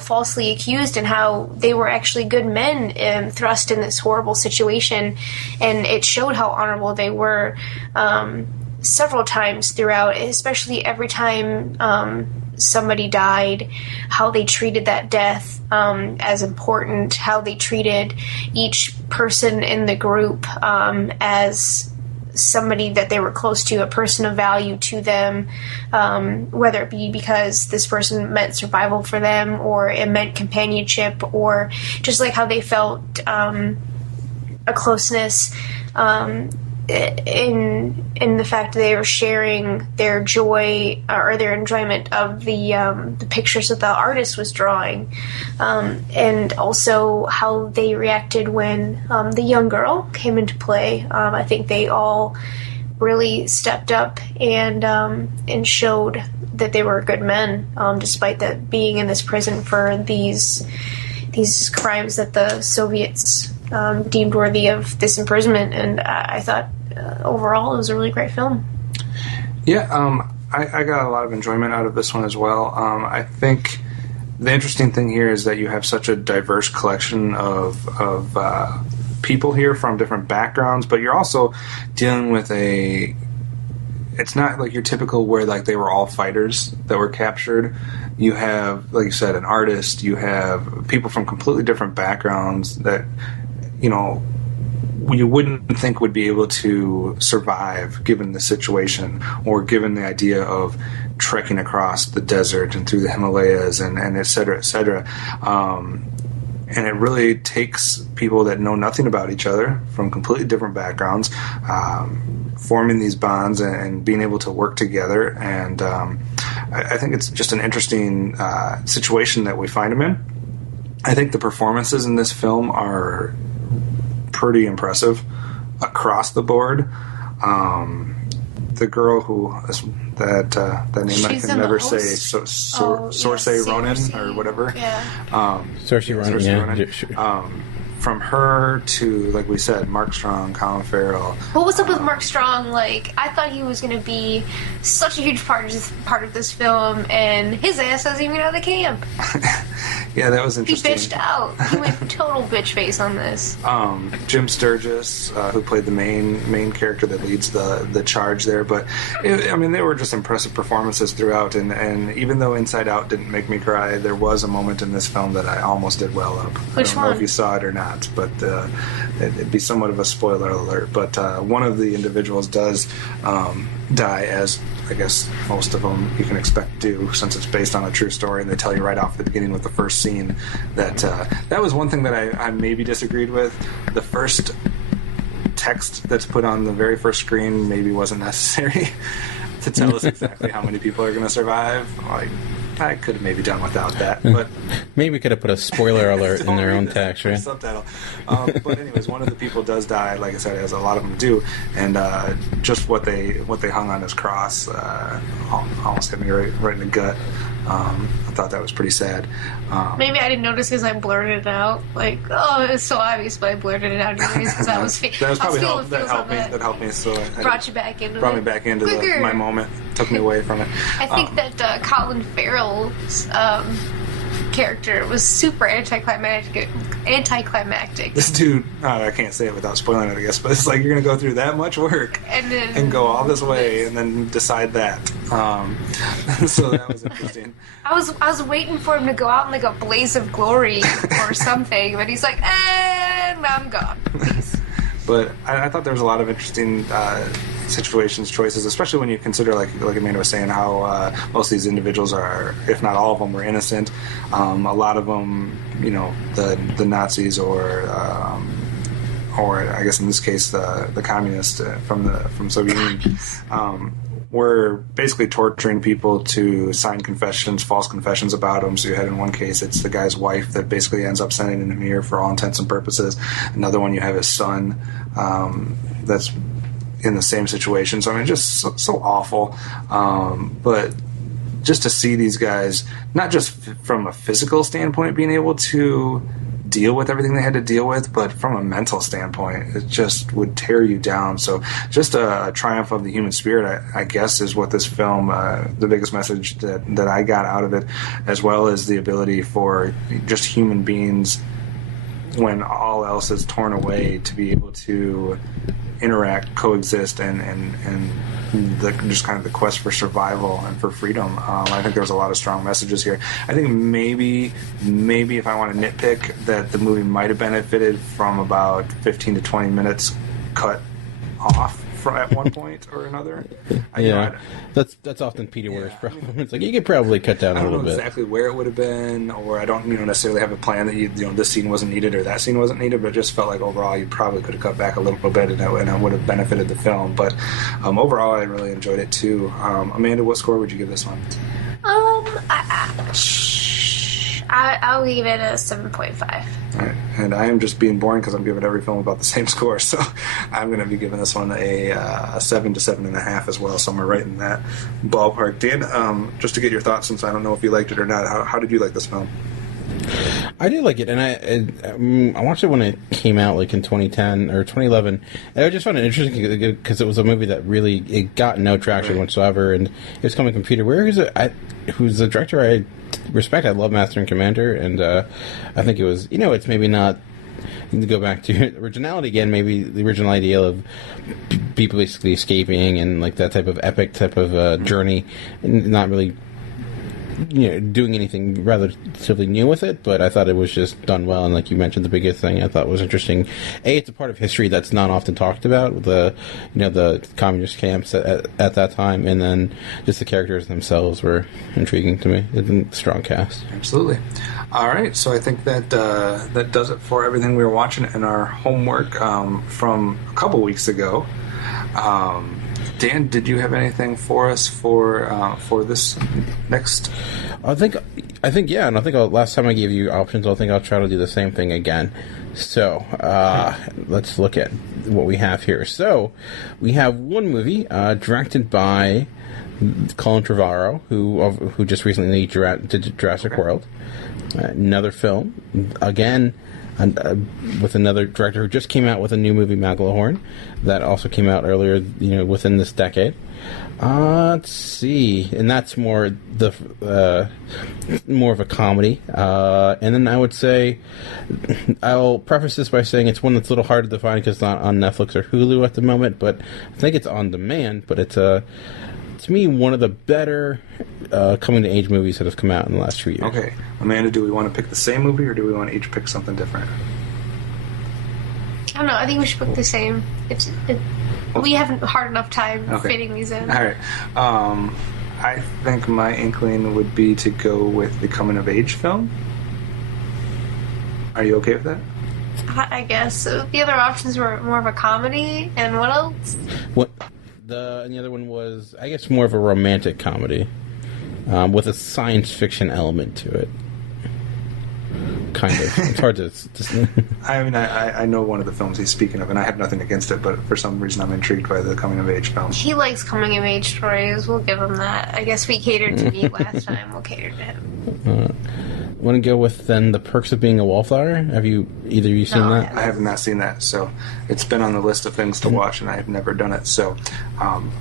falsely accused, and how they were actually good men thrust in this horrible situation. And it showed how honorable they were several times throughout, especially every time somebody died, how they treated that death as important, how they treated each person in the group as somebody that they were close to, a person of value to them, whether it be because this person meant survival for them, or it meant companionship, or just like how they felt a closeness in the fact that they were sharing their joy or their enjoyment of the pictures that the artist was drawing, and also how they reacted when the young girl came into play. I think they all really stepped up and showed that they were good men, despite that being in this prison for these crimes that the Soviets deemed worthy of this imprisonment. And I thought overall it was a really great film. Yeah, I got a lot of enjoyment out of this one as well. I think the interesting thing here is that you have such a diverse collection of people here from different backgrounds, but you're also dealing with it's not like your typical where like they were all fighters that were captured. You have, like you said, an artist, you have people from completely different backgrounds that, you wouldn't think would be able to survive given the situation, or given the idea of trekking across the desert and through the Himalayas and et cetera, et cetera. And it really takes people that know nothing about each other from completely different backgrounds, forming these bonds and being able to work together. And I think it's just an interesting situation that we find them in. I think the performances in this film are pretty impressive across the board. The girl who that name I can never say, Saoirse Ronan or whatever. Yeah. Saoirse Ronan. From her to, like we said, Mark Strong, Colin Farrell. What was up with Mark Strong? Like, I thought he was going to be such a huge part of this film, and his ass doesn't even get out of the camp. Yeah, that was interesting. He bitched out. He went total bitch face on this. Jim Sturgis, who played the main character that leads the charge there, but they were just impressive performances throughout. And even though Inside Out didn't make me cry, there was a moment in this film that I almost did well up. Which I don't know if you saw it or not, but it'd be somewhat of a spoiler alert. But one of the individuals does die, as I guess most of them you can expect to, since it's based on a true story, and they tell you right off the beginning with the first scene that was one thing that I maybe disagreed with. The first text that's put on the very first screen maybe wasn't necessary to tell us exactly how many people are going to survive. I could have maybe done without that, but maybe we could have put a spoiler alert in their own text, right? Subtitle. But anyways, one of the people does die, like I said, as a lot of them do, and just what they hung on his cross almost hit me right in the gut. I thought that was pretty sad. Maybe I didn't notice because I blurted it out. Like, it was so obvious, but I blurted it out anyways because I was that was probably that helped me. So brought me back into my moment. Took me away from it. I think that Colin Farrell's character was super anticlimactic. This dude, I can't say it without spoiling it, I guess, but it's like you're going to go through that much work and go all this way and then decide that. So that was interesting. I was waiting for him to go out in like a blaze of glory or something, but he's like, and I'm gone. Peace. But I thought there was a lot of interesting situations, choices, especially when you consider, like Amanda was saying, how most of these individuals are, if not all of them, were innocent. A lot of them, the Nazis or I guess in this case the communists from Soviet Union were basically torturing people to sign false confessions about them. So you had in one case, it's the guy's wife that basically ends up sending him here for all intents and purposes. Another one, you have his son that's in the same situation. So, just so awful. But just to see these guys, not just from a physical standpoint being able to deal with everything they had to deal with, but from a mental standpoint, it just would tear you down. So just a triumph of the human spirit, I guess, is what this film, the biggest message that I got out of it, as well as the ability for just human beings, when all else is torn away, to be able to interact, coexist, and just kind of the quest for survival and for freedom. I think there was a lot of strong messages here. I think maybe if I want to nitpick, that the movie might have benefited from about 15 to 20 minutes cut off at one point or another. That's often Peter Weir's problem. It's like you could probably cut down a little bit. I don't know exactly where it would have been, or I don't necessarily have a plan that this scene wasn't needed or that scene wasn't needed, but it just felt like overall you probably could have cut back a little bit, and it would have benefited the film. But overall, I really enjoyed it too. Amanda, what score would you give this one? I'll give it a 7.5. All right. And I am just being boring because I'm giving every film about the same score, so I'm going to be giving this one a 7 to 7.5 as well, somewhere right in that ballpark. Dan, just to get your thoughts, since I don't know if you liked it or not, how did you like this film? I did like it, and I watched it when it came out, like in 2010 or 2011. And I just found it interesting because it was a movie that it got no traction whatsoever, and it was coming from Peter Weir, who's the director I respect. I love Master and Commander, and I think it was, it's maybe not, to go back to originality again, maybe the original ideal of people basically escaping and like that type of epic type of journey, and not really doing anything relatively new with it, but I thought it was just done well. And like you mentioned, the biggest thing I thought was interesting, it's a part of history that's not often talked about, the communist camps at that time, and then just the characters themselves were intriguing to me. It's a strong cast. Absolutely. All right, so I think that does it for everything we were watching in our homework from a couple weeks ago. Dan, did you have anything for us for this next? I think yeah, and I think last time I gave you options, I think I'll try to do the same thing again. So let's look at what we have here. So we have one movie directed by Colin Trevorrow, who just recently did Jurassic World. Another film, again, with another director who just came out with a new movie, Maglahorn, that also came out earlier, within this decade. Let's see, and that's more of a comedy. And then I would say, I'll preface this by saying it's one that's a little hard to define because it's not on Netflix or Hulu at the moment, but I think it's on demand. But it's to me, one of the better coming-to-age movies that have come out in the last few years. Okay. Amanda, do we want to pick the same movie, or do we want to each pick something different? I don't know. I think we should pick the same. We haven't hard enough time fitting these in. All right. I think my inkling would be to go with the coming-of-age film. Are you okay with that? I guess. So the other options were more of a comedy, and what else? And the other one was, I guess, more of a romantic comedy with a science fiction element to it. Kind of. It's hard to I mean, I know one of the films he's speaking of, and I have nothing against it, but for some reason I'm intrigued by the coming-of-age film. He likes coming-of-age stories. We'll give him that. I guess we catered to me last time. We'll cater to him. Want to go with, then, The Perks of Being a Wallflower? Have either of you seen that? I have not seen that, so it's been on the list of things to watch, and I have never done it, so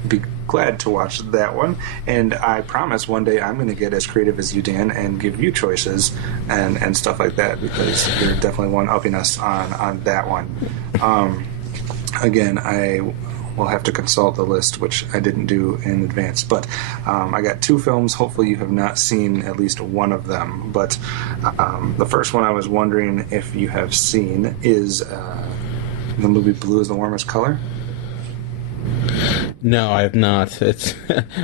be glad to watch that one. And I promise one day I'm going to get as creative as you, Dan, and give you choices and stuff like that, because you're definitely one-upping us on that one. Again, I will have to consult the list, which I didn't do in advance. But I got two films. Hopefully you have not seen at least one of them. But the first one I was wondering if you have seen is the movie Blue is the Warmest Color. No, I have not. It's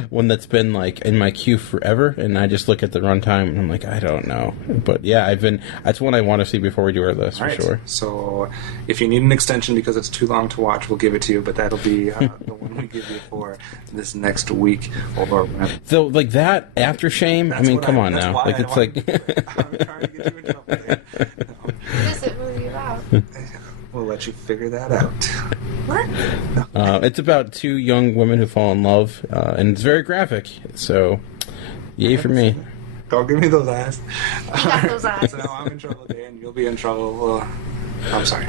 one that's been like in my queue forever, and I just look at the runtime and I'm like, I don't know. But yeah, that's one I want to see before we do our list for sure. So if you need an extension because it's too long to watch, we'll give it to you, but that'll be the one we give you for this next week. So like that after Shame, I mean, come on now. Like it's like I'm trying to get you in trouble. What is it really about? We'll let you figure that out. What? It's about two young women who fall in love, and it's very graphic. So, yay for me. Don't give me those eyes. You got those eyes. So now I'm in trouble, Dan. You'll be in trouble. Well, I'm sorry.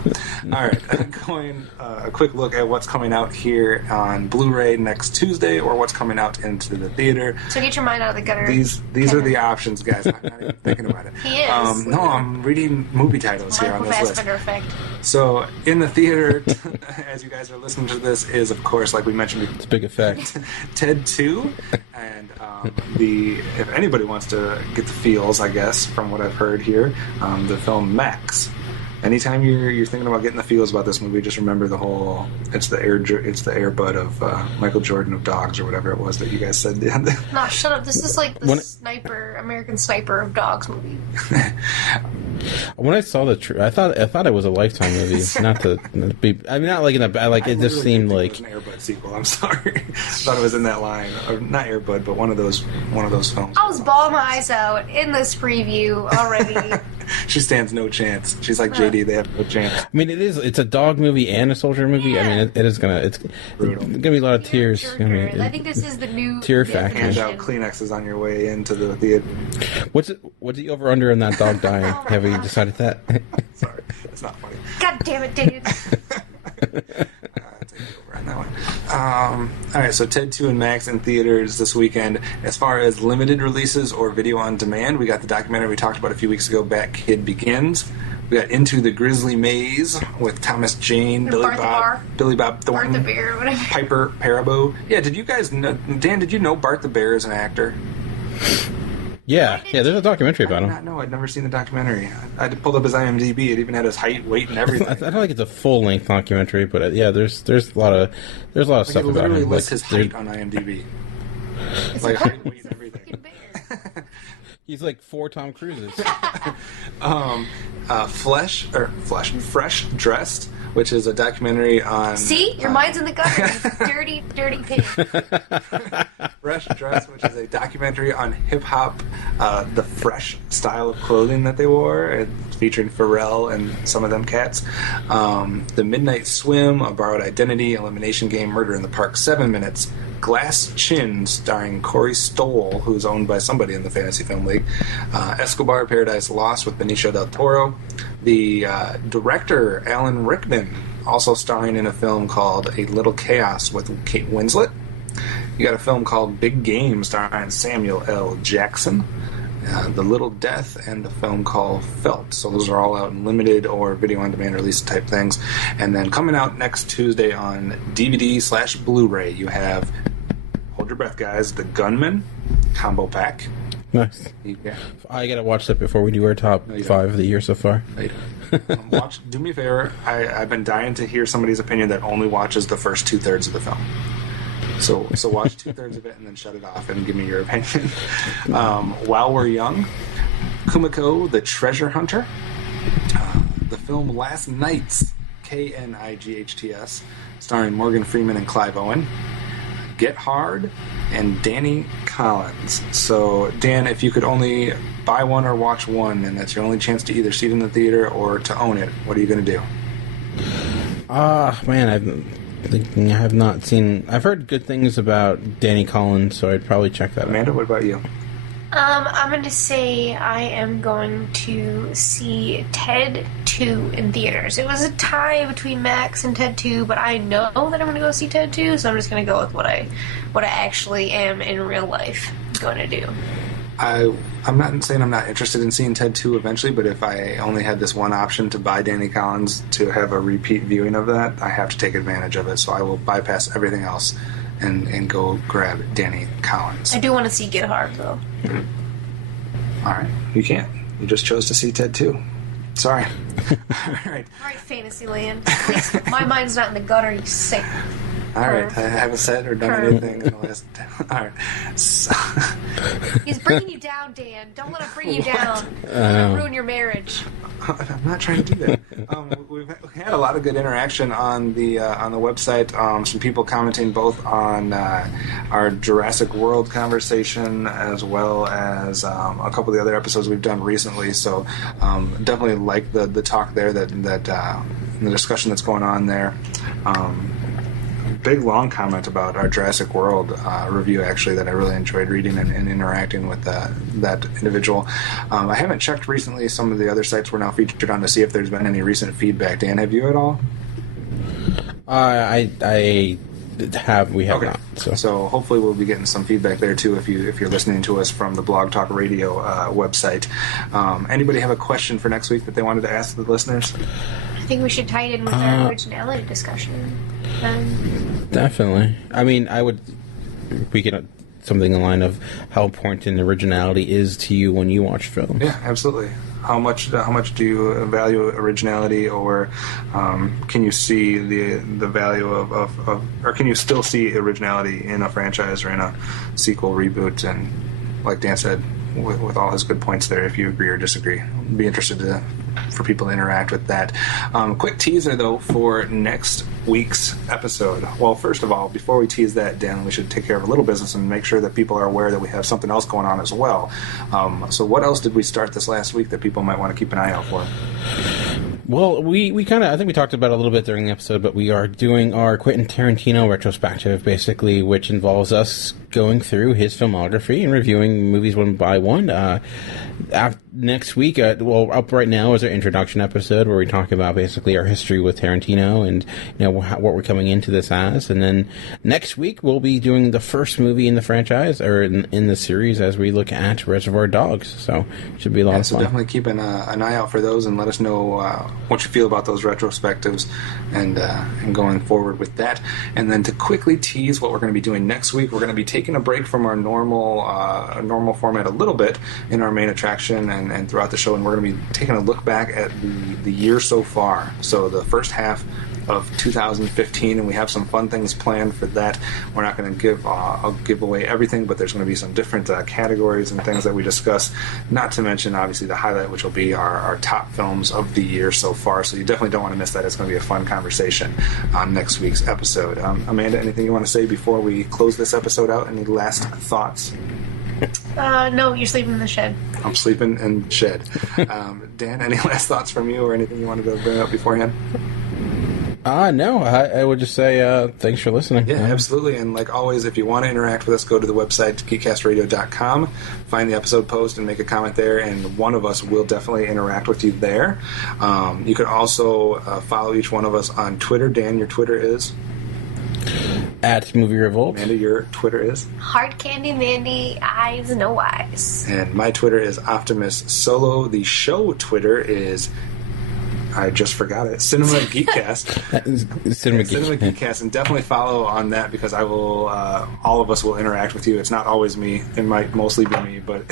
All right, going a quick look at what's coming out here on Blu-ray next Tuesday, or what's coming out into the theater. So get your mind out of the gutter. These are the options, guys. I'm not even thinking about it. He is. No, I'm reading movie titles here on this list. Fassbender effect. So in the theater, as you guys are listening to this, is of course, like we mentioned, It's a big effect. Ted 2, and if anybody wants to get the feels, I guess, from what I've heard here, the film Max. Anytime you're thinking about getting the feels about this movie, just remember the whole it's the Air Bud of Michael Jordan of Dogs, or whatever it was that you guys said. No, shut up. This is like the American Sniper of Dogs movie. When I saw I thought it was a Lifetime movie. Not to be. I mean, not like in a bad. Like it just seemed like it was an Air Bud sequel. I'm sorry. I thought it was in that line, or not Air Bud, but one of those films. I was bawling my eyes out in this preview already. She stands no chance. She's like JD. They have no chance. I mean, it's a dog movie and a soldier movie. Yeah. I mean, it's gonna be a lot of tears. I think this is the new tear factor. Hand out Kleenexes on your way into the theater. What's the over under on that dog dying? Have you decided that? Sorry, that's not funny. God damn it, dude. All right, so Ted 2 and Max in theaters this weekend. As far as limited releases or video on demand, we got the documentary we talked about a few weeks ago, Bat Kid Begins. We got Into the Grizzly Maze with Thomas Jane, Billy Bob Thornton, Bart the Bear, whatever. Piper Perabo. Yeah, did you guys know, Dan, did you know Bart the Bear is an actor? Yeah, there's a documentary about him. No, I'd never seen the documentary. I pulled up his IMDb. It even had his height, weight, and everything. I don't think it's a full length documentary, but yeah, there's a lot of stuff about him. It literally lists his height on IMDb. Like height, weight, and everything. He's like 4 Tom Cruises. Fresh Dressed, which is a documentary on... See? Your mind's in the gutter. Dirty, dirty pig. Fresh Dressed, which is a documentary on hip-hop, the fresh style of clothing that they wore, featuring Pharrell and some of them cats. The Midnight Swim, A Borrowed Identity, Elimination Game, Murder in the Park, 7 Minutes. Glass Chin, starring Corey Stoll, who's owned by somebody in the Fantasy Film League. Escobar, Paradise Lost with Benicio del Toro. The director, Alan Rickman, also starring in a film called A Little Chaos with Kate Winslet. You got a film called Big Game starring Samuel L. Jackson. The Little Death, and the film called Felt. So those are all out in limited or video on demand release type things. And then coming out next Tuesday on DVD/Blu-ray, you have, hold your breath guys, The Gunman combo pack. Nice. Yeah. I gotta watch that before we do our top 5 of the year so far. Do me a favor. I've been dying to hear somebody's opinion that only watches the first 2/3 of the film. So watch 2/3 of it and then shut it off and give me your opinion. While We're Young, Kumiko the Treasure Hunter, the film Last Nights, Knights, starring Morgan Freeman and Clive Owen, Get Hard, and Danny Collins. So Dan, if you could only buy one or watch one, and that's your only chance to either see it in the theater or to own it, what are you going to do? Man, I have not seen... I've heard good things about Danny Collins, so I'd probably check that out. Amanda, what about you? I'm going to say I am going to see Ted 2 in theaters. It was a tie between Max and Ted 2, but I know that I'm going to go see Ted 2, so I'm just going to go with what I actually am in real life going to do. I'm not saying I'm not interested in seeing Ted 2 eventually, but if I only had this one option to buy Danny Collins to have a repeat viewing of that, I have to take advantage of it, so I will bypass everything else and go grab Danny Collins. I do want to see Get Hard, though. All right. You can't. You just chose to see Ted 2. Sorry. All right. All right, Fantasyland. Please, my mind's not in the gutter, you sick. All right. I haven't said or done anything in the last... All right. So... He's bringing you down, Dan. Don't let him bring you down. He'll ruin your marriage. I'm not trying to do that. We've had a lot of good interaction on the website. Some people commenting both on our Jurassic World conversation as well as a couple of the other episodes we've done recently. So definitely like the talk there, that the discussion that's going on there. big, long comment about our Jurassic World review, actually, that I really enjoyed reading and interacting with that individual. I haven't checked recently some of the other sites we're now featured on to see if there's been any recent feedback. Dan, have you at all? We have okay. not. So hopefully we'll be getting some feedback there too if you're listening to us from the Blog Talk Radio website. Anybody have a question for next week that they wanted to ask the listeners? I think we should tie it in with our originality discussion. Definitely. I mean, we could something in the line of how important originality is to you when you watch film. Yeah, absolutely. How much do you value originality, or can you see the value of or can you still see originality in a franchise or in a sequel, reboot? And like Dan said, with all his good points there, if you agree or disagree, I'd be interested for people to interact with that. Quick teaser though for next week's episode. Well, first of all, before we tease that, Dan, we should take care of a little business and make sure that people are aware that we have something else going on as well. So what else did we start this last week that people might want to keep an eye out for? Well, we kind of, I think we talked about it a little bit during the episode, but we are doing our Quentin Tarantino retrospective, basically, which involves us going through his filmography and reviewing movies one by one. Next week, up right now is our introduction episode where we talk about basically our history with Tarantino and what we're coming into this as. And then next week we'll be doing the first movie in the franchise or in the series as we look at Reservoir Dogs. So it should be a lot of fun. So definitely keep an eye out for those and let us know what you feel about those retrospectives and going forward with that. And then to quickly tease what we're going to be doing next week, we're going to be taking a break from our normal format a little bit in our main attraction and throughout the show, and we're going to be taking a look back at the year so far. So the first half of 2015, and we have some fun things planned for that. We're not going to give away everything, but there's going to be some different categories and things that we discuss, not to mention obviously the highlight, which will be our top films of the year so far. So you definitely don't want to miss that. It's going to be a fun conversation on next week's episode. Amanda, anything you want to say before we close this episode out? Any last thoughts? No, you're sleeping in the shed. I'm sleeping in the shed. Dan, any last thoughts from you or anything you wanted to bring up beforehand? No, I would just say thanks for listening. Yeah, absolutely. And like always, if you want to interact with us, go to the website, geekcastradio.com, find the episode post and make a comment there, and one of us will definitely interact with you there. You can also follow each one of us on Twitter. Dan, your Twitter is? At Movie Revolt. Amanda, your Twitter is? Hard Candy Mandy, Eyes No Eyes. And my Twitter is Optimus Solo. The show Twitter is... I just forgot it. Cinema Geekcast. Cinema Geekcast, and definitely follow on that because I will. All of us will interact with you. It's not always me. It might mostly be me, but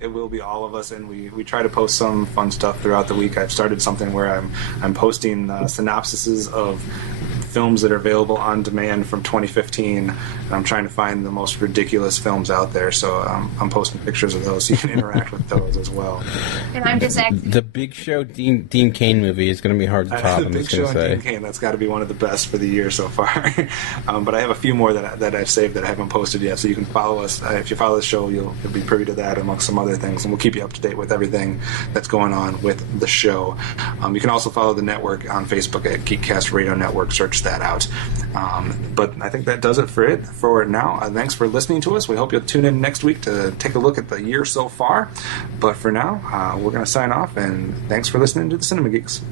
it will be all of us. And we try to post some fun stuff throughout the week. I've started something where I'm posting synopsises of films that are available on demand from 2015, and I'm trying to find the most ridiculous films out there. So I'm posting pictures of those so you can interact with those as well. And I'm just the Big Show Dean Cain movie is going to be hard to top. The Big Show and Dean Cain, that's got to be one of the best for the year so far. But I have a few more that I've saved that I haven't posted yet, so you can follow us. If you follow the show, you'll be privy to that amongst some other things, and we'll keep you up to date with everything that's going on with the show. You can also follow the network on Facebook at Geekcast Radio Network. Search that out. But I think that does it for now. Thanks for listening to us. We hope you'll tune in next week to take a look at the year so far. But for now, we're going to sign off, and thanks for listening to the Cinema Geeks.